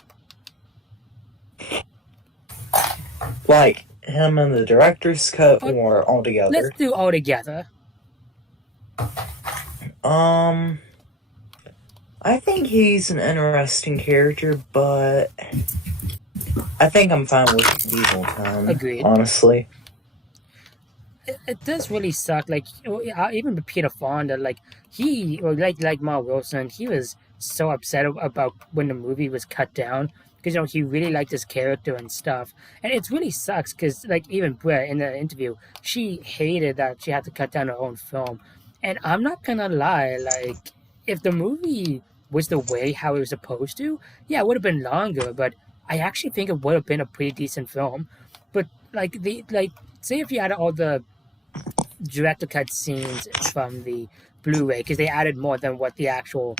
Like him in the director's cut or altogether? Let's do all together. I think he's an interesting character, but I think I'm fine with Diesel Town. Agreed. Honestly. It does really suck. Like even with Peter Fonda, like like Mark Wilson, he was so upset about when the movie was cut down because he really liked his character and stuff, and it really sucks because like even Brett in the interview, she hated that she had to cut down her own film, and I'm not gonna lie, like if the movie was the way how it was supposed to, yeah, it would have been longer, but I actually think it would have been a pretty decent film, but say if you had all the director cut scenes from the Blu-ray because they added more than what the actual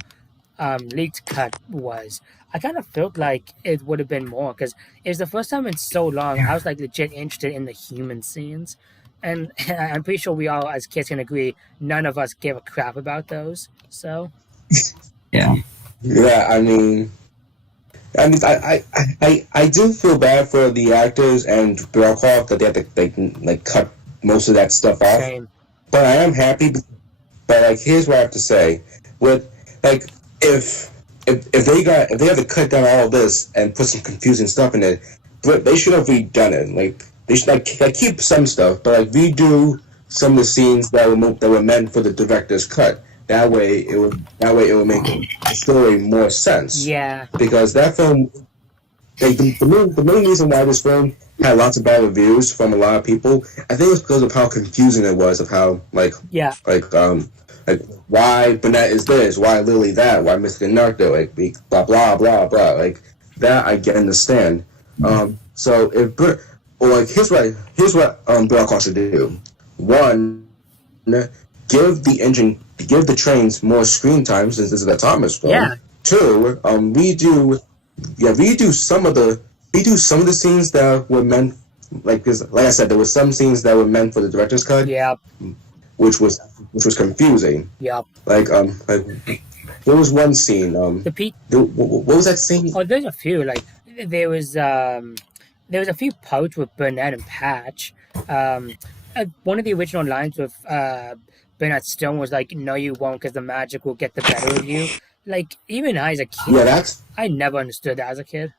leaked cut was. I kind of felt like it would have been more because it was the first time in so long I was like legit interested in the human scenes, and I'm pretty sure we all as kids can agree none of us give a crap about those. So Yeah. Yeah, I mean, I do feel bad for the actors and Barkov that they have to like cut most of that stuff off. same. But I am happy. But like, here's what I have to say: with like, if they have to cut down all of this and put some confusing stuff in it, but they should have redone it. Like they should like keep some stuff, but like redo some of the scenes that were meant for the director's cut. That way it would make the story more sense. Yeah, Because that film, like the main reason why this film had lots of bad reviews from a lot of people, I think it was because of how confusing it was, of how like why Burnett is this, why Lily that, why Mr. Narco, like blah blah blah blah, like that I can understand. So if here's what Bill should do. One, give the trains more screen time since this is a Thomas film. Yeah. Two, redo some of the scenes that were meant, because like I said, there were some scenes that were meant for the director's cut. yeah, Which was confusing. yeah. Like there was one scene. What was that scene? Oh, there's a few. Like there was a few parts with Burnett and Patch. One of the original lines with Bernard Stone was like, "No, you won't, because the magic will get the better of you." Like even I, as a kid, I never understood that as a kid.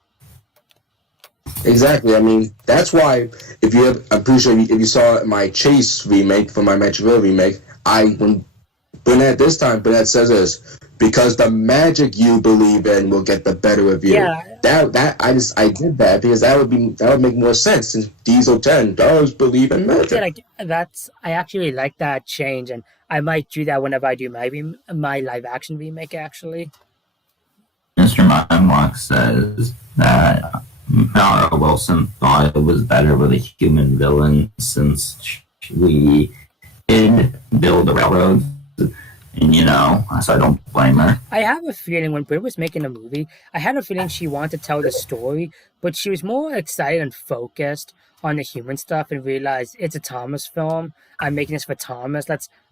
Exactly. I mean, that's why I'm pretty sure if you saw my Chase remake from my Metroville remake, when Burnett says this, because the magic you believe in will get the better of you. Yeah. I did that because that would make more sense since Diesel 10 does believe in magic. Yeah, like I actually really like that change, and I might do that whenever I do my live action remake. Actually, Mr. Mindlock says that Mara Wilson thought it was better with a human villain since we did build the railroads. And so I don't blame her. I have a feeling when Britt was making a movie, I had a feeling she wanted to tell the story, but she was more excited and focused on the human stuff and realized it's a Thomas film. I'm making this for Thomas.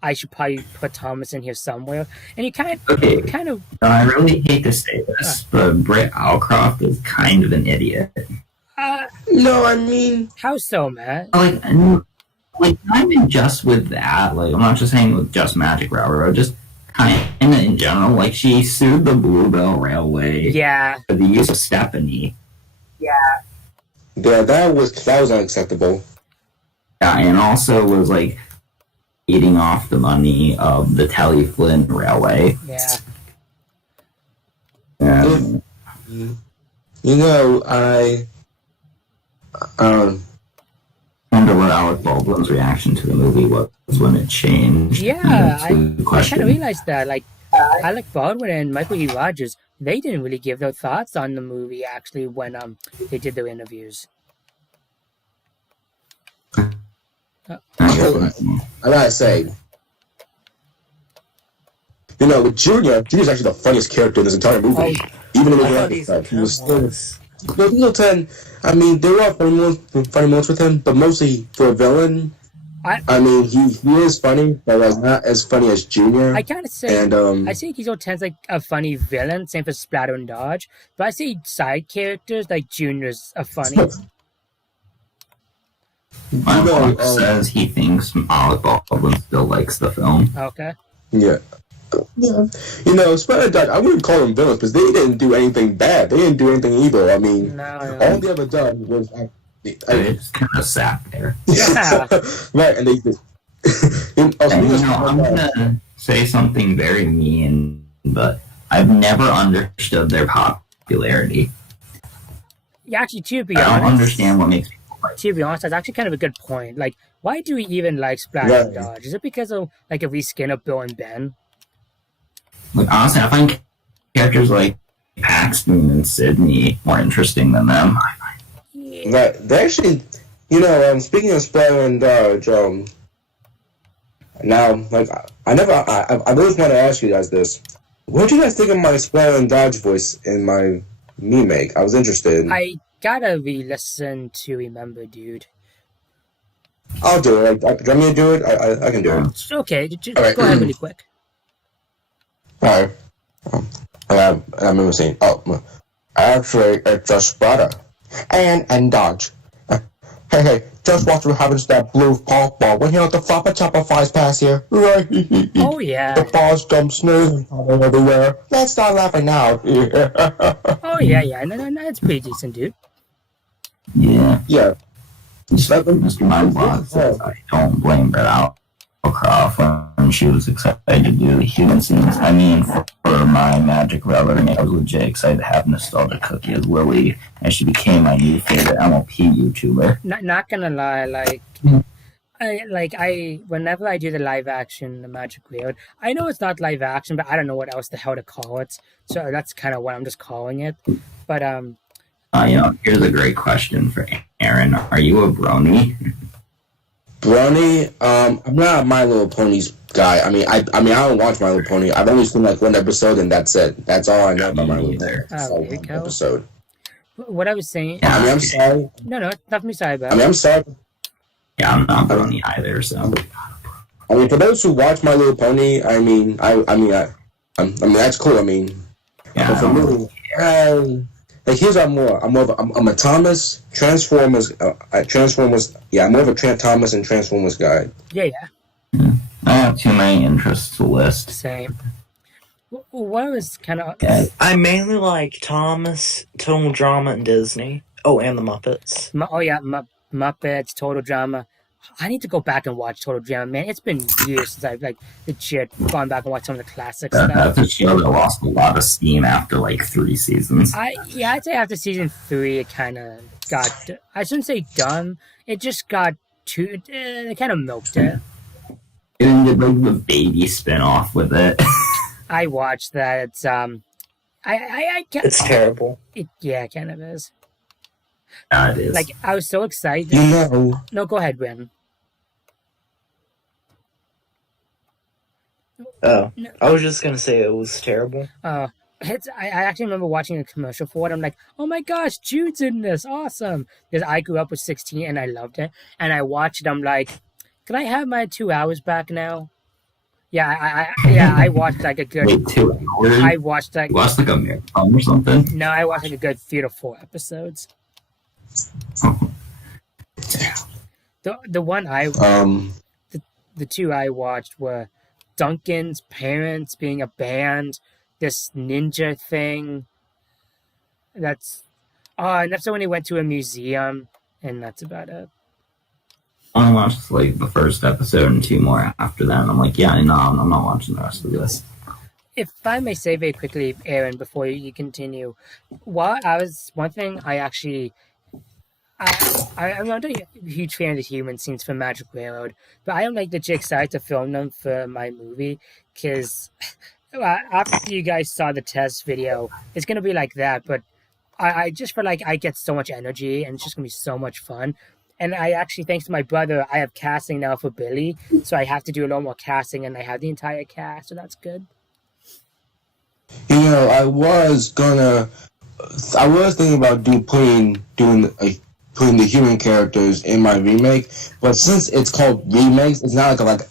I should probably put Thomas in here somewhere. And you kind of. I really hate to say this, but Britt Allcroft is kind of an idiot. No, I mean, how so, Matt? Like, not even just with that. Like, I'm not just saying with just Magic Railroad, just kind of in general. Like, she sued the Bluebell Railway for the use of Stephanie. Yeah, that was unacceptable. Yeah, and also was, like, eating off the money of the Telly Flynn Railway. Yeah. I wonder what Alec Baldwin's reaction to the movie was when it changed. Yeah, I kind of realized that. Like, Alec Baldwin and Michael E. Rogers, they didn't really give their thoughts on the movie, actually, when they did their interviews. I gotta say, with Junior's actually the funniest character in this entire movie. Even in the he was still... Diesel 10, I mean, there were funny moments with him, but mostly for a villain. I mean, he is funny, but like not as funny as Junior. I kind of say, I say Diesel 10's like a funny villain, same for Splatter and Dodge. But I say side characters like Junior's are funny. My says he thinks Alec Baldwin still likes the film. Okay. Yeah. You know, Splat and Dodge, I wouldn't call them villains because they didn't do anything bad. They didn't do anything evil. I mean, No. all they ever done was It's kind of sat there. Yeah. right, and they did. And, I'm gonna say something very mean, but I've never understood their popularity. Yeah, actually, to be I don't honest, understand what makes people like. to be honest, that's actually kind of a good point. Like, why do we even like Splash and Right. Dodge? Is it because of like a reskin of Bill and Ben? Like honestly, I find characters like Paxton and Sydney more interesting than them. Yeah. Right, they actually, speaking of Splat and Dodge, now, like, I've always wanted to ask you guys this. What do you guys think of my Splat and Dodge voice in my remake? I was interested. I gotta re-listen to remember, dude. I'll do it. Do you want me to do it? I can do it. It's okay, just All right. go ahead really quick. Alright. I remember saying, actually, it's just Splat and Dodge. Hey, just watch what happens to that blue pop ball when the flopper chopper flies past here. Right? Oh yeah. The balls dump snooze everywhere. Let's start laughing now. Oh yeah. No, it's pretty decent, dude. Yeah, Yeah. Mr. Mindblock says I don't blame Brett Outcroft when she was excited to do the human scenes. I mean, for my Magic Relevant, I was legit excited to have Nostalgia Cookie as Lily, and she became my new favorite MLP YouTuber. Not gonna lie, like, whenever I do the live action the Magic Railroad, I know it's not live action, but I don't know what else the hell to call it. So that's kind of what I'm just calling it. But Here's a great question for Aaron. Are you a brony? Brony, I'm not a My Little Ponies guy. I don't watch My Little Pony. I've only seen like one episode, and that's it. That's all I know about My Little Pony. Oh, there you go. Episode. what I was saying, I'm sorry. no, nothing to be sorry about. I'm sorry. Yeah, I'm not brony either, so. For those who watch My Little Pony, that's cool. Yeah, But for me, here's I'm a Thomas Transformers. I'm more of a Thomas and Transformers guy. Yeah, I have too many interests to list. same. What I was kind of Okay. I mainly like Thomas, Total Drama, and Disney. Oh, and the Muppets. Muppets, Total Drama. I need to go back and watch Total Drama, man. It's been years since I've legit gone back and watched some of the classic stuff. That's a show that lost a lot of steam after 3 seasons. I'd say after season 3, it kind of got. I shouldn't say done. It just got too. They kind of milked it. And did the baby spin-off with it. I watched that. It's I can't. It's terrible. It kind of is. Yeah, it is. Like, I was so excited. No, go ahead, Brandon. Oh, No. I was just gonna say it was terrible. I actually remember watching a commercial for it. I'm like, oh my gosh, Jude's in this, awesome! Because I grew up with 16 and I loved it. And I watched it. I'm like, can I have my 2 hours back now? Yeah, I watched like a good. Wait, 2 hours? I watched like You watched a marathon or something? no, I watched like a good 3 to 4 episodes. The one the 2 I watched were Duncan's parents being a band, this ninja thing. And that's when he went to a museum, and that's about it. I watched the first episode and 2 more after that, and I'm like, yeah, no, I'm not watching the rest of this. If I may say very quickly, Aaron, before you continue, one thing I actually. I'm not a huge fan of the human scenes for Magic Railroad, but I am legit excited to film them for my movie because after you guys saw the test video, it's gonna be like that. But I just feel like I get so much energy and it's just gonna be so much fun. And I actually, thanks to my brother, I have casting now for Billy, so I have to do a lot more casting, and I have the entire cast, so that's good. I was thinking about putting the human characters in my remake, but since it's called remakes, it's not like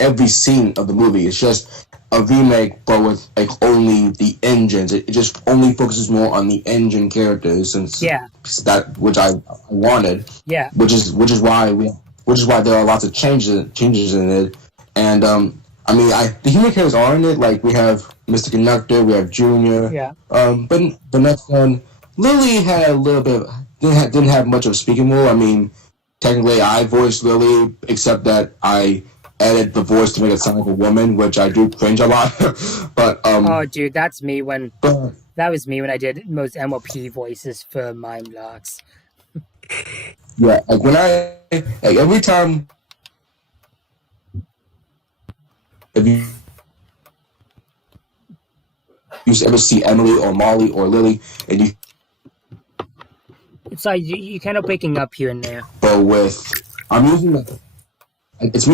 every scene of the movie. It's just a remake, but with only the engines. It just only focuses more on the engine characters, since that which I wanted. Yeah. Which is why there are lots of changes in it, and I mean, the human characters are in it. Like we have Mr. Conductor, we have Junior. Yeah. But the next one, Lily had a little bit. Didn't have much of a speaking role. I mean, technically, I voiced Lily, except that I edit the voice to make it sound like a woman, which I do cringe a lot. But Oh, dude, that's me when but, that was me when I did most MLP voices for Mime Blocks. yeah, like when like every time, if you ever see Emily or Molly or Lily, and you It's like you kind of breaking up here and there. go with, I'm using it's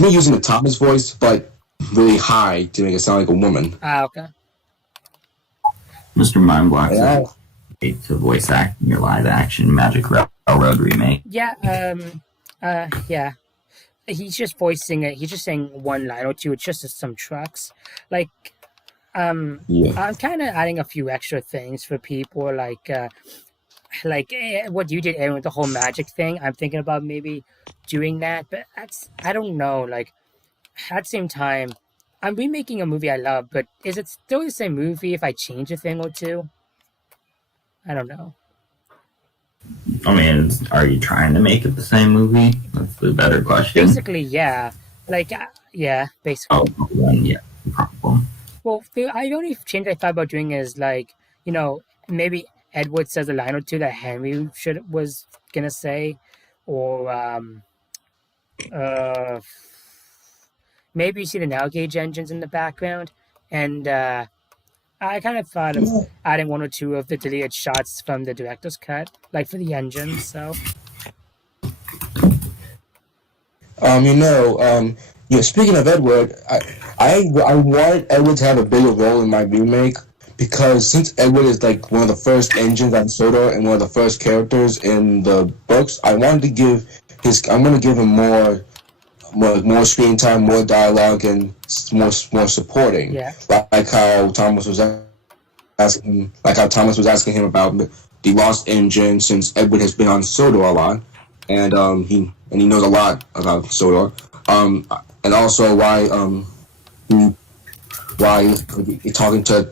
me using the Thomas voice, but really high to make it sound like a woman. Ah, okay. Mr. Mindblock Yeah. said to voice act in your live action Magic Railroad remake. Yeah. Yeah. He's just voicing it. He's just saying one line or two. It's just some trucks. Like, Yeah. I'm kind of adding a few extra things for people, like what you did, Aaron, with the whole magic thing. I'm thinking about maybe doing that, but I don't know. Like, at the same time, I'm remaking a movie I love, but is it still the same movie if I change a thing or two? I don't know. I mean, are you trying to make it the same movie? That's the better question. Basically, yeah. Like, yeah, basically. Oh, then yeah, no problem. Well, the only change I thought about doing is like, maybe Edward says a line or two that Henry was gonna say, or maybe you see the Now Gauge engines in the background, and I kind of thought of adding one or two of the deleted shots from the director's cut, like for the engines. So Speaking of Edward, I wanted Edward to have a bigger role in my remake because since Edward is like one of the first engines on Sodor and one of the first characters in the books, I'm going to give him more screen time, more dialogue, and more supporting. yeah, Like how Thomas was asking him about the lost engine since Edward has been on Sodor a lot, and he knows a lot about Sodor. And also why he's talking to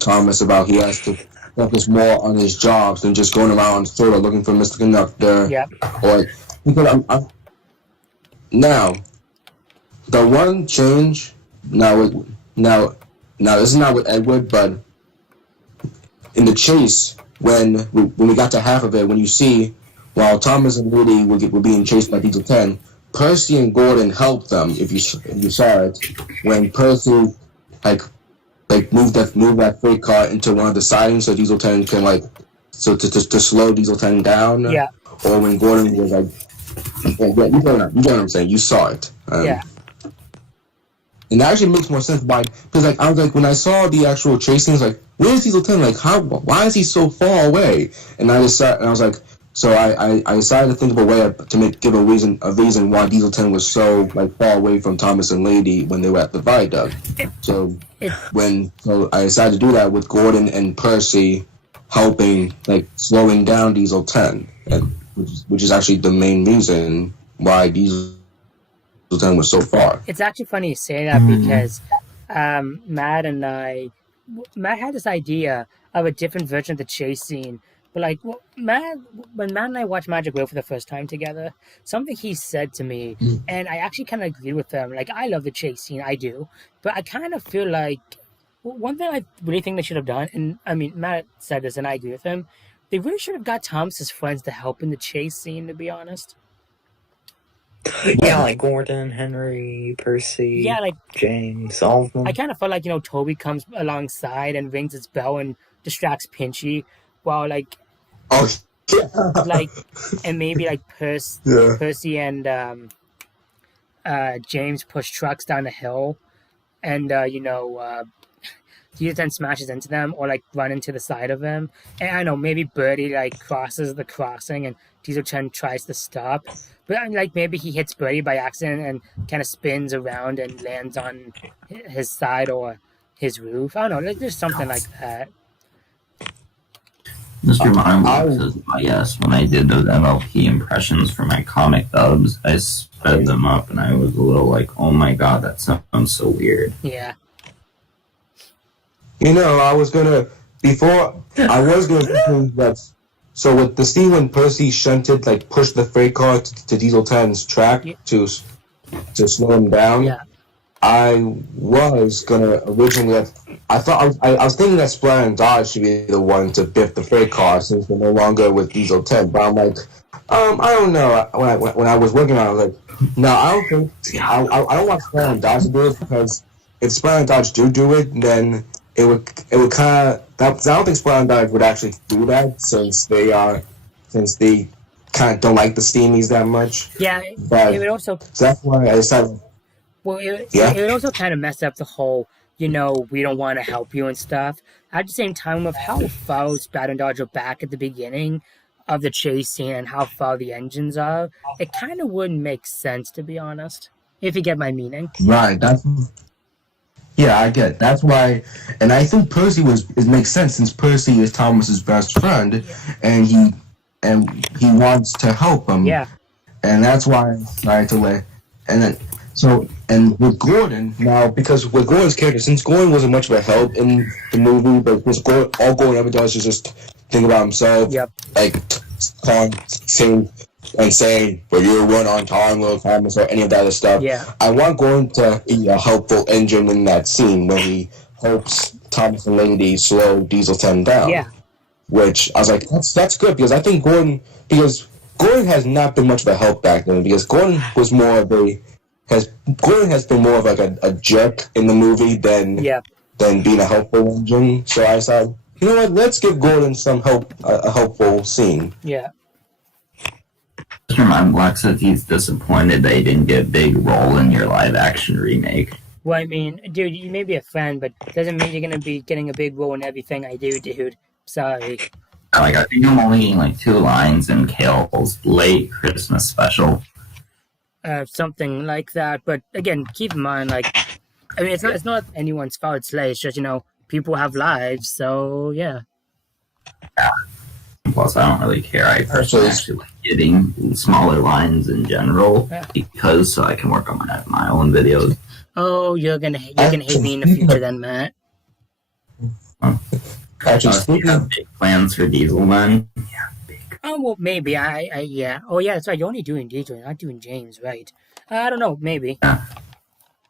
Thomas about he has to focus more on his jobs than just going around Sodor looking for Mr. Conductor. yeah. Or because now the one change now this is not with Edward, but in the chase when we got to half of it, when you see while Thomas and Woody were being chased by Diesel 10, Percy and Gordon helped them. If you saw it, when Percy move that freight car into one of the sidings so Diesel 10 can to slow Diesel 10 down. Yeah. Or when Gordon was you know what I'm saying. You saw it. Yeah. And that actually makes more sense because I was like when I saw the actual chase scenes, like where's Diesel 10? Like why is he so far away? And I was like. So I decided to think of a way to give a reason why Diesel 10 was so far away from Thomas and Lady when they were at the viaduct. So I decided to do that with Gordon and Percy helping slowing down Diesel 10, which is actually the main reason why Diesel 10 was so far. It's actually funny you say that because Matt had this idea of a different version of the chase scene. But when Matt and I watched Magic Rail for the first time together, something he said to me, and I actually kind of agreed with him. Like, I love the chase scene, I do, but I kind of feel like one thing I really think they should have done, and I mean Matt said this, and I agree with him. They really should have got Thomas's friends to help in the chase scene. To be honest, Yeah, like Gordon, Henry, Percy, yeah, James, all of them. I kind of felt like Toby comes alongside and rings his bell and distracts Pinchy, while Oh, and maybe Percy and James push trucks down the hill, and he then smashes into them or run into the side of them. And I know maybe Birdie crosses the crossing and Diesel 10 tries to stop, but maybe he hits Birdie by accident and kind of spins around and lands on his side or his roof. I don't know, there's something like that. Mr. I- Mindbox says, yes, when I did those MLP impressions for my comic dubs, I sped them up and I was a little like, oh my god, that sounds so weird. Yeah. I was gonna that. So with the scene when Percy shunted, like pushed the freight car to Diesel 10's track to slow him down. Yeah. I was gonna originally. I was thinking that Splatter and Dodge should be the one to biff the freight car since they're no longer with Diesel 10. But I'm like, I don't know. When I was working on it, I was like, no, I don't think. I don't want Splatter and Dodge to do it because if Splatter and Dodge do it, then it would kind of. I don't think Splatter and Dodge would actually do that since they kind of don't like the Steamies that much. Yeah. But It would also. so that's why I decided. Well, it Yeah. would also kind of mess up the whole, we don't want to help you and stuff. At the same time, of how far Splatter and Dodge are back at the beginning of the chase scene and how far the engines are, it kind of wouldn't make sense, to be honest. If you get my meaning. Right. Yeah, I get. That's why, and I think Percy it makes sense since Percy is Thomas's best friend, and he wants to help him. Yeah. And that's why I decided to let, and with Gordon now, because with Gordon's character, since Gordon wasn't much of a help in the movie, but all Gordon ever does is just think about himself, Yep. like saying, "But you're run on time, little Thomas," or any of that other stuff. Yeah. I want Gordon to be a helpful engine in that scene when he helps Thomas and Lady slow Diesel 10 down. Yeah. Which I was like, that's good because I think Gordon has not been much of a help back then because Gordon has been more of like a jerk in the movie than being a helpful engine. So I said, you know what, let's give Gordon some help, a helpful scene. Yeah. Mr. Mindbox says he's disappointed they didn't get a big role in your live action remake. Well, I mean, dude, you may be a friend, but doesn't mean you're going to be getting a big role in everything I do, dude. Sorry. Like, I think I'm only getting like 2 lines in Kale's late Christmas special. Something like that. But again, keep in mind, like, I mean, it's not anyone's fault. It's late. It's just, people have lives. So, yeah. Plus, I don't really care. I personally actually like getting smaller lines in general because so I can work on my own videos. Oh, you're gonna hate me in the future then, Matt. Actually, You have big plans for Diesel then? Yeah, big. Oh, well, maybe. Yeah. Oh, yeah, that's right. You're only doing DJ. You're not doing James, right? I don't know. Maybe.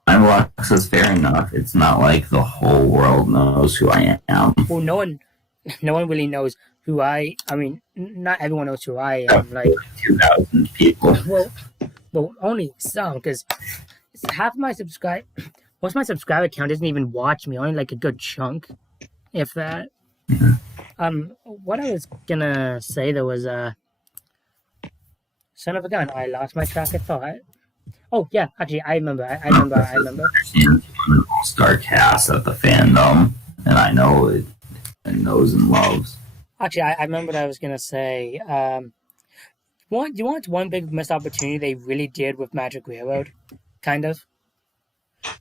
Mindbox is fair enough. It's not like the whole world knows who I am. Well, no one really knows who I mean, not everyone knows who I am. Like 2,000 people. Well, only some, because half of my most of my subscriber count doesn't even watch me. Only like a good chunk, if that. What I was gonna say though was, son of a gun, I lost my track of thought. Oh yeah, actually, I remember. An all-star cast at the fandom, and I know it and knows and loves. Actually, I remember what I was gonna say. Do you want one big missed opportunity they really did with Magic Railroad? Kind of.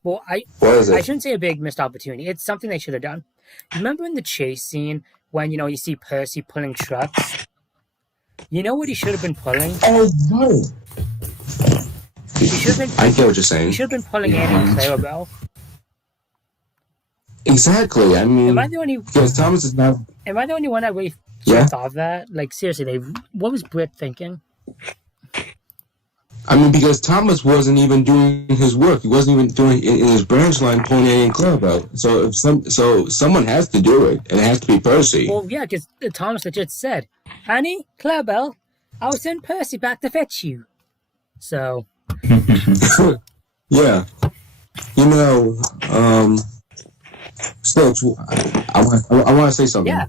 Well, what is it? I shouldn't say a big missed opportunity. It's something they should have done. Remember in the chase scene when you see Percy pulling trucks? You know what he should have been pulling? Oh no! He should have been. I get what you're saying. He should have been pulling Annie and Clarabelle. Exactly. I mean, Am I the only? because Thomas is not. Am I the only one that really thought of that? Like seriously, what was Britt thinking? I mean, because Thomas wasn't even doing his work. He wasn't even doing in his branch line pulling Annie and Clarabelle. So someone has to do it, and it has to be Percy. Well, yeah, because Thomas legit said, "Annie, Clarabelle, I'll send Percy back to fetch you." So. Yeah. So I want to say something. Yeah.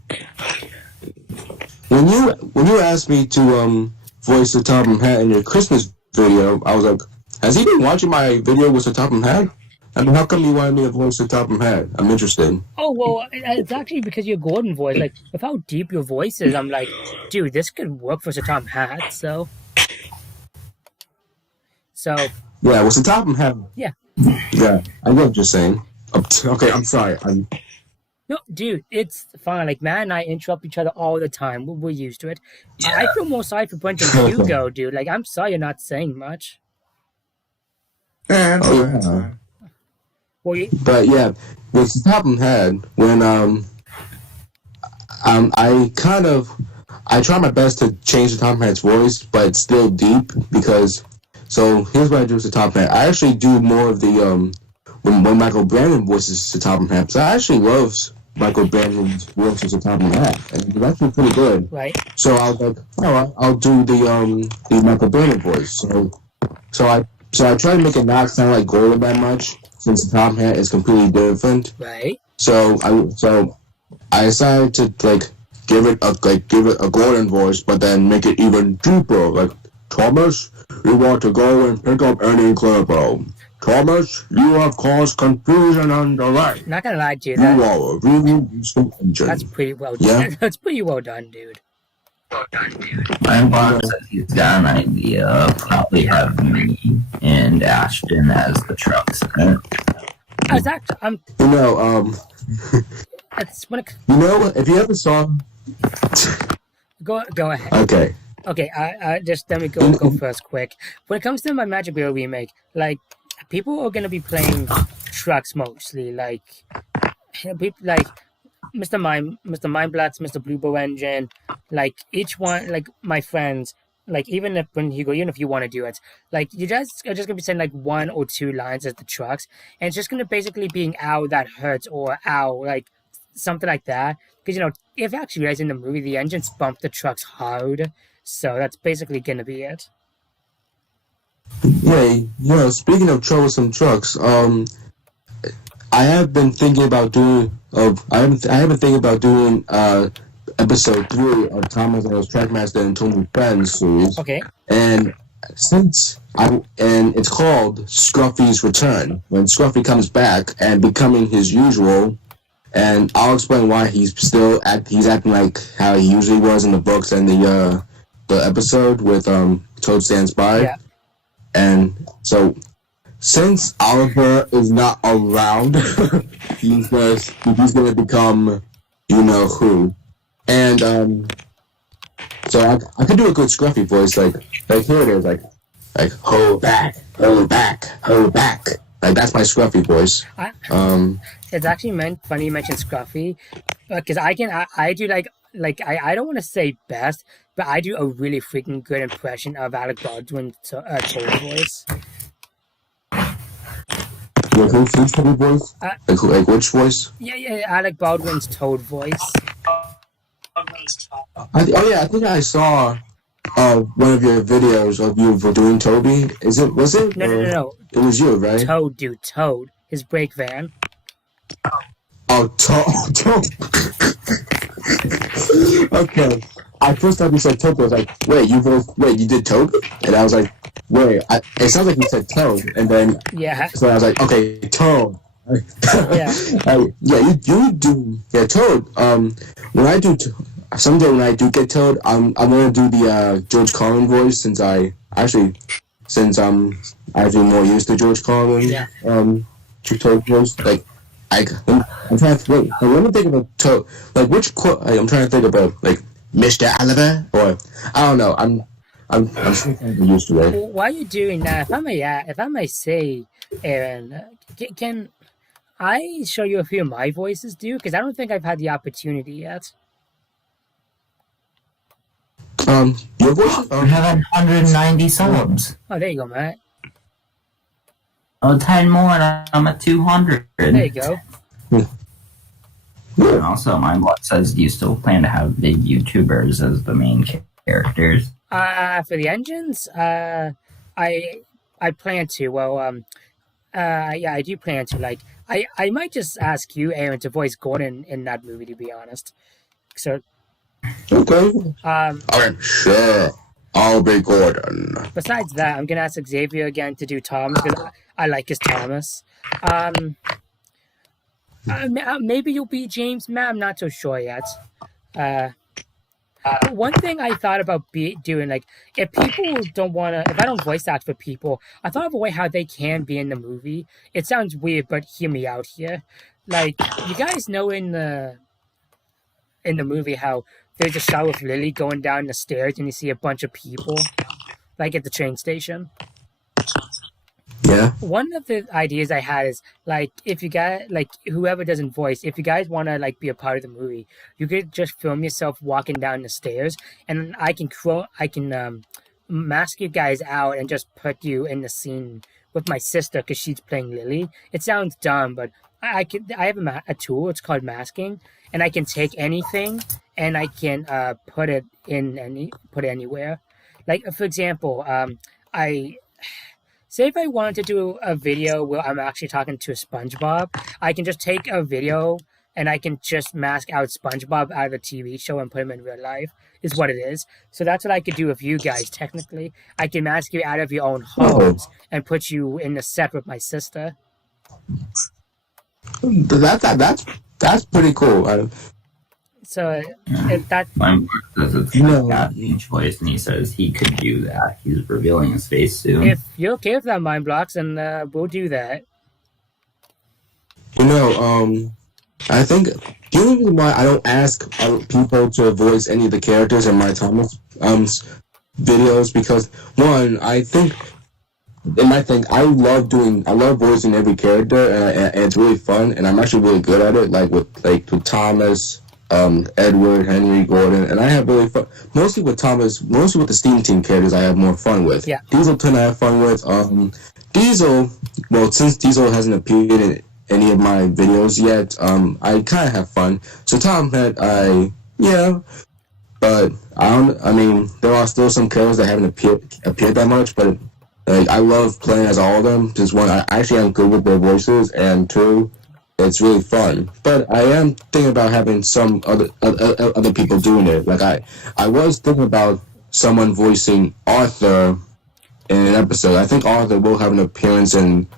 When you asked me to voice the Topham Hatt in your Christmas video, I was like, has he been watching my video with the Topham Hatt? I mean, how come you wanted me to voice the Topham Hatt? I'm interested. Oh, well, it's actually because your Gordon voice, like, with how deep your voice is, I'm like, dude, this could work for Tom Hatt, so. Yeah, with the Topham Hatt. Yeah. Yeah, I get what you're saying. Okay, I'm sorry. No, dude, it's fine. Like, Matt and I interrupt each other all the time. We're used to it. I Yeah. feel more sorry for Brent than you go, dude. Like, I'm sorry you're not saying much. Yeah, it's Oh, fine, it's yeah. fine. Well, you, But yeah, with the Topham Head, when I try my best to change the Topham Head's voice, but it's still deep because. So here's what I do with the Topham Head. I actually do more of the when Michael Brandon voices the Topham Head. So I actually love Michael Brandon's voices the Topham Head, and it's actually pretty good. right? So I was like, all right, I'll do the Michael Brandon voice. So I try to make it not sound like Golden that much, since the Topham Head is completely different. Right. So I decided to give it a Gordon voice, but then make it even deeper. Like, Thomas, you want to go and pick up any clipper. Thomas, you have caused confusion and delay. Not gonna lie to you, You are a really useful engine. that's pretty well Yeah. done. That's pretty well done, dude. My boss says he's got an idea of probably have me and Ashton as the trucks. I was actually, You know, it's when it, if you ever saw. go ahead. Okay. Okay, I just let me go first quick. When it comes to my Magic Wheel remake, like, people are gonna be playing trucks mostly, like Mr. Mindblatz, Mr. Bluebow Engine, like each one, like my friends, like even if you want to do it, like you just are just gonna be saying like one or two lines as the trucks, and it's just gonna basically being "ow that hurts" or "ow," like something like that. Because if you actually realize in the movie, the engines bump the trucks hard, so that's basically gonna be it. Yeah, speaking of troublesome trucks, I have been thinking about doing episode 3 of Thomas and his Trackmaster and Tony Friends series, Okay. and it's called Scruffy's Return, when Scruffy comes back and becoming his usual, and I'll explain why he's acting like how he usually was in the books and the episode with Toad Stands By. Yeah. And so, since Oliver is not around, he's gonna become you know who, and so I could do a good Scruffy voice, like here it is, like hold back, hold back, hold back, like that's my Scruffy voice. It's actually funny you mentioned Scruffy, because I do I don't want to say best, but I do a really freaking good impression of Alec Baldwin's Toad voice. Like who's Scruffy voice? Like which voice? Yeah, Alec Baldwin's Toad voice. I think I saw one of your videos of you for doing Toby. Was it? No. It was you, right? Toad, dude, Toad. His brake van. Oh, Toad. Okay. I first time you said Toad, I was like, wait, you did Toad? And I was like, wait, it sounds like you said Toad. And then, Yeah. so I was like, okay, Toad. Yeah. You do, Toad. Someday when I do get Toad, I'm gonna do the George Carlin voice, since I'm actually more used to George Carlin. Yeah. Toad voice. Like, I'm trying to think. Let me think of a Toad. Like, which quote? I'm trying to think about, like, Mr. Oliver, or I don't know. I'm still kind of used to it. Well, while you're doing that, if I may say, Aaron, can I show you a few of my voices, dude? Because I don't think I've had the opportunity yet. Your voice? We have 190 subs. Oh, there you go, Matt. Oh, 10 more and I'm at 200. There you go. And also, my boss says, do you still plan to have big YouTubers as the main characters? For the engines, I plan to. Well, yeah, I do plan to. Like, I might just ask you, Aaron, to voice Gordon in that movie. To be honest, so Okay. um, Sure. I'll be Gordon. besides that, I'm gonna ask Xavier again to do Thomas because I like his Thomas. Maybe you'll be James. Man, I'm not so sure yet. One thing I thought about doing, like, if I don't voice act for people, I thought of a way how they can be in the movie. It sounds weird, but hear me out here. like you guys know in the movie how there's a shot with Lily going down the stairs and you see a bunch of people like at the train station. Yeah. One of the ideas I had is like if you guys like whoever doesn't voice, if you guys want to like be a part of the movie, you could just film yourself walking down the stairs, and I can mask you guys out and just put you in the scene with my sister because she's playing Lily. It sounds dumb, but I have a tool. It's called masking, and I can take anything and I can put it anywhere. Like for example, I say if I wanted to do a video where I'm actually talking to a SpongeBob, I can just take a video and I can just mask out SpongeBob out of the TV show and put him in real life, is what it is. So that's what I could do with you guys, technically. I can mask you out of your own homes and put you in the set with my sister. That's pretty cool. So if that... Mind Block says it's No. got the choice, and he says he could do that. He's revealing his face soon. If you're okay with that, Mind Blocks, then we'll do that. I think the only reason why I don't ask other people to voice any of the characters in my Thomas videos because one, I love voicing every character and it's really fun and I'm actually really good at it. Like with Thomas, Edward, Henry, Gordon, and I have really fun. Mostly with the Steam Team characters, I have more fun with. Yeah. Diesel tend to have fun with. Diesel, well, since Diesel hasn't appeared in any of my videos yet, I kind of have fun. So Tom Head, but I mean, there are still some characters that haven't appeared that much, but like I love playing as all of them. Just one, I actually am good with their voices, and two, it's really fun. But I am thinking about having some other people doing it. Like I was thinking about someone voicing Arthur in an episode. I think Arthur will have an appearance in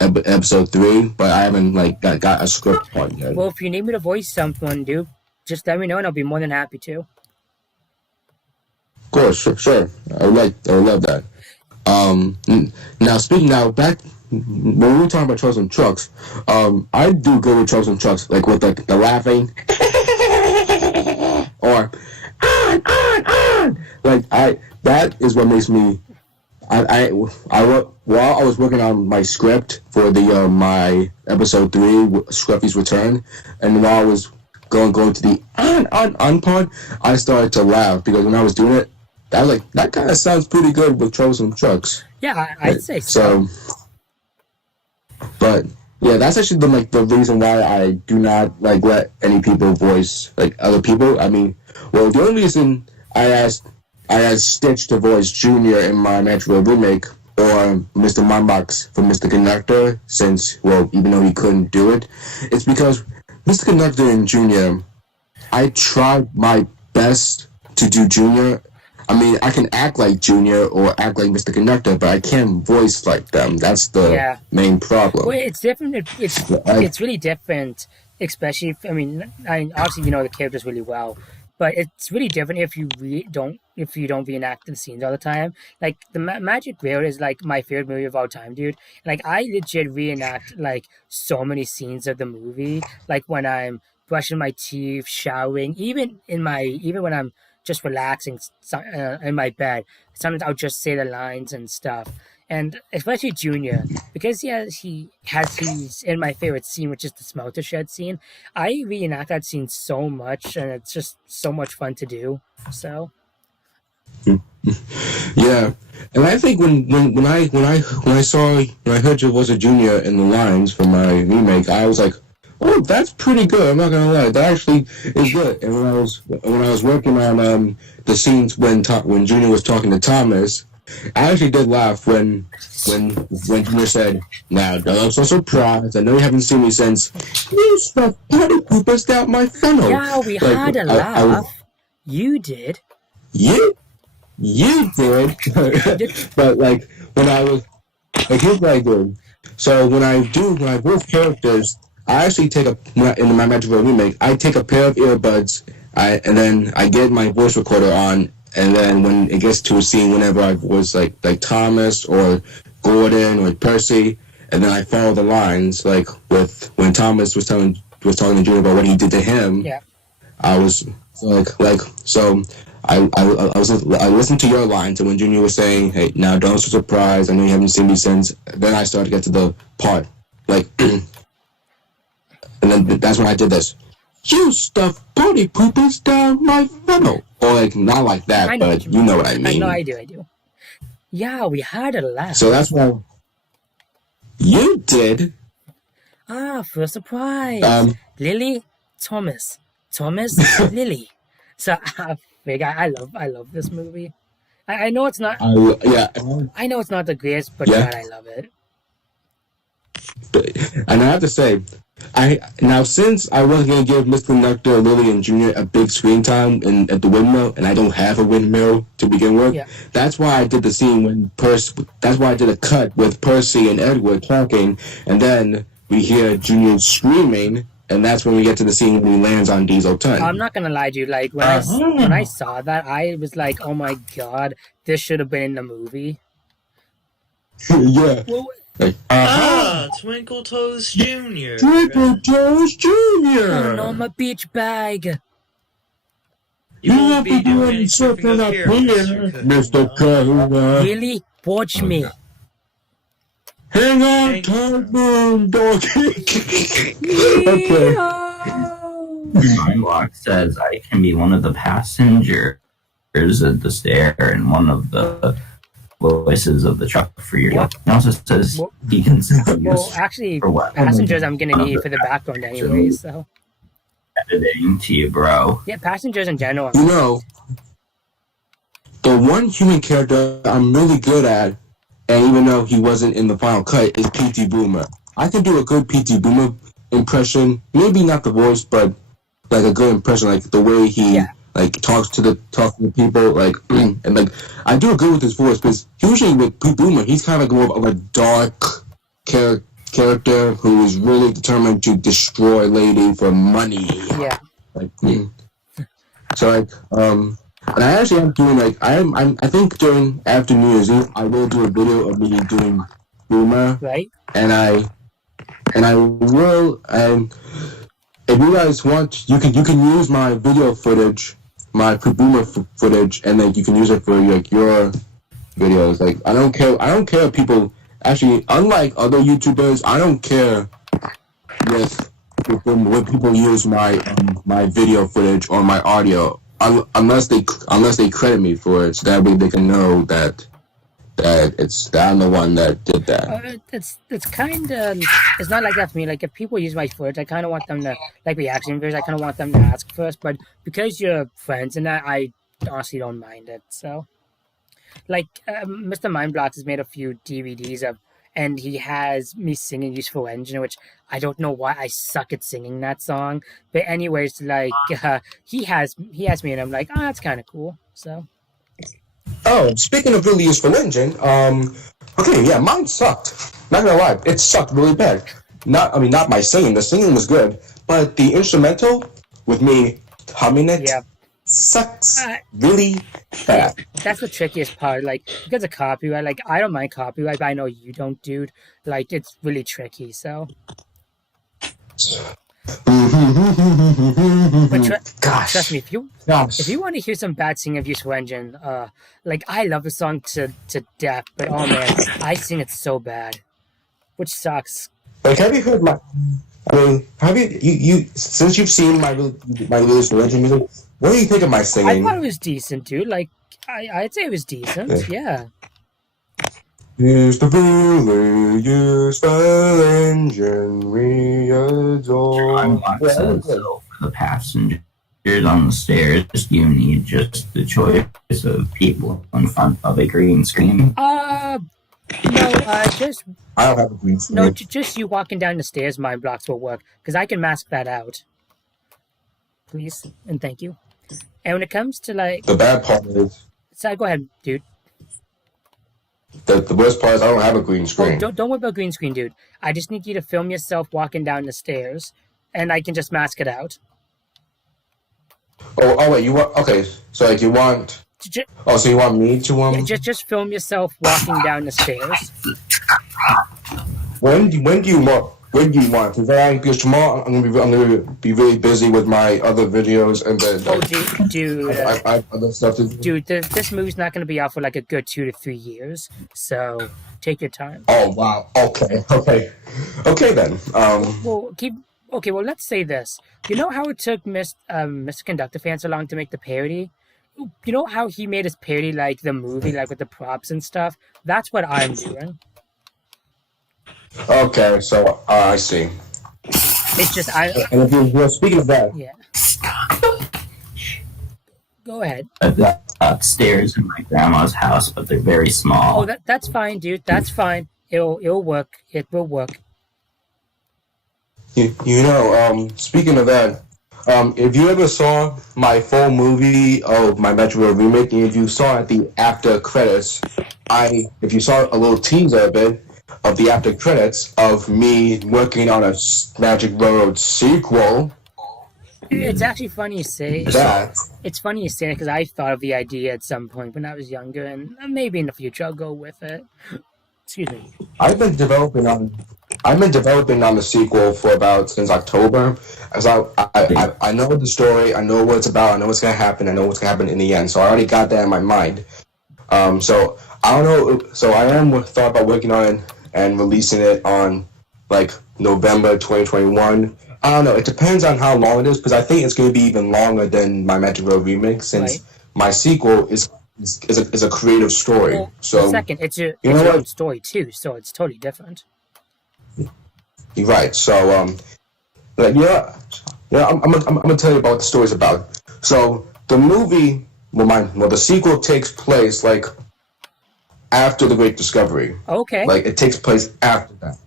episode 3, but I haven't got a script part yet. Well, if you need me to voice someone, dude, just let me know and I'll be more than happy to. Of course, sure. I would love that. Now back when we were talking about Trucks and Trucks, I do good with Trucks and Trucks, like with the laughing or that is what makes me. While I was working on my script for the my episode 3, Scruffy's Return, and while I was going to the on part, I started to laugh because when I was doing it, I was like, that kind of sounds pretty good with Trucks and Trucks. Yeah, I'd say so. But yeah, that's actually the reason why I do not let any people voice other people. I mean, well, the only reason I asked Stitch to voice Junior in my Metro remake, or Mr. Mindbox for Mr. Conductor, since, well, even though he couldn't do it, it's because Mr. Conductor and Junior, I tried my best to do Junior. I mean, I can act like Junior or act like Mr. Conductor, but I can't voice like them. That's the main problem. Well, it's different. It's really different, especially if, obviously you know the characters really well, but it's really different if you don't reenact the scenes all the time. Like the Magic Railroad is like my favorite movie of all time, dude. Like I legit reenact so many scenes of the movie, like when I'm brushing my teeth, showering, even when I'm just relaxing in my bed. Sometimes I'll just say the lines and stuff. And especially Junior, because he's in my favorite scene, which is the smelter shed scene. I reenact that scene so much, and it's just so much fun to do. So, yeah, and I think when I heard your voice of Junior in the lines for my remake, I was like, oh, that's pretty good. I'm not gonna lie, that actually is good. And when I was working on the scenes when Junior was talking to Thomas, I actually did laugh when Junior said, "Now don't look so surprised. I know you haven't seen me since you stuck party poopers down my funnel." Yeah, we had a laugh. You did. You did. But when I was here's what I do. So when I voice characters, I actually take in my Magic World remake, I take a pair of earbuds, and then I get my voice recorder on, and then when it gets to a scene, whenever I voice like Thomas or Gordon or Percy, and then I followed the lines like with when Thomas was talking to Junior about what he did to him. Yeah. I was I listened to your lines, and when Junior was saying, "Hey, now don't be surprised. I know you haven't seen me since." Then I started to get to the part, like, and then that's when I did this. You stuff party poopers down my funnel, or like not like that, but you know what I mean. I know, I do. Yeah, we had a laugh. So that's why you did. First surprise. Lily, Thomas, Lily. So I love this movie. I know it's not. I know it's not the greatest, but God, I love it. And I have to say, since I wasn't gonna give Mr. Nectar, Lily, and Junior a big screen time at the windmill, and I don't have a windmill to begin with, that's why I did the scene when that's why I did a cut with Percy and Edward talking, and then we hear Junior screaming, and that's when we get to the scene when he lands on Diesel 10. I'm not gonna lie to you, like when I saw that, I was like, oh my God, this should have been in the movie. Yeah. Well, Twinkle Toes Jr. Twinkle Toes Jr. Oh no, my beach bag. You won't be doing something up here, Mr. Kahuna. Really? Watch me. Hang on, time doggy. Okay. Mindlock says I can be one of the passengers at the stair and one of the voices of the truck for your. It also says he can Well, actually, passengers I'm gonna need for the background anyway, so. Editing to you, bro. Yeah, passengers in general. You know, the one human character I'm really good at, and even though he wasn't in the final cut, is P.T. Boomer. I can do a good P.T. Boomer impression. Maybe not the voice, but like a good impression, like the way he like talks to the people, like and like I do it good with his voice because usually with P.T. Boomer, he's kind of like more of a dark character who is really determined to destroy Lady for money. Yeah. Like, so like and I actually am doing like I think during after New Year's Eve I will do a video of me doing Boomer. Right. And I will if you guys want you can use my video footage, my Boomer footage, and then you can use it for like your videos. Like I don't care if people actually, unlike other YouTubers, I don't care when people use my my video footage or my audio, unless they credit me for it, so that way they can know that I'm the one that did that. It's kind of it's not like that for me. Like if people use my footage, I kind of want them to like reaction videos. I kind of want them to ask first, but because you're friends and that, I honestly don't mind it. So. Like, Mr. Mindblocks has made a few DVDs of, and he has me singing Useful Engine, which I don't know why I suck at singing that song. But anyways, like, he has me, and I'm like, oh, that's kind of cool. So. Oh, speaking of really Useful Engine, okay, yeah, mine sucked. Not gonna lie, it sucked really bad. Not my singing. The singing was good, but the instrumental with me humming it. Yeah. Sucks really bad. That's the trickiest part. Like, because of copyright, like, I don't mind copyright, but I know you don't, dude. Like, it's really tricky, so. But trust me, if you want to hear some bad singing of Useful Engine, like, I love the song to death, but oh man, I sing it so bad. Which sucks. Like, have you heard my... I mean, have you since you've seen my Useful Engine music, what do you think of my singing? I thought it was decent, dude. Like, I'd say it was decent. Yeah. Use the really useful engine we adore. So for the passengers on the stairs, you need just the choice of people in front of a green screen. Just... I don't have a green screen. No, just you walking down the stairs, Mindblocks will work, because I can mask that out. Please, and thank you. And when it comes to, like... The bad part is... So, go ahead, dude. The worst part is I don't have a green screen. Oh, don't worry about green screen, dude. I just need you to film yourself walking down the stairs, and I can just mask it out. Oh wait, you want... Okay, so, like, you want... so you want me to... Yeah, just film yourself walking down the stairs. When do you want? When do you want? Because tomorrow I'm gonna be really busy with my other videos and then Oh, dude, I have other stuff to do. dude, this movie's not going to be out for like a good 2 to 3 years. So take your time. Oh wow. Okay then. Well, okay. Well, let's say this. You know how it took Mr. Conductor fan so long to make the parody? You know how he made his parody like the movie, like with the props and stuff? That's what I'm doing. Okay, so I see. It's just And if you're speaking of that, yeah. Go ahead. Upstairs in my grandma's house, but they're very small. Oh, that's fine, dude. That's fine. It'll work. It will work. you know, speaking of that, if you ever saw my full movie of my Metro remake, and if you saw at the after credits, if you saw a little teaser of it, of the after credits of me working on a Magic Railroad sequel. It's actually funny you say. It's funny you say it because I thought of the idea at some point when I was younger, and maybe in the future I'll go with it. Excuse me. I've been developing on the sequel for about since October. As I know the story, I know what it's about, I know what's gonna happen, I know what's gonna happen in the end. So I already got that in my mind. So I don't know. So I am thought about working on it and releasing it on like November 2021. I don't know. It depends on how long it is, because I think it's going to be even longer than my Magic Road remake, since my sequel is a creative story. Well, so second, it's your own story too, so it's totally different. You're right. So I'm gonna tell you about what the story's about. So the movie, the sequel takes place like after the Great Discovery. Okay. Like it takes place after that.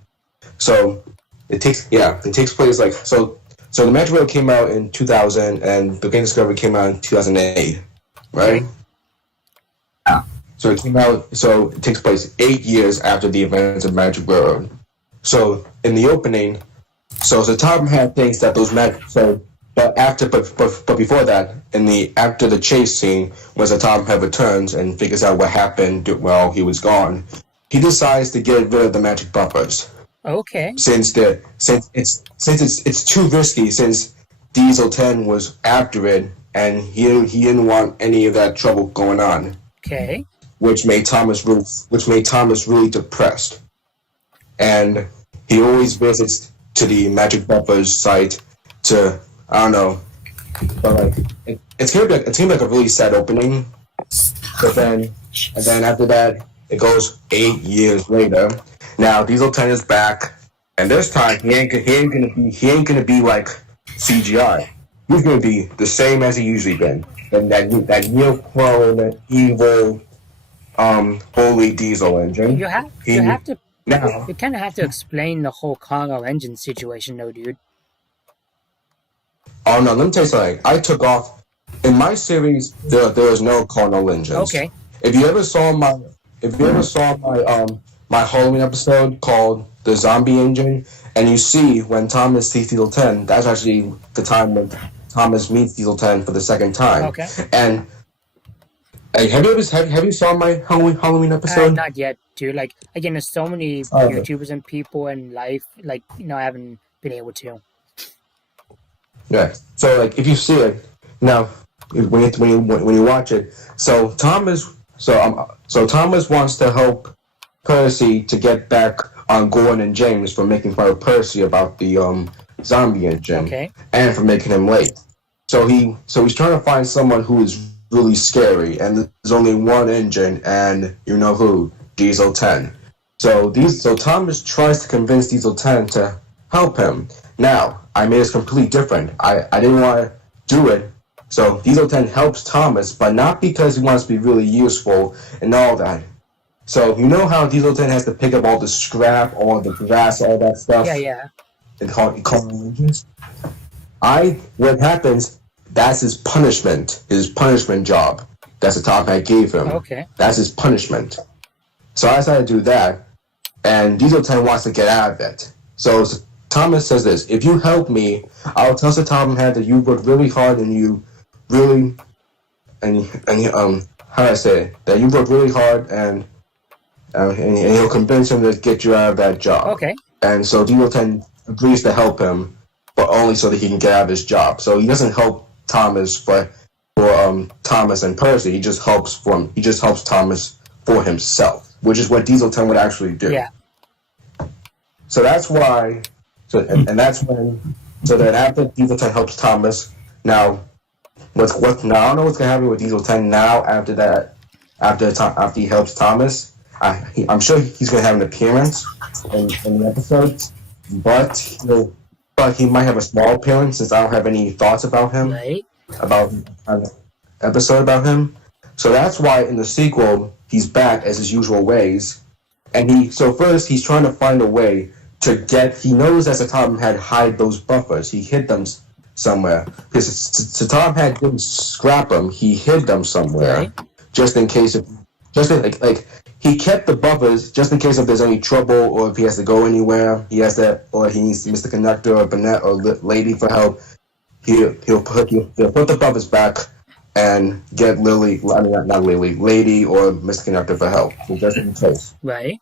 So it takes place like so the Magic Railroad came out in 2000 and the Great Discovery came out in 2008, right? Yeah. So it takes place 8 years after the events of Magic Railroad. So in the opening, so Tom had thinks that those but before that, after the chase scene, when Tom had returns and figures out what happened while he was gone, he decides to get rid of the magic buffers. Okay. Since it's too risky, since Diesel 10 was after it, and he didn't want any of that trouble going on. Okay. Which made Thomas really depressed, and he always visits to the magic buffers site to, I don't know, but like it's gonna be like a really sad opening. But then after that, it goes 8 years later. Now Diesel 10 is back, and this time he ain't gonna be like CGI. He's gonna be the same as he usually been. And that neoclone, evil, bully Diesel engine. You kind of have to explain the whole Congo engine situation, though, dude. Oh no, let me tell you something. I took off in my series. There is no Congo engines. Okay. If you ever saw my my Halloween episode called The Zombie Engine, and you see when Thomas sees Diesel 10, that's actually the time when Thomas meets Diesel 10 for the second time. Okay. And have you saw my Halloween episode? Not yet, dude. Like, again, there's so many YouTubers and people in life, like, I haven't been able to. Yeah. So like if you see it now, when you watch it, so Thomas wants to help Percy to get back on Gordon and James for making fun of Percy about the zombie engine, and for making him late. So he's trying to find someone who is really scary, and there's only one engine, and you know who, Diesel 10. So Thomas tries to convince Diesel 10 to help him. Now, I made it completely different. I didn't want to do it. So Diesel 10 helps Thomas, but not because he wants to be really useful and all that. So you know how Diesel 10 has to pick up all the scrap, all the grass, all that stuff? Yeah. And call engines? What happens, that's his punishment job. That's the top I gave him. Okay. That's his punishment. So I decided to do that, and Diesel 10 wants to get out of it. So Thomas says this: if you help me, I'll tell the Tom Head that you worked really hard and you really, how do I say it? That you worked really hard and and he'll convince him to get you out of that job. Okay. And so Diesel 10 agrees to help him, but only so that he can get out of his job. So he doesn't help Thomas for Thomas and Percy. He just helps Thomas for himself, which is what Diesel 10 would actually do. Yeah. So that's why. And that's when. So then after Diesel 10 helps Thomas, now now I don't know what's gonna happen with Diesel 10 now after that. After he helps Thomas, I'm sure he's gonna have an appearance in the episode, but he might have a small appearance since I don't have any thoughts about him. Right. About an episode about him. So that's why in the sequel he's back as his usual ways, and first he's trying to find a way to get. He knows that Satam had hide those buffers. He hid them somewhere because Satam had didn't scrap them. He hid them somewhere, Right. just in case he kept the buffers just in case if there's any trouble or if he has to go anywhere. He has that, or he needs Mr. Conductor or Bennett or Lady for help. He'll put the buffers back and get Lily. I mean, not Lily, Lady or Mr. Conductor for help. So just in case. Right.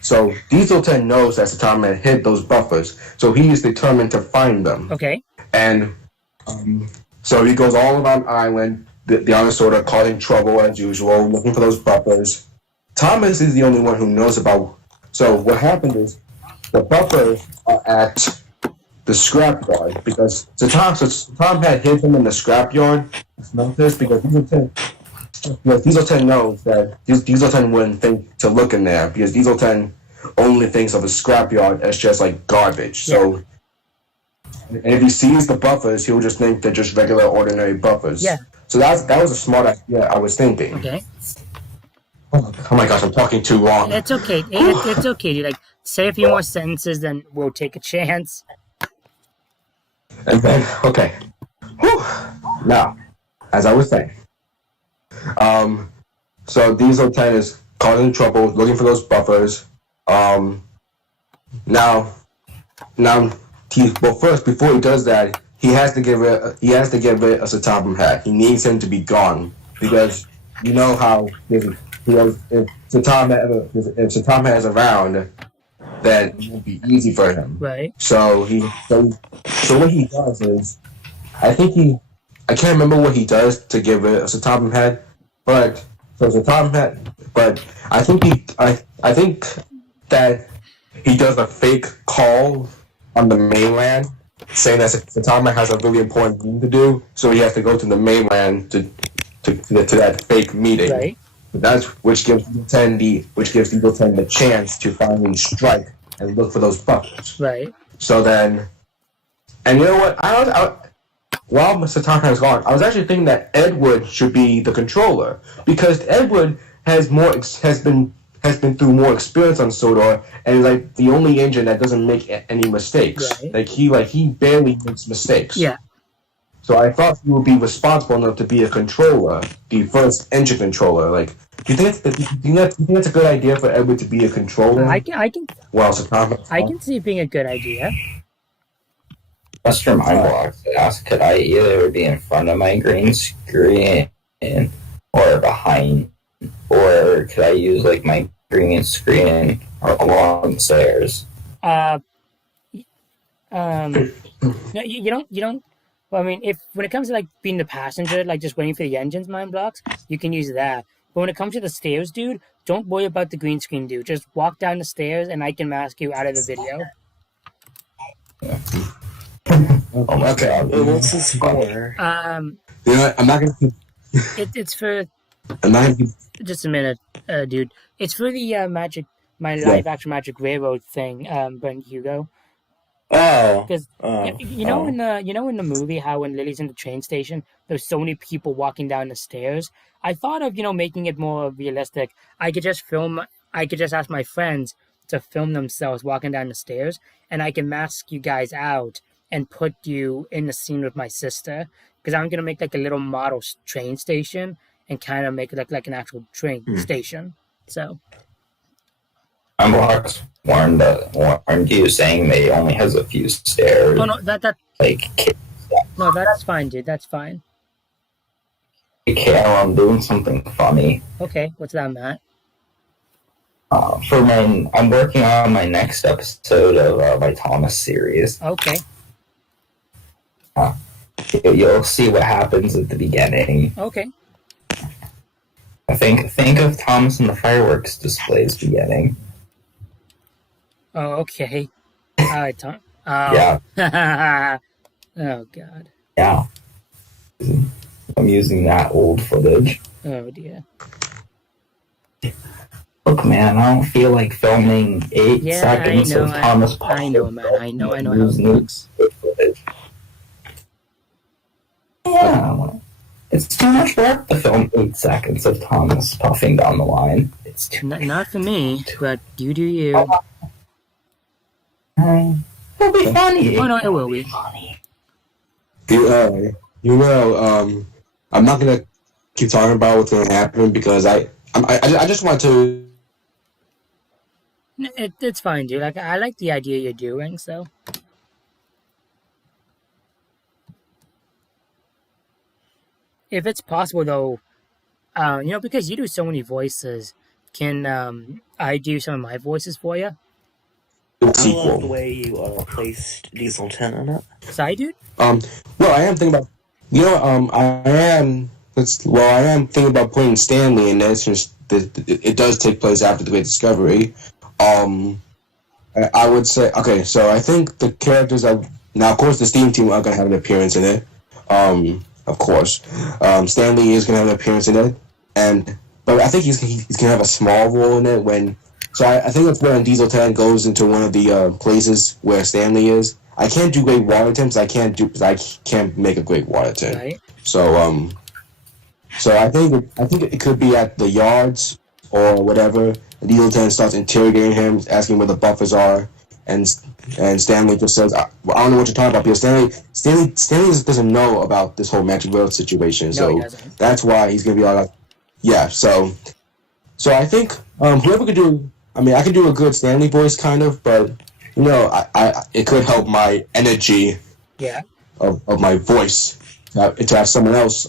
So Diesel 10 knows that Satam had hid those buffers, so he is determined to find them. Okay. And so he goes all around Island, the other sort of causing trouble as usual, looking for those buffers. Thomas is the only one who knows about. So what happened is the buffers are at the scrapyard because Satam had hid them in the scrapyard. Notice because Diesel 10 knows that Diesel 10 wouldn't think to look in there because Diesel 10 only thinks of the scrapyard as just like garbage. Yeah. So, and if he sees the buffers, he'll just think they're just regular, ordinary buffers. Yeah. So that was a smart idea. I was thinking. Okay. Oh my gosh, I'm talking too long. It's okay. It's okay, dude. Like, say a few more sentences, then we'll take a chance. And then, okay. Whew. Now, as I was saying, so Diesel 10 is causing trouble, looking for those buffers. First, before he does that, he has to get rid of Satam hat. He needs him to be gone because you know how if Satam hat is around, then it won't be easy for him. Right. So what he does is, I can't remember what he does to get rid of Satam head, but I think that he does a fake call on the mainland saying that Satam has a really important thing to do, so he has to go to the mainland to that fake meeting. Right. Which gives Diesel 10 the chance to finally strike and look for those buffers. Right. So then, and you know what? While Satam is gone, I was actually thinking that Edward should be the controller because Edward has been through more experience on Sodor and is like the only engine that doesn't make any mistakes. Right. He barely makes mistakes. Yeah. So I thought he would be responsible enough to be a controller, the first engine controller. Like, do you think that's a good idea for Edward to be a controller? I can Well, Satam. I can see it being a good idea. Mr. Mindblocks asked, could I either be in front of my green screen or behind, or could I use like my green screen along the stairs? No, you don't. Well, I mean, when it comes to like being the passenger, like just waiting for the engine's mind blocks, you can use that. But when it comes to the stairs, dude, don't worry about the green screen, dude. Just walk down the stairs, and I can mask you out of the video. Oh my god. What's this for? You know what? I'm not gonna. It's for I'm not gonna. just a minute, dude. It's for the my Yeah. live action Magic Railroad thing, Brent Hugo. Oh. Because you know in the movie how when Lily's in the train station, there's so many people walking down the stairs. I thought of making it more realistic. I could just ask my friends to film themselves walking down the stairs, and I can mask you guys out and put you in the scene with my sister. Because I'm gonna make like a little model train station and kind of make it look like an actual train station. So Mindblocks warned you saying that he only has a few stairs. no, that Like, no, that's fine, dude. That's fine. Kale, I'm doing something funny. Okay, what's that, Matt? I'm working on my next episode of my Thomas series. Okay. You'll see what happens at the beginning. Okay. I think of Thomas and the fireworks displays beginning. Oh, okay. All right, Tom. Oh. Yeah. Oh, God. Yeah. I'm using that old footage. Oh, dear. Look, man, I don't feel like filming 8 Yeah, seconds I know, of Thomas I know, man. I know how it using works. footage. Yeah. It's too much work to film 8 seconds of Thomas puffing down the line. It's too Not for me, but you do you. It'll be funny. Oh, no, it will be. Funny. I'm not gonna keep talking about what's gonna happen because I just want to. It's fine, dude. Like, I like the idea you're doing, so. If it's possible, though, because you do so many voices, can I do some of my voices for you? I love the way you placed Diesel 10 in it. Sorry, dude? Well, I am thinking about. I am thinking about putting Stanley in this. Since it does take place after the Great Discovery. I would say okay. So I think the characters are now. Of course, the Steam team are gonna have an appearance in it. Of course, Stanley is gonna have an appearance in it, but I think he's gonna have a small role in it So I think that's when Diesel 10 goes into one of the places where Stanley is. I can't do Great Waterton because I can't make a Great Waterton. Right. So I think it could be at the yards or whatever. And Diesel 10 starts interrogating him, asking where the buffers are, and Stanley just says, I don't know what you're talking about, because Stanley doesn't know about this whole Magic World situation. No, So he doesn't. that's why he's gonna be all like, yeah. So I think whoever could do. I mean, I could do a good Stanley voice, kind of, but it could help my energy of my voice to have someone else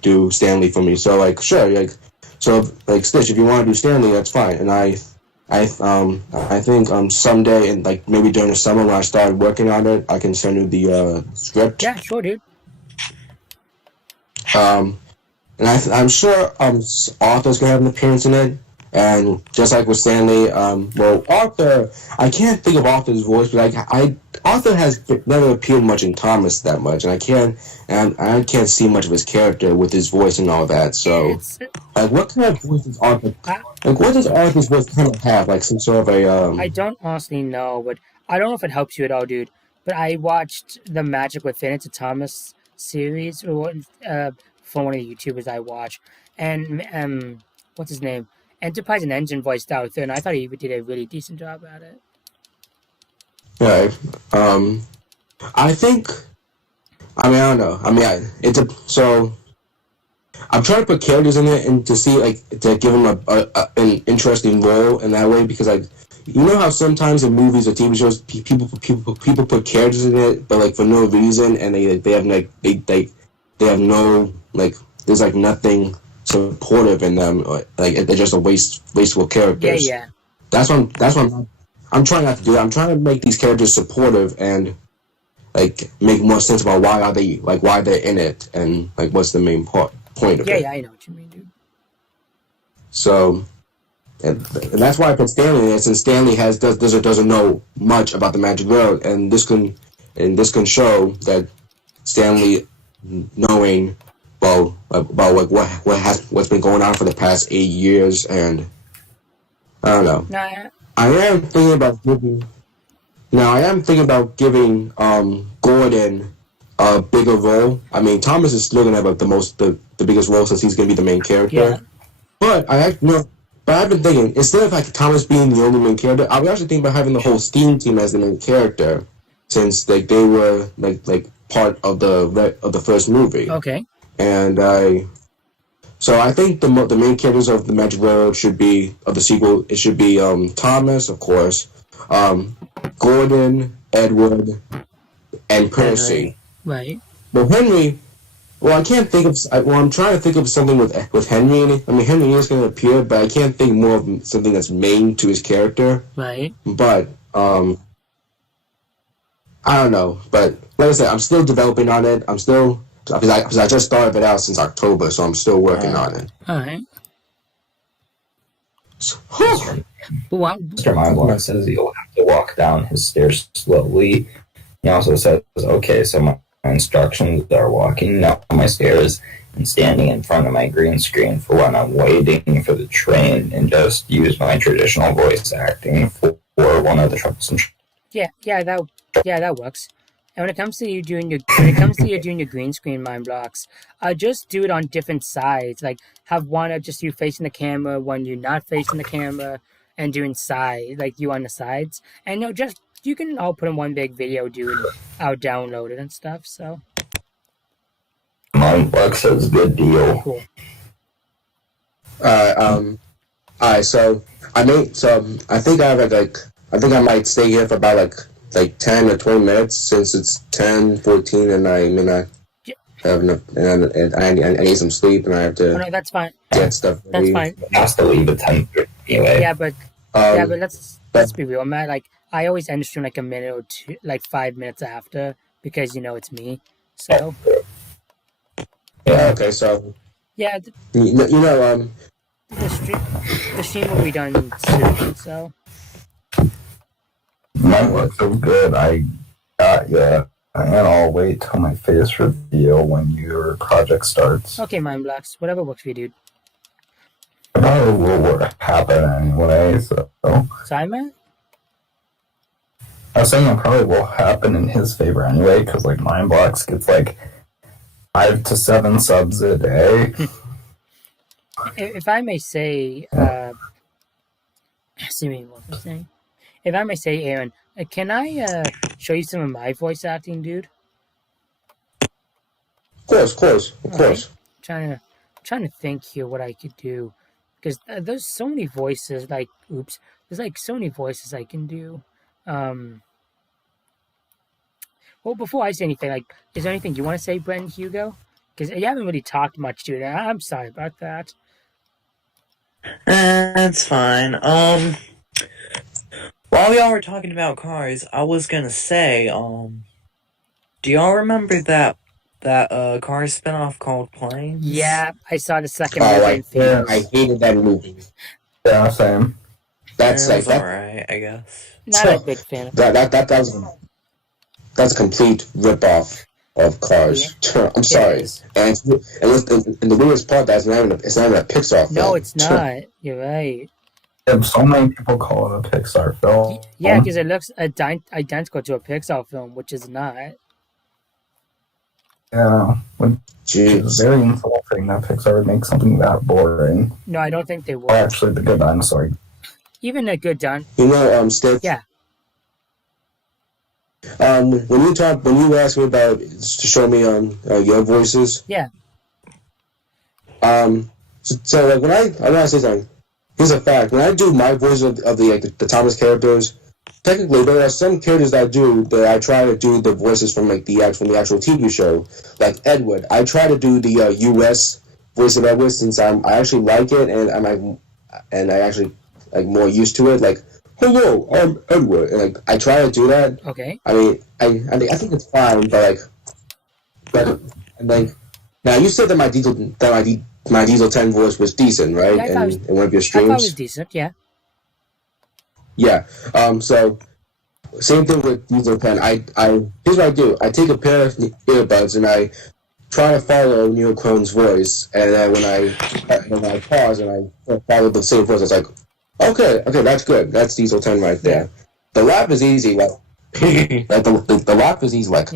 do Stanley for me. So sure, Stitch, if you want to do Stanley, that's fine. And I think someday, and maybe during the summer when I started working on it, I can send you the script. Yeah, sure, dude. And I'm sure Arthur's gonna have an appearance in it. And just like with Stanley, Arthur, I can't think of Arthur's voice, but Arthur has never appeared much in Thomas that much, and I can't see much of his character with his voice and all that. So, what kind of voice does Arthur? What does Arthur's voice kind of have? Like some sort of a. I don't honestly know, but I don't know if it helps you at all, dude. But I watched the Magic Within. It's a Thomas series, from one of the YouTubers I watch, and what's his name? Enterprise and Engine voiced Arthur, and I thought he did a really decent job at it. Right. I don't know. So I'm trying to put characters in it and to see to give them an interesting role in that way, because you know how sometimes in movies or TV shows people put characters in it, but for no reason, and they have no there's nothing supportive in them, they're just a wasteful characters. Yeah. That's what I'm trying not to do that. I'm trying to make these characters supportive and make more sense about why they're in it, and what's the main point of it. Yeah, I know what you mean, dude. So, and that's why I put Stanley in it, since Stanley doesn't know much about the Magic World, and this can show that Stanley knowing about what's been going on for the past 8 years, and I don't know. Nah. I am thinking about giving Gordon a bigger role. I mean, Thomas is still gonna have the biggest role, since he's gonna be the main character. Yeah. But I've been thinking, instead of Thomas being the only main character, I was actually thinking about having the whole Steam team as the main character, since they were part of the first movie. Okay. And so I think the main characters of the Magic World should be, of the sequel, it should be Thomas, of course, Gordon, Edward, and Percy. Right. Well, Henry Well, I can't think of. Well, I'm trying to think of something with Henry in it. I mean, Henry is going to appear, but I can't think more of something that's main to his character. Right. But I don't know. But like I said, I'm still developing on it. I'm still because I just started it out since October, so I'm still working on it. All right. Mr. Mindblown says you'll have to walk down his stairs slowly. He also says, okay, so my instructions are walking down my stairs and standing in front of my green screen for when I'm waiting for the train, and just use my traditional voice acting for one of the troublesome. Yeah, that works. And when it comes to you doing your green screen mind blocks, just do it on different sides. Like have one of just you facing the camera, one you not facing the camera, and doing side like you on the sides. And you can all put in one big video, dude. I'll download it and stuff. So Mindblock says good deal. cool. Alright, so I think I might stay here for about like 10 or 20 minutes since it's 10:14 and I may not have enough, and I need some sleep and I have Oh, to no, that's fine. get stuff ready. That's fine. He has to leave at 10:30 anyway. Yeah, but let's be real, man. Like I always end the stream like a minute or two, like 5 minutes after, because it's me. So Okay, so yeah, you the stream will be done soon. So Mindblock so good. I got ya. And I'll wait till my face reveal when your project starts. okay, mind blocks, whatever works for you, dude. It probably will happen anyway, so. Sorry, man. I was saying it probably will happen in his favor anyway, because like Mindblocks gets like 5 to 7 subs a day. If I may say, if I may say, Aaron, can I show you some of my voice acting, dude? Of course. Trying to think here what I could do, because there's so many voices. There's like so many voices I can do. Well, before I say anything, is there anything you want to say, Brent, Hugo? Because you haven't really talked much, dude. I'm sorry about that. That's fine. While y'all were talking about cars, I was gonna say, do y'all remember that Cars spinoff called Planes? Yeah, I saw the second Oh, movie I in theaters. hated that movie. Yeah, same. That's It like was that. alright, I guess. Not a big fan of That's a complete ripoff of Cars. I'm sorry. is. And the weirdest part that it's not even a Pixar film. No, it's not. You're right. Yeah, so many people call it a Pixar film. Yeah, because it looks identical to a Pixar film, which is not. Yeah, which is Jeez. very insulting that Pixar would make something that boring. No, I don't think they will. Or actually, The Good Dinosaur. Even a good done. Steph. Yeah. When you asked me about to show me your voices. Yeah. So like when I want to say something. Here's a fact. When I do my voice of the Thomas characters, technically there are some characters that I try to do the voices from the actual TV show, like Edward. I try to do the U.S. voice of Edward since I actually like it and I actually more used to it. Like, hello, I'm Edward, and I try to do that. Okay. I mean, I think it's fine, but now you said that my Diesel 10 voice was decent, right? Yeah, in one of your I streams. thought it was decent. Yeah. Yeah. So same thing with Diesel 10. Here's what I do. I take a pair of earbuds and I try to follow Neil Crone's voice, and then when I pause and I follow the same voice, it's like, okay, that's good. That's Diesel 10 right there. The laugh is easy. The laugh is easy. What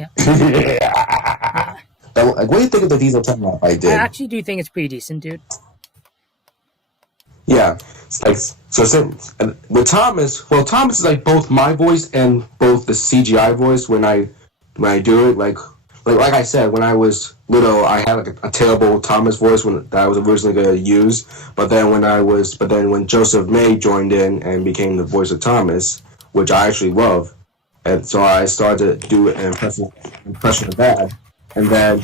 do you think of the Diesel 10 laugh I did? I actually do think it's pretty decent, dude. Yeah, so with Thomas. Well, Thomas is both my voice and both the CGI voice when I do it. Like I said, when I was little, I had a terrible Thomas voice that I was originally gonna use. But then when Joseph May joined in and became the voice of Thomas, which I actually love, and so I started to do an impression of that. And then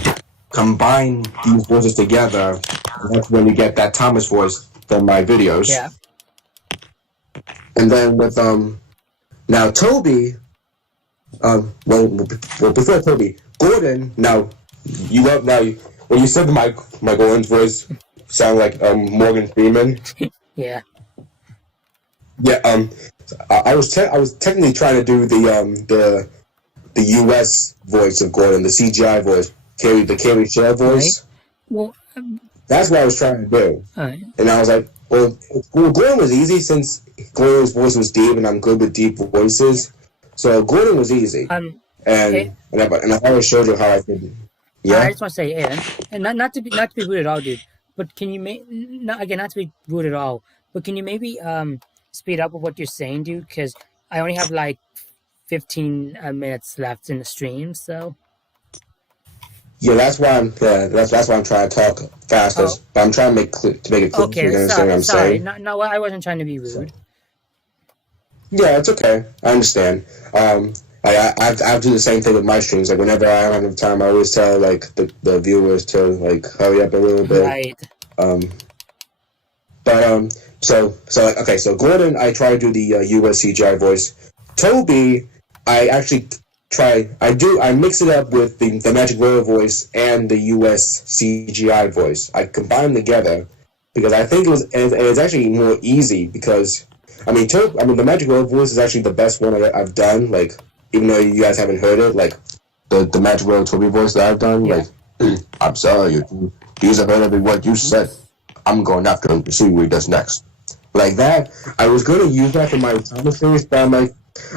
combine these voices together. And that's when you get that Thomas voice from my videos. Yeah. And then with now Toby, well before Toby, Gordon. Now when you said my Gordon's voice sound like Morgan Freeman. Yeah. Yeah. I was technically trying to do the U.S. voice of Gordon, the CGI voice, the Carrie Share voice. Right. Well, That's what I was trying to do. alright. And I was like, well, Gordon was easy since Gordon's voice was deep, and I'm good with deep voices. So Gordon was easy. Okay. And I always showed you how I could. Yeah. I just want to say, Aaron, and not to be rude at all, dude. But can you not to be rude at all, but can you maybe speed up with what you're saying, dude? Because I only have like 15 minutes left in the stream, so. Yeah, that's why I'm trying to talk faster. Oh. But I'm trying to make it clear so you Okay, can understand what I'm sorry. saying. No, I wasn't trying to be rude. Yeah, it's okay. I understand. I do the same thing with my streams. Like whenever I don't have time, I always tell like the viewers to like hurry up a little bit. Right. So Gordon, I try to do the US CGI voice. Toby, I actually I mix it up with the Magic Roller voice and the US CGI voice. I combine them together because I think it's actually more easy because the Magic Roller voice is actually the best one I've done. Like even though you guys haven't heard it, like the Magic Roller Toby voice that I've done, Yeah. like I'm sorry, you have heard every word you said. I'm going after him to see what he does next. Like that, I was going to use that for my Thomas series, but I'm like,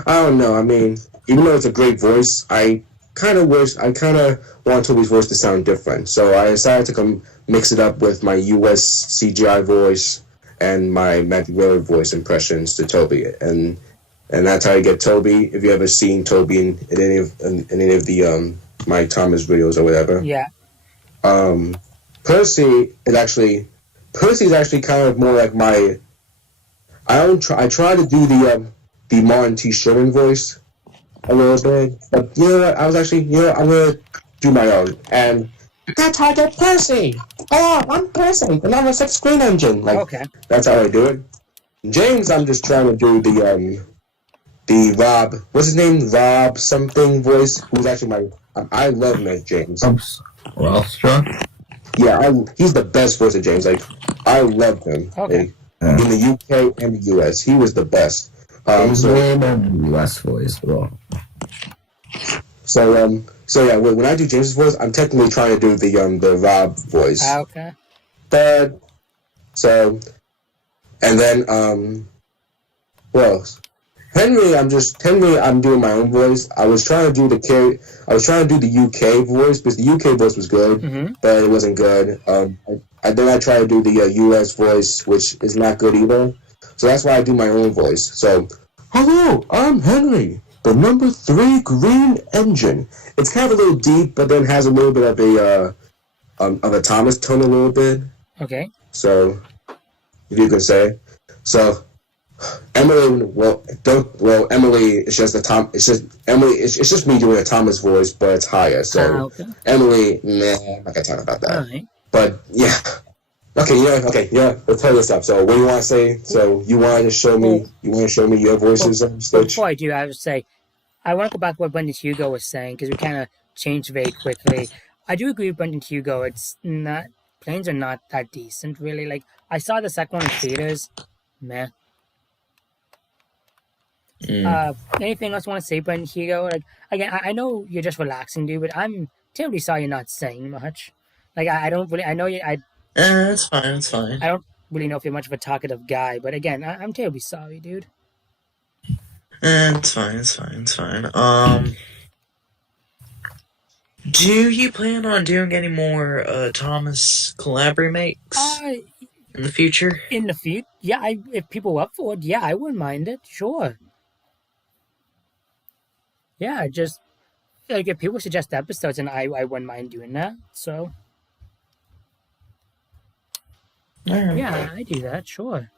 I don't know. I mean, even though it's a great voice, I kind of want Toby's voice to sound different. So I decided to come mix it up with my US CGI voice and my Magic Roller voice impressions to Toby, and that's how you get Toby. If you ever seen Toby in any of the my Thomas videos or whatever. Yeah. Percy's actually kind of more like my. I try to do the Martin T. Sherman voice a little bit, but you know what? I'm gonna do my own. And that's how I get Percy. Oh, I'm Percy, the number 6 Green Engine. Like Okay. that's how I do it. James, I'm just trying to do the Rob. What's his name? Rob something voice. Who's actually I love Matt James. Ralstra? Yeah, he's the best voice of James. Like, I love him. Okay. In the UK and the US, he was the best. So US voice, bro. So yeah, when I do James's voice, I'm technically trying to do the Rob voice. Okay. But and then what else? Henry, I'm doing my own voice. I was trying to do the UK voice because the UK voice was good, but it wasn't good. Then I try to do the US voice, which is not good either. So that's why I do my own voice. So, hello, I'm Henry, the number 3 Green Engine. It's kind of a little deep, but then has a little bit of a Thomas tone a little bit. Okay. So, if you could say. So, Emily, Emily, it's just me doing a Thomas voice, but it's higher. So, Okay. Emily, I'm not gonna talk about that. All right. But yeah, let's tell you stuff. So, what do you want to say? So, you want to show me your voices on stage? Before I do, I would say I want to go back to what Brendan Hugo was saying because we kind of changed very quickly. I do agree with Brendan Hugo. Planes are not that decent, really. Like I saw the second one in theaters, meh. Anything else you want to say, Brendan Hugo? Like again, I know you're just relaxing, dude, but I'm terribly sorry you're not saying much. Like I don't really. I know you. It's fine. It's fine. I don't really know if you're much of a talkative guy, but again, I'm terribly sorry, dude. It's fine. It's fine. It's fine. Do you plan on doing any more Thomas collab remakes in the future? In the future, yeah. If people were up for it, yeah, I wouldn't mind it. Sure. Yeah, just like if people suggest episodes, and I wouldn't mind doing that. So Alright. yeah, I do that. Sure.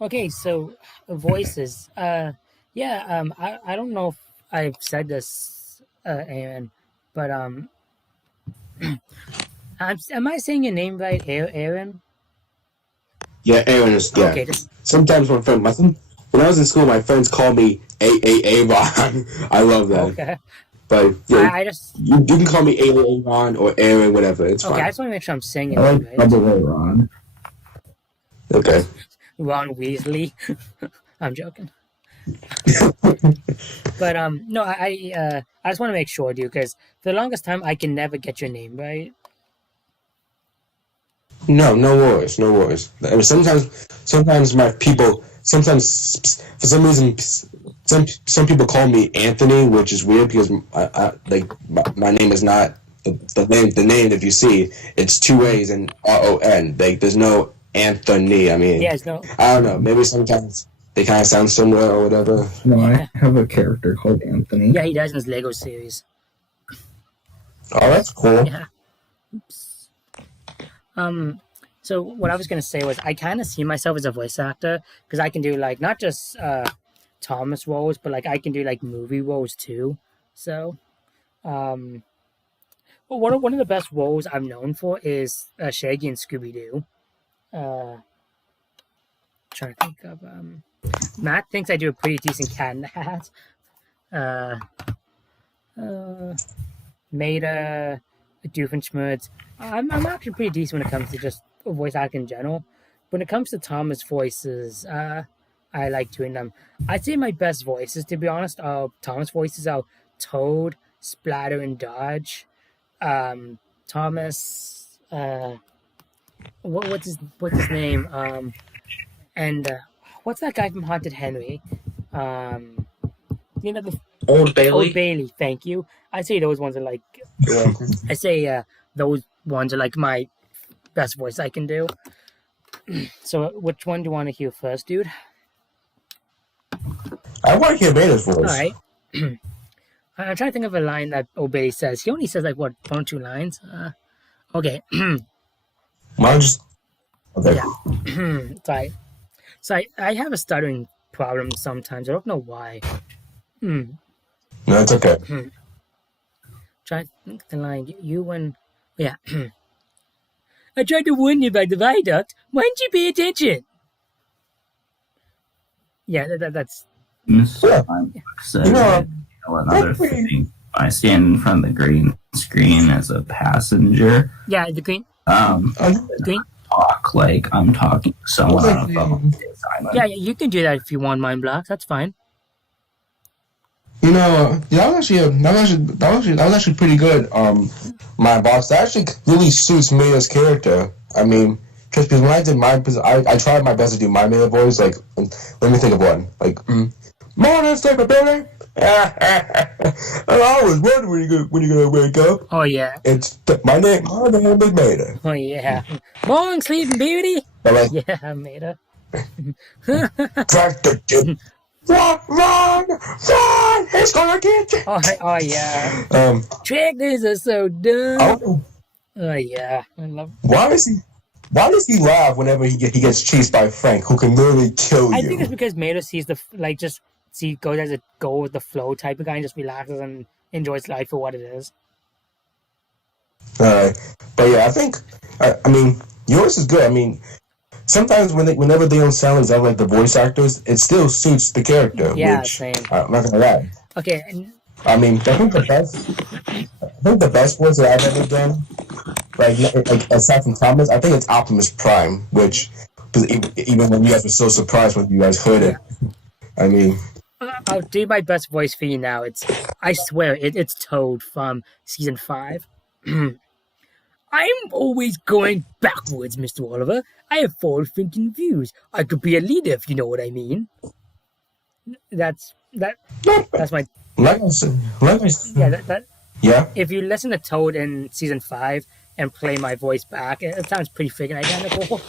Okay, so voices. I don't know if I've said this Aaron. But am I saying your name right, Aaron? Yeah, Aaron is. Yeah. Okay, just Sometimes when I was in school, my friends called me Aaron. I love that. okay. But yeah, I just you can call me Aaron or Aaron, whatever. It's okay. I fine. just want to make sure I'm saying it I like right. Double A Ron. Okay. Ron Weasley. I'm joking. But no, I just want to make sure, dude, because for the longest time I can never get your name right. No worries, no worries. I mean, sometimes my people, sometimes for some reason, some people call me Anthony, which is weird because my name is not the name that you see. It's 2 A's and RON. Like there's no Anthony. I mean, Yeah, it's no. I don't know. Maybe sometimes they kind of sound similar or whatever. No, I have a character called Anthony. Yeah, he does in his Lego series. Oh, that's cool. Yeah. Oops. So what I was gonna say was I kind of see myself as a voice actor because I can do like not just Thomas roles, but like I can do like movie roles too. So, well, one of the best roles I'm known for is Shaggy and Scooby Doo. Trying to think of Matt thinks I do a pretty decent Cat in the Hat. Maida, Doofenshmirtz. I'm actually pretty decent when it comes to just voice acting in general. When it comes to Thomas voices, I like doing them. I'd say my best voices, to be honest, Thomas voices are Toad, Splatter, and Dodge. Thomas, what's his name? And what's that guy from Haunted Henry? You know the Old Bailey. Old Bailey. Thank you. I say those ones are like. I say those ones are like my best voice I can do. So, which one do you want to hear first, dude? I want to hear Beta's voice. All right. I'm trying to think of a line that Old Bailey says. He only says like what 1 or 2 lines. Okay. Mine just okay. Yeah. Sorry. So I have a stuttering problem sometimes. I don't know why. No, it's okay. Try to think of the line. You and yeah. I tried to warn you about the viaduct. Why didn't you pay attention? Yeah, that's. Said, another thing. I stand in front of the green screen as a passenger. Yeah, the green. Green. Talk like I'm talking to someone on a phone. Yeah, you can do that if you want mind blocks. That's fine. You know, that was actually pretty good. My boss, that actually really suits Maida's character. I mean, just because when I did mine, because I tried my best to do my Maida voice. Like, let me think of one. Like, morning, Sleepy Beauty. I was wondering when you're gonna wake up. Oh yeah. It's my name is Maida. Oh yeah. Morning, Sleeping Beauty. Like, Yeah, Maida. Crack the gym. Run! It's gonna get you. Oh yeah. Tractors are so dumb. Oh yeah. I love. Why does he laugh whenever he gets chased by Frank, who can literally kill you? I think it's because Maida sees goes as a go with the flow type of guy and just relaxes and enjoys life for what it is. But yeah, I think I mean yours is good. I mean, sometimes whenever they don't sound exactly like the voice actors, it still suits the character. Yeah, which, same. I'm not gonna lie. Okay. I mean, I think the best voice that I've ever done, like aside from Thomas, I think it's Optimus Prime. Which, even when you guys were so surprised when you guys heard it, I mean. I'll do my best voice for you now. I swear, it's Toad from season 5. I'm always going backwards, Mr. Oliver. I have forward-thinking views. I could be a leader if you know what I mean. That's my. Like I said. Yeah, Yeah. If you listen to Toad in season 5 and play my voice back, it sounds pretty freaking identical.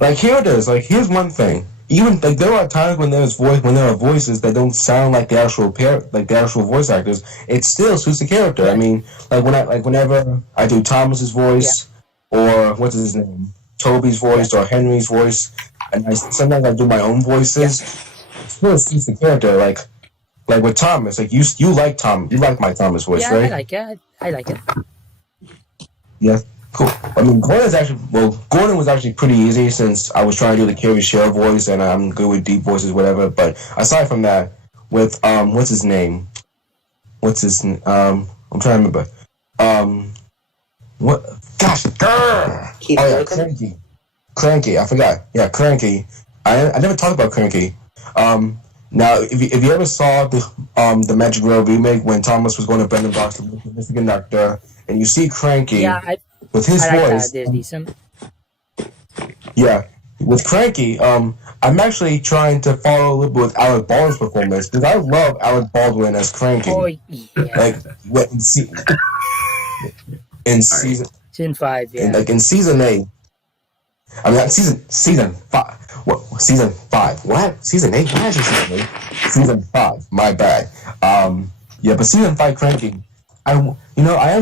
Like here it is. Like here's one thing. Even like there are times when there are voices that don't sound like the actual voice actors, it still suits the character. I mean, whenever I do Thomas's voice, or what's his name, Toby's voice, or Henry's voice, and sometimes I do my own voices, it still suits the character. Like like with Thomas, like you like Tom, you like my Thomas voice, Yeah, right? I like it. I like it. Yeah, cool. I mean, Gordon was actually pretty easy since I was trying to do the Carrie Share voice, and I'm good with deep voices, whatever. But aside from that, with what's his name? I'm trying to remember. What? Gosh, Keith oh yeah, Logan? Cranky. I forgot. Yeah, Cranky. I never talked about Cranky. Now, if you ever saw the Magic Rail remake when Thomas was going to Brendan Box to make the Mr. Conductor, and you see Cranky Yeah, with his I like voice. that. It's decent. Yeah, with Cranky, I'm actually trying to follow a little bit with Alec Baldwin's performance because I love Alec Baldwin as Cranky. Oh, yeah. Like in season Season 5, yeah. in season 8. I mean, not season 5. What season 5? What season 8? Why is it season 8? Season 5. My bad. Yeah, but season 5 Cranky. I am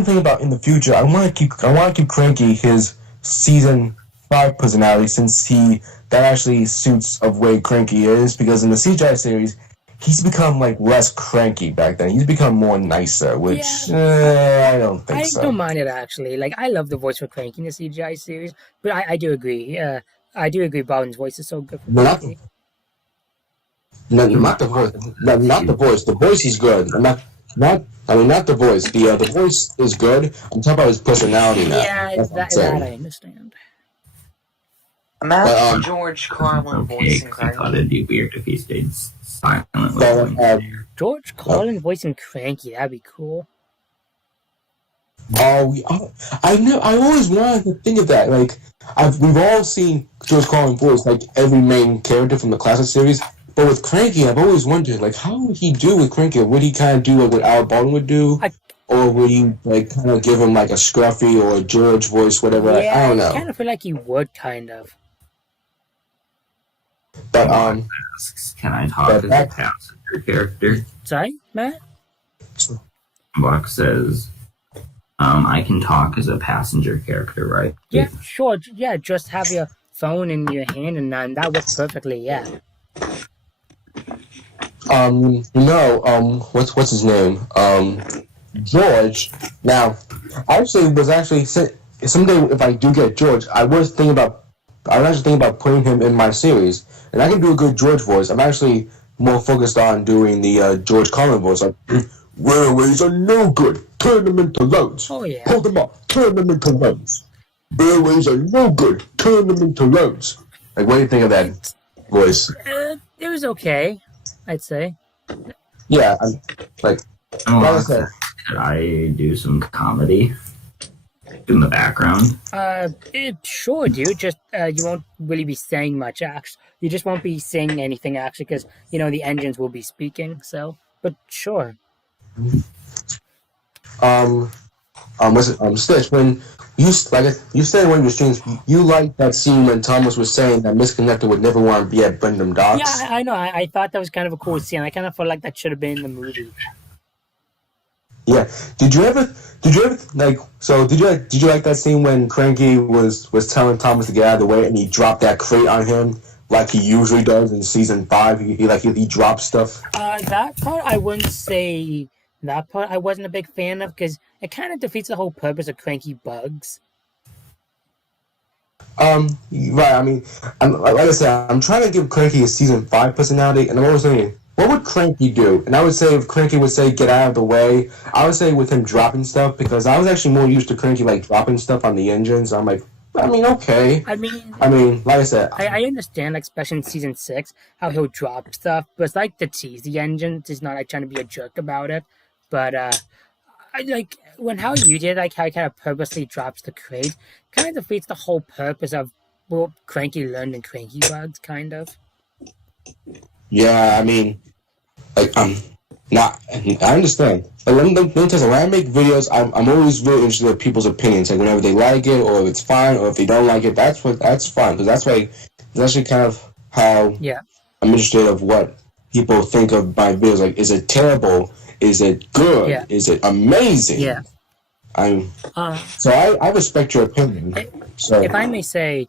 thinking about in the future. I want to keep Cranky his season 5 personality since that actually suits of way Cranky is, because in the CGI series he's become like less cranky back then. He's become more nicer, which I don't think so. I don't mind it actually. Like I love the voice for Cranky in the CGI series, but I do agree. I do agree. Baldwin's voice is so good for Cranky. Not the voice. Not the voice. The voice is good. Not the voice. The voice is good. I'm talking about his personality now. Yeah, that I understand. Imagine George Carlin voicing I thought Cranky. it'd be weird if he stayed silent with him. George Carlin voicing Cranky, that'd be cool. I always wanted to think of that. Like, we've all seen George Carlin voice like every main character from the classic series, but with Cranky, I've always wondered, like, how would he do with Cranky? Would he kind of do like what Alec Baldwin would do, or would he like kind of give him like a Scruffy or a George voice, whatever? Yeah, I don't know. I kind of feel like he would, kind of. But Asks, can I talk as a passenger character? Sorry, Matt? Buck says, I can talk as a passenger character, right? Yeah, sure. Yeah, just have your phone in your hand and that works perfectly, yeah. What's his name? George. Now, someday if I do get George, I was actually thinking about putting him in my series, and I can do a good George voice. I'm actually more focused on doing the George Carlin voice, like railways are no good, turn them into loads. Oh yeah. Pull them up, turn them into loads. Railways are no good, turn them into loads. Like, what do you think of that voice? It was okay, I'd say. Yeah, I'm like. Could I do some comedy in the background? Sure, dude. Just you won't really be saying much. Actually, you just won't be saying anything actually, because the engines will be speaking. So, but sure. Stitch, when you said in one of your streams, you liked that scene when Thomas was saying that Miss Connector would never want to be at Brendan Docks. Yeah, I know. I thought that was kind of a cool scene. I kind of felt like that should have been in the movie. Yeah. Did you ever like? So did you like that scene when Cranky was telling Thomas to get out of the way and he dropped that crate on him like he usually does in season 5? He drops stuff. That part I wouldn't say. That part I wasn't a big fan of because it kind of defeats the whole purpose of Cranky Bugs. Right. I mean, like I said, I'm trying to give Cranky a season 5 personality, and I'm always thinking, what would Cranky do? And I would say if Cranky would say get out of the way, I would say with him dropping stuff, because I was actually more used to Cranky like dropping stuff on the engines. I'm like, I mean, okay. I mean, like I said, I understand, like, especially in season 6, how he'll drop stuff, but it's like to tease the engines. He's not like trying to be a jerk about it. But I like how you did, like how he kind of purposely drops the crate, kind of defeats the whole purpose of what Cranky learned in Cranky Bugs, kind of. Yeah, I mean, like I understand. But let me tell you, when I make videos, I'm always really interested in people's opinions. Like whenever they like it, or if it's fine, or if they don't like it, that's fine. Because that's actually kind of how I'm interested of what people think of my videos. Like, is it terrible? Is it good? Yeah. Is it amazing? Yeah. So I respect your opinion. So if I may say,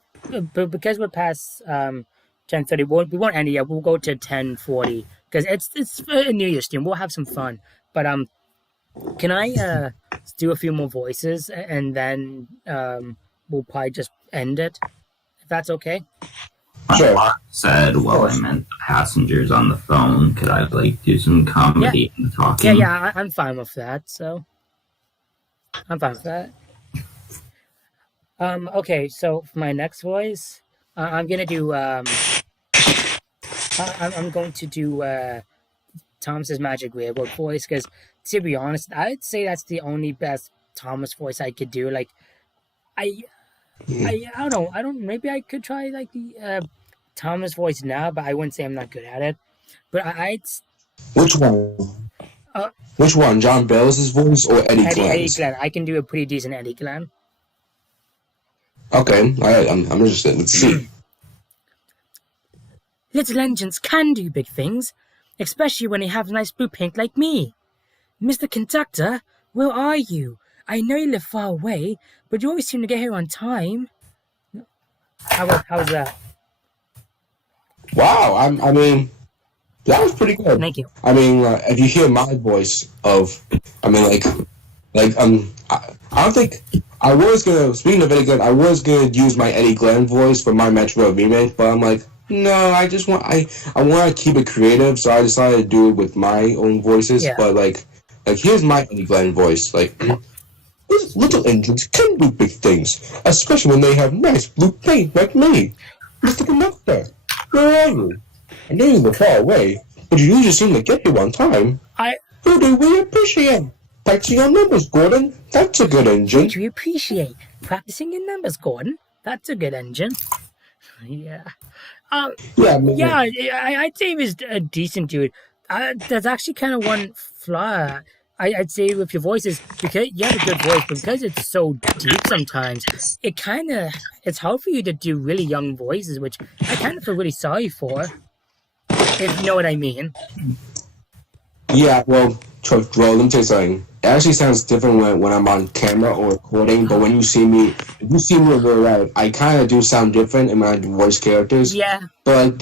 because we're past 10:30, we won't end it yet. We'll go to 10:40 because it's a New Year's stream. We'll have some fun. But can I do a few more voices and then we'll probably just end it, if that's okay? Sure. Mark said, well, I meant passengers on the phone. Could I do some comedy and talking? Yeah, I'm fine with that. So I'm fine with that. Okay, so for my next voice, I'm gonna do I'm going to do Thomas's Magic Railroad voice, because to be honest, I'd say that's the only best Thomas voice I could do. Like, I don't know. Maybe I could try the Thomas voice now, but I wouldn't say I'm not good at it. But I'd. Which one? Which one? John Bell's voice or Eddie Glenn's? Eddie Glenn. I can do a pretty decent Eddie Glenn. Okay, alright, I'm interested. Let's see. Little engines can do big things, especially when they have a nice blue paint like me. Mr. Conductor, where are you? I know you live far away, but you always seem to get here on time. How's that? Wow, I mean, that was pretty good. Thank you. I mean, if you hear my voice I don't think I was gonna. Speaking of Eddie Glenn, I was gonna use my Eddie Glenn voice for my Metro remake, but I'm like, no, I want to keep it creative, so I decided to do it with my own voices. Yeah. But like here's my Eddie Glenn voice. Like, little engines can do big things, especially when they have nice blue paint like me. Mr. Conductor, where are you? I know you were far away, but you usually seem to get here on time. Who do we appreciate? Practicing your numbers, Gordon. That's a good engine. Which we appreciate. Practicing your numbers, Gordon. That's a good engine. Yeah. I'd say he was a decent dude. There's actually kind of one flaw I'd say with your voice is because you have a good voice, but because it's so deep sometimes, it's hard for you to do really young voices, which I kind of feel really sorry for, if you know what I mean. Yeah, well, let me tell you something. It actually sounds different when I'm on camera or recording, but when you see me, if you see me in real life, I kind of do sound different in my voice characters. Yeah. But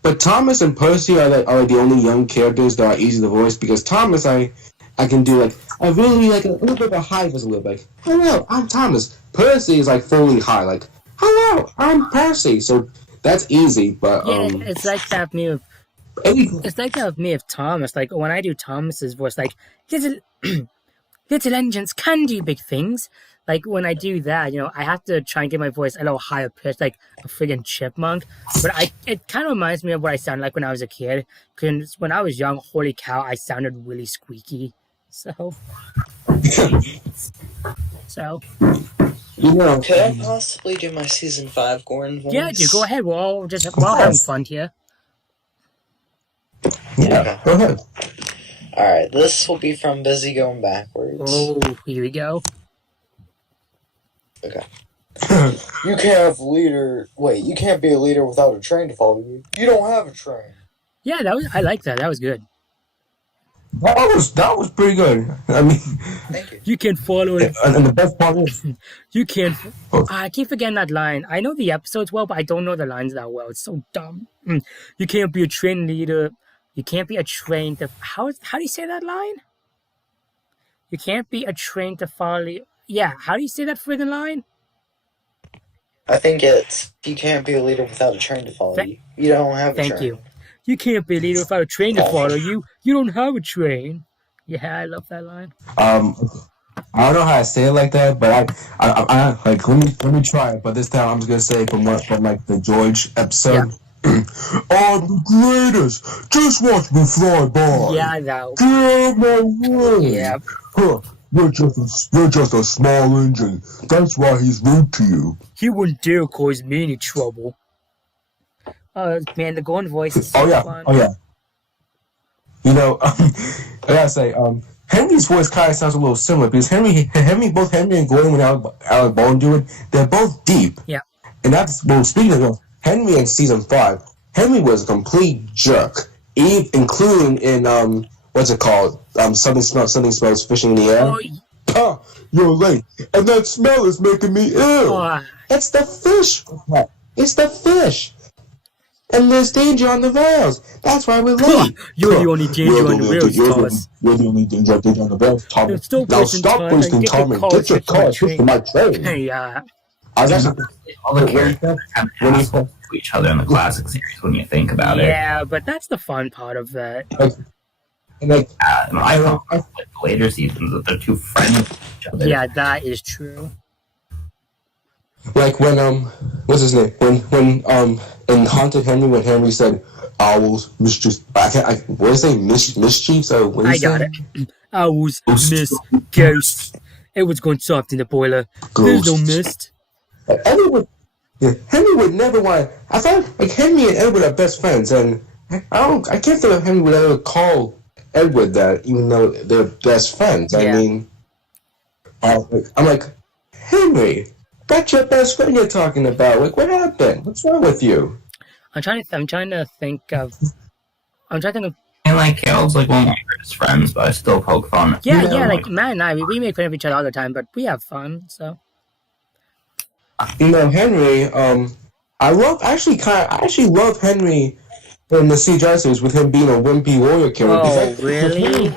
But Thomas and Percy are the only young characters that are easy to voice, because Thomas, I can do a little bit of a high voice, a little bit hello, I'm Thomas. Percy is fully high, hello, I'm Percy. So that's easy, but it's like that me with it's like that with me with Thomas. Like when I do Thomas's voice, little engines can do big things. Like when I do that, I have to try and get my voice a little higher pitched, like a friggin' chipmunk. But it kind of reminds me of what I sounded like when I was a kid. Because when I was young, holy cow, I sounded really squeaky. So. Could I possibly do my season 5 Gordon voice? Yeah, dude, go ahead. We're all having fun here. Yeah, go ahead. Alright, this will be from Busy Going Backwards. Oh, here we go. Okay. You can't be a leader without a train to follow you. You don't have a train. Yeah, I like that. That was good. That was pretty good. I mean, thank you. You can follow it. And the best part is, you can't. I keep forgetting that line. I know the episodes well, but I don't know the lines that well. It's so dumb. You can't be a train leader. You can't be a train to. How do you say that line? You can't be a train to follow. Yeah, how do you say that friggin' line? I think it's you can't be a leader without a train to follow you. You don't have a train. Thank you. You can't be a leader without a train to follow you. You don't have a train. Yeah, I love that line. I don't know how to say it like that, but I let me try it. But this time I'm just gonna say from the George episode. Yeah. I'm the greatest. Just watch me fly by. Yeah, I know. Get out of my way. Yeah. Huh. You're just a small engine. That's why he's rude to you. He wouldn't dare cause me any trouble. Man, the Gordon voice is so fun. Oh yeah. I gotta say, Henry's voice kind of sounds a little similar because both Henry and Gordon, when Alec Baldwin do it, they're both deep. Yeah. And that's speaking of Henry in season 5, Henry was a complete jerk, including in what's it called? Something smells fishing in the air. Oh, you're late, and that smell is making me ill. It's the fish. It's the fish. and there's danger on the rails. That's why we're late. You're the only danger on the rails, Thomas. You're the only danger on the rails, Thomas. Stop Now wasting stop time wasting and time and get your car switched to my train. Hey, I was actually All the characters kind of assholes to each other in the classic series when you think about it. yeah, but that's the fun part of that. and like And I thought like the later seasons that they're too friendly with each other. Yeah, that is true. like when what's his name when in Haunted Henry when Henry said owls mischief what did he say mischiefs or what did he I got say? it. Owls, mist, ghosts. It was going soft in the boiler. There's no Ghosts. mist. Henry would never want. I thought like Henry and Edward are best friends, and I can't think of Henry would ever call Edward that, even though they're best friends. I Yeah. mean, I'm like, Henry, that's your best friend you're talking about. Like, what happened? What's wrong with you? I'm trying to think of. And like Carol's like one of my greatest friends, but I still poke fun. Yeah, Yeah, like Matt and I, we make fun of each other all the time, but we have fun. So You know, Henry. I actually love Henry in the CGI series with him being a wimpy warrior killer. Oh, really?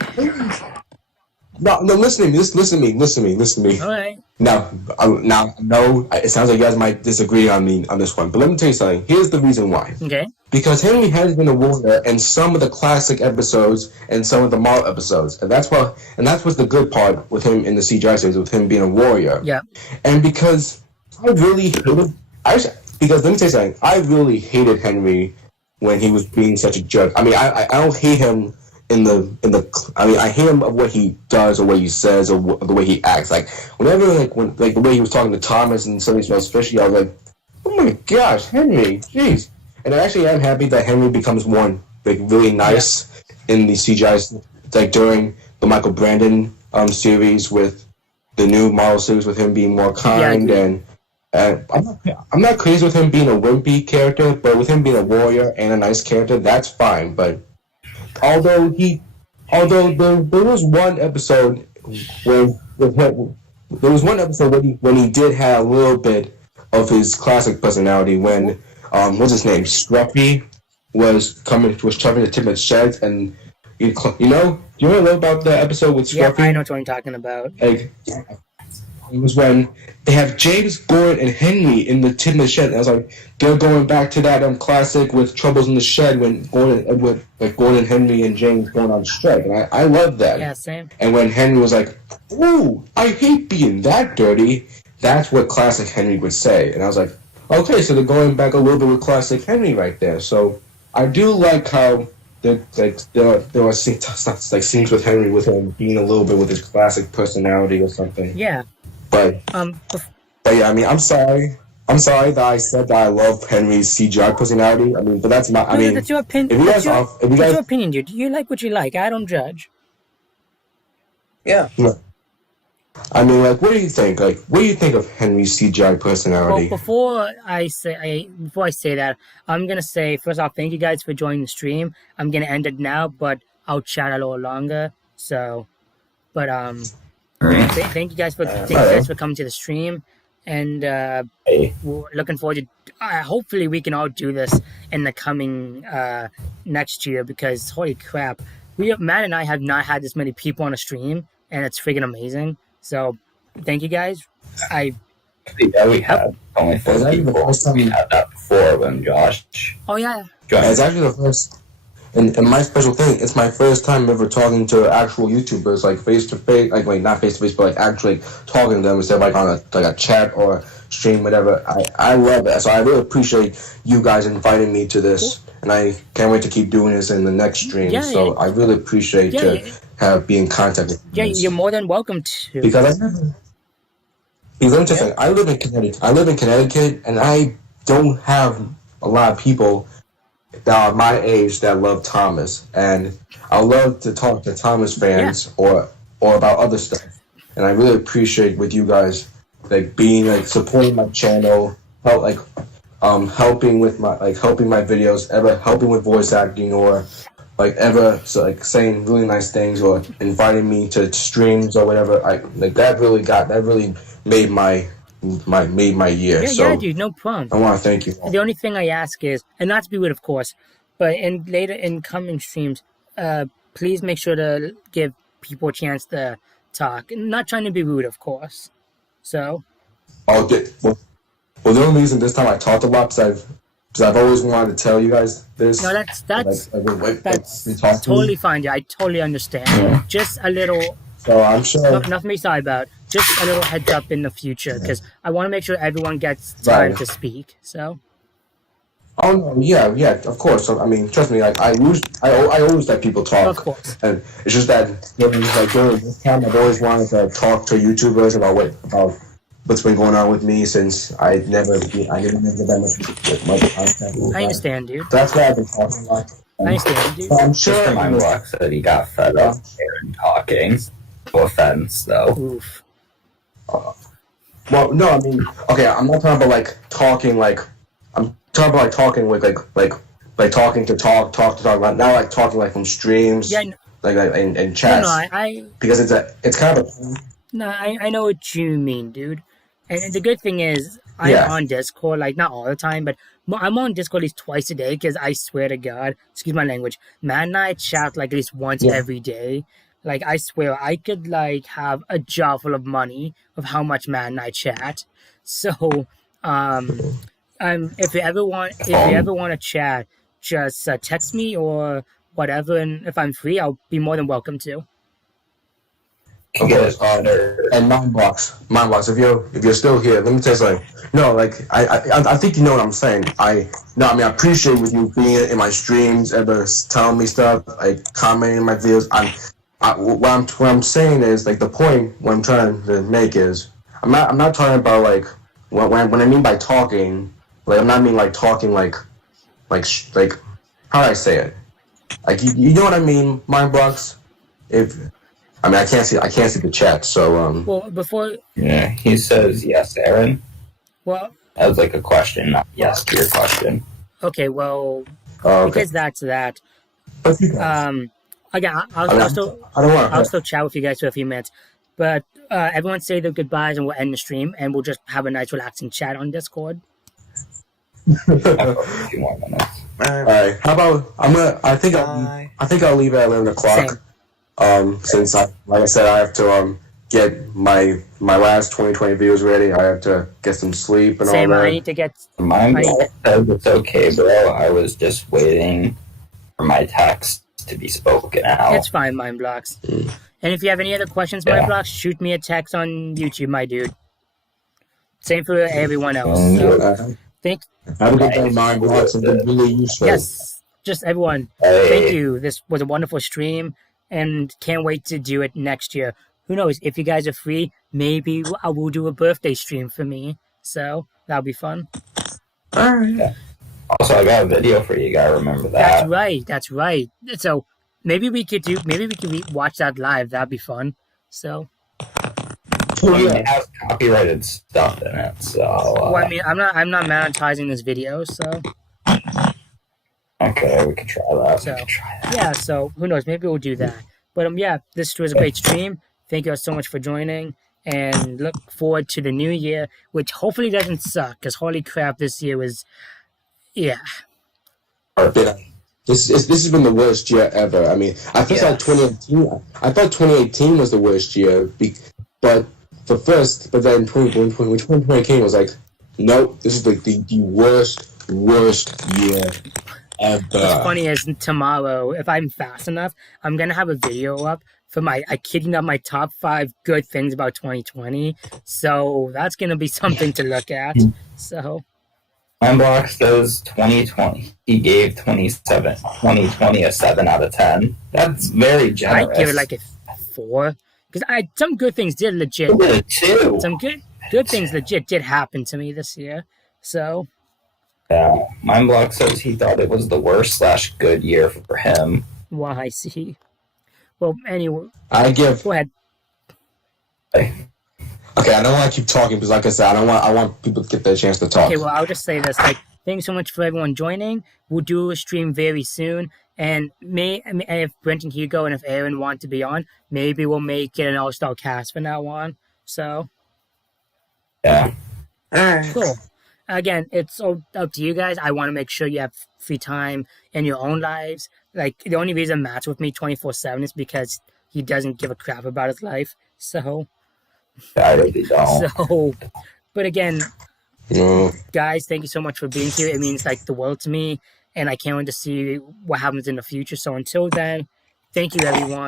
No, listen to me. all right. Now, no, it sounds like you guys might disagree on me on this one, but let me tell you something. Here's the reason why. Okay. Because Henry has been a warrior in some of the classic episodes and some of the Marvel episodes, and that's what's the good part with him in the CGI series, with him being a warrior. Yeah. And because I really hated, because let me tell you something. I really hated Henry when he was being such a jerk. I mean, I don't hate him I hate him of what he does or what he says or the way he acts. Like whenever the way he was talking to Thomas and something smells fishy, I was like, oh my gosh, Henry, jeez. And I actually am happy that Henry becomes more like really nice in the CGI, like during the Michael Brandon series with the new Marvel series with him being more kind and I'm not crazy with him being a wimpy character, but with him being a warrior and a nice character, that's fine. But although there was one episode when he did have a little bit of his classic personality when what's his name, Scruffy was traveling to Timothy's sheds, and you know do you know about the episode with Scruffy? Yeah, I know what you're talking about. Like, it was when they have James, Gordon, and Henry in the Timothy shed. And I was like, they're going back to that classic with Troubles in the Shed when Gordon, Henry, and James going on strike. And I love that. Yeah, same. And when Henry was like, ooh, I hate being that dirty, that's what classic Henry would say. And I was like, okay, so they're going back a little bit with classic Henry right there. So I do like how there are scenes with Henry with him being a little bit with his classic personality or something. Yeah. But yeah, I mean, I'm sorry that I said that I love Henry's CGI personality. I mean, but that's my. That's your opinion. That's your opinion, dude. You like what you like. I don't judge. Yeah. I mean, like, what do you think? Like, what do you think of Henry's CGI personality? Well, before I say that, I'm gonna say first off, thank you guys for joining the stream. I'm gonna end it now, but I'll chat a little longer. So, but thank you guys for coming to the stream, and we're looking forward to. Hopefully, we can all do this in the coming next year, because holy crap, Matt and I have not had this many people on a stream, and it's freaking amazing. So, thank you guys. Yeah, we had only 4 people. We had that before when Josh. Oh yeah. It's actually the first. And my special thing, it's my first time ever talking to actual YouTubers, like face to face, like not face to face, but like actually talking to them instead of like on a chat or stream, whatever. I love it. So I really appreciate you guys inviting me to this, and I can't wait to keep doing this in the next stream. I really appreciate be in contact with you. Yeah, you're more than welcome to. Because I live in Connecticut, and I don't have a lot of people that are my age that love Thomas, and I love to talk to Thomas fans or about other stuff, and I really appreciate with you guys being supporting my channel, helping with my videos, helping with voice acting, or saying really nice things or inviting me to streams or whatever. That really made my made my year. Yeah, so yeah, dude, no problem. I want to thank you. The only thing I ask is, and not to be rude, of course, but in later in coming streams, please make sure to give people a chance to talk. Not trying to be rude, of course. So. Oh, well, the only reason this time I talked a lot because I've always wanted to tell you guys this. No, that's we talked totally fine. Yeah, I totally understand. Just a little. So I'm sure. Nothing to be sorry about. Just a little heads up in the future because I want to make sure everyone gets time to speak. So. Oh no, yeah, of course. So, I mean, trust me, like I always let people talk. Of course. And it's just that during this time, I've always wanted to talk to YouTubers about what's been going on with me since I never get that much content. I understand, dude. That's why I've been talking a lot. I understand, dude. So I'm sure Mr. Mindblock said he got fed up Aaron talking. No offense, though. Oof. Well, no, I mean, okay, I'm not talking about like talking like I'm talking about like talking with like talking to talk about not like talking like from streams. Yeah. Like in chats. No, because it's kind of a. No, I know what you mean, dude. And the good thing is, I'm on Discord, like, not all the time, but I'm on Discord at least twice a day, because I swear to God, excuse my language, man and I chat, like, at least once every day. Like, I swear, I could, like, have a jar full of money of how much man and I chat. So, if you ever want to chat, just text me or whatever, and if I'm free, I'll be more than welcome to. Okay, and Mindblocks. If you're still here, let me tell you something. No, like I think you know what I'm saying. I appreciate with you being in my streams, ever telling me stuff, like commenting in my videos. What I'm saying is like the point what I'm trying to make is I'm not talking about like when I mean by talking, like I'm not mean like talking like how do I say it? Like you know what I mean, Mindblocks? I can't see the chat, so Well, before. Yeah, he says yes, Aaron. Well. That was like a question, not yes to your question. Okay, well, because that's that. Again, I'll still chat with you guys for a few minutes, but everyone say their goodbyes and we'll end the stream and we'll just have a nice relaxing chat on Discord. A few more minutes. All right. How about I think I'll leave at 11 o'clock. Same. Since like I said, I have to get my last 2020 videos ready. I have to get some sleep and all that. I need to get. Mine says it's okay, bro. I was just waiting for my text to be spoken out. It's fine, Mindblocks. And if you have any other questions, Mindblocks, shoot me a text on YouTube, my dude. Same for everyone else. So, have a good day, Mindblocks. Something really useful. Yes, just everyone. Thank you. This was a wonderful stream. And can't wait to do it next year. Who knows? If you guys are free, maybe I will do a birthday stream for me. So that'll be fun. All right. Yeah. Also, I got a video for you. You gotta remember that. That's right. So maybe we could watch that live. That'd be fun. So. It has copyrighted stuff in it. So. Well, I mean, I'm not monetizing this video, so. Okay, we can try that. So, yeah, so who knows? Maybe we'll do that. But yeah, this was a great stream. Thank you all so much for joining, and look forward to the new year, which hopefully doesn't suck. Because holy crap, this year was, yeah. This has been the worst year ever. I mean, I think like 2018. I thought 2018 was the worst year, but then 2020 came, was like, nope, this is like the worst year. What's funny is tomorrow, if I'm fast enough, I'm gonna have a video up for my top 5 good things about 2020. So that's gonna be something to look at. So Mindblock says 2020. He gave 2020 a 7 out of 10. That's very generous. I'd give it like a 4 because some good things did legit. A 2. Some good things legit did happen to me this year. So. Yeah, Mindblock says he thought it was the worst / good year for him. Well, I see. Well, anyway. Go ahead. Okay, I don't want to keep talking because, like I said, I want people to get their chance to talk. Okay, well, I'll just say this. Thanks so much for everyone joining. We'll do a stream very soon. And if Brent and Hugo and if Aaron want to be on, maybe we'll make it an all-star cast from now on. So. Yeah. Alright. Cool. Again, it's all up to you guys. I want to make sure you have free time in your own lives. Like, the only reason Matt's with me 24/7 is because he doesn't give a crap about his life. So, I really don't. But again, No. guys, thank you so much for being here. It means like the world to me, and I can't wait to see what happens in the future. So until then, thank you, everyone.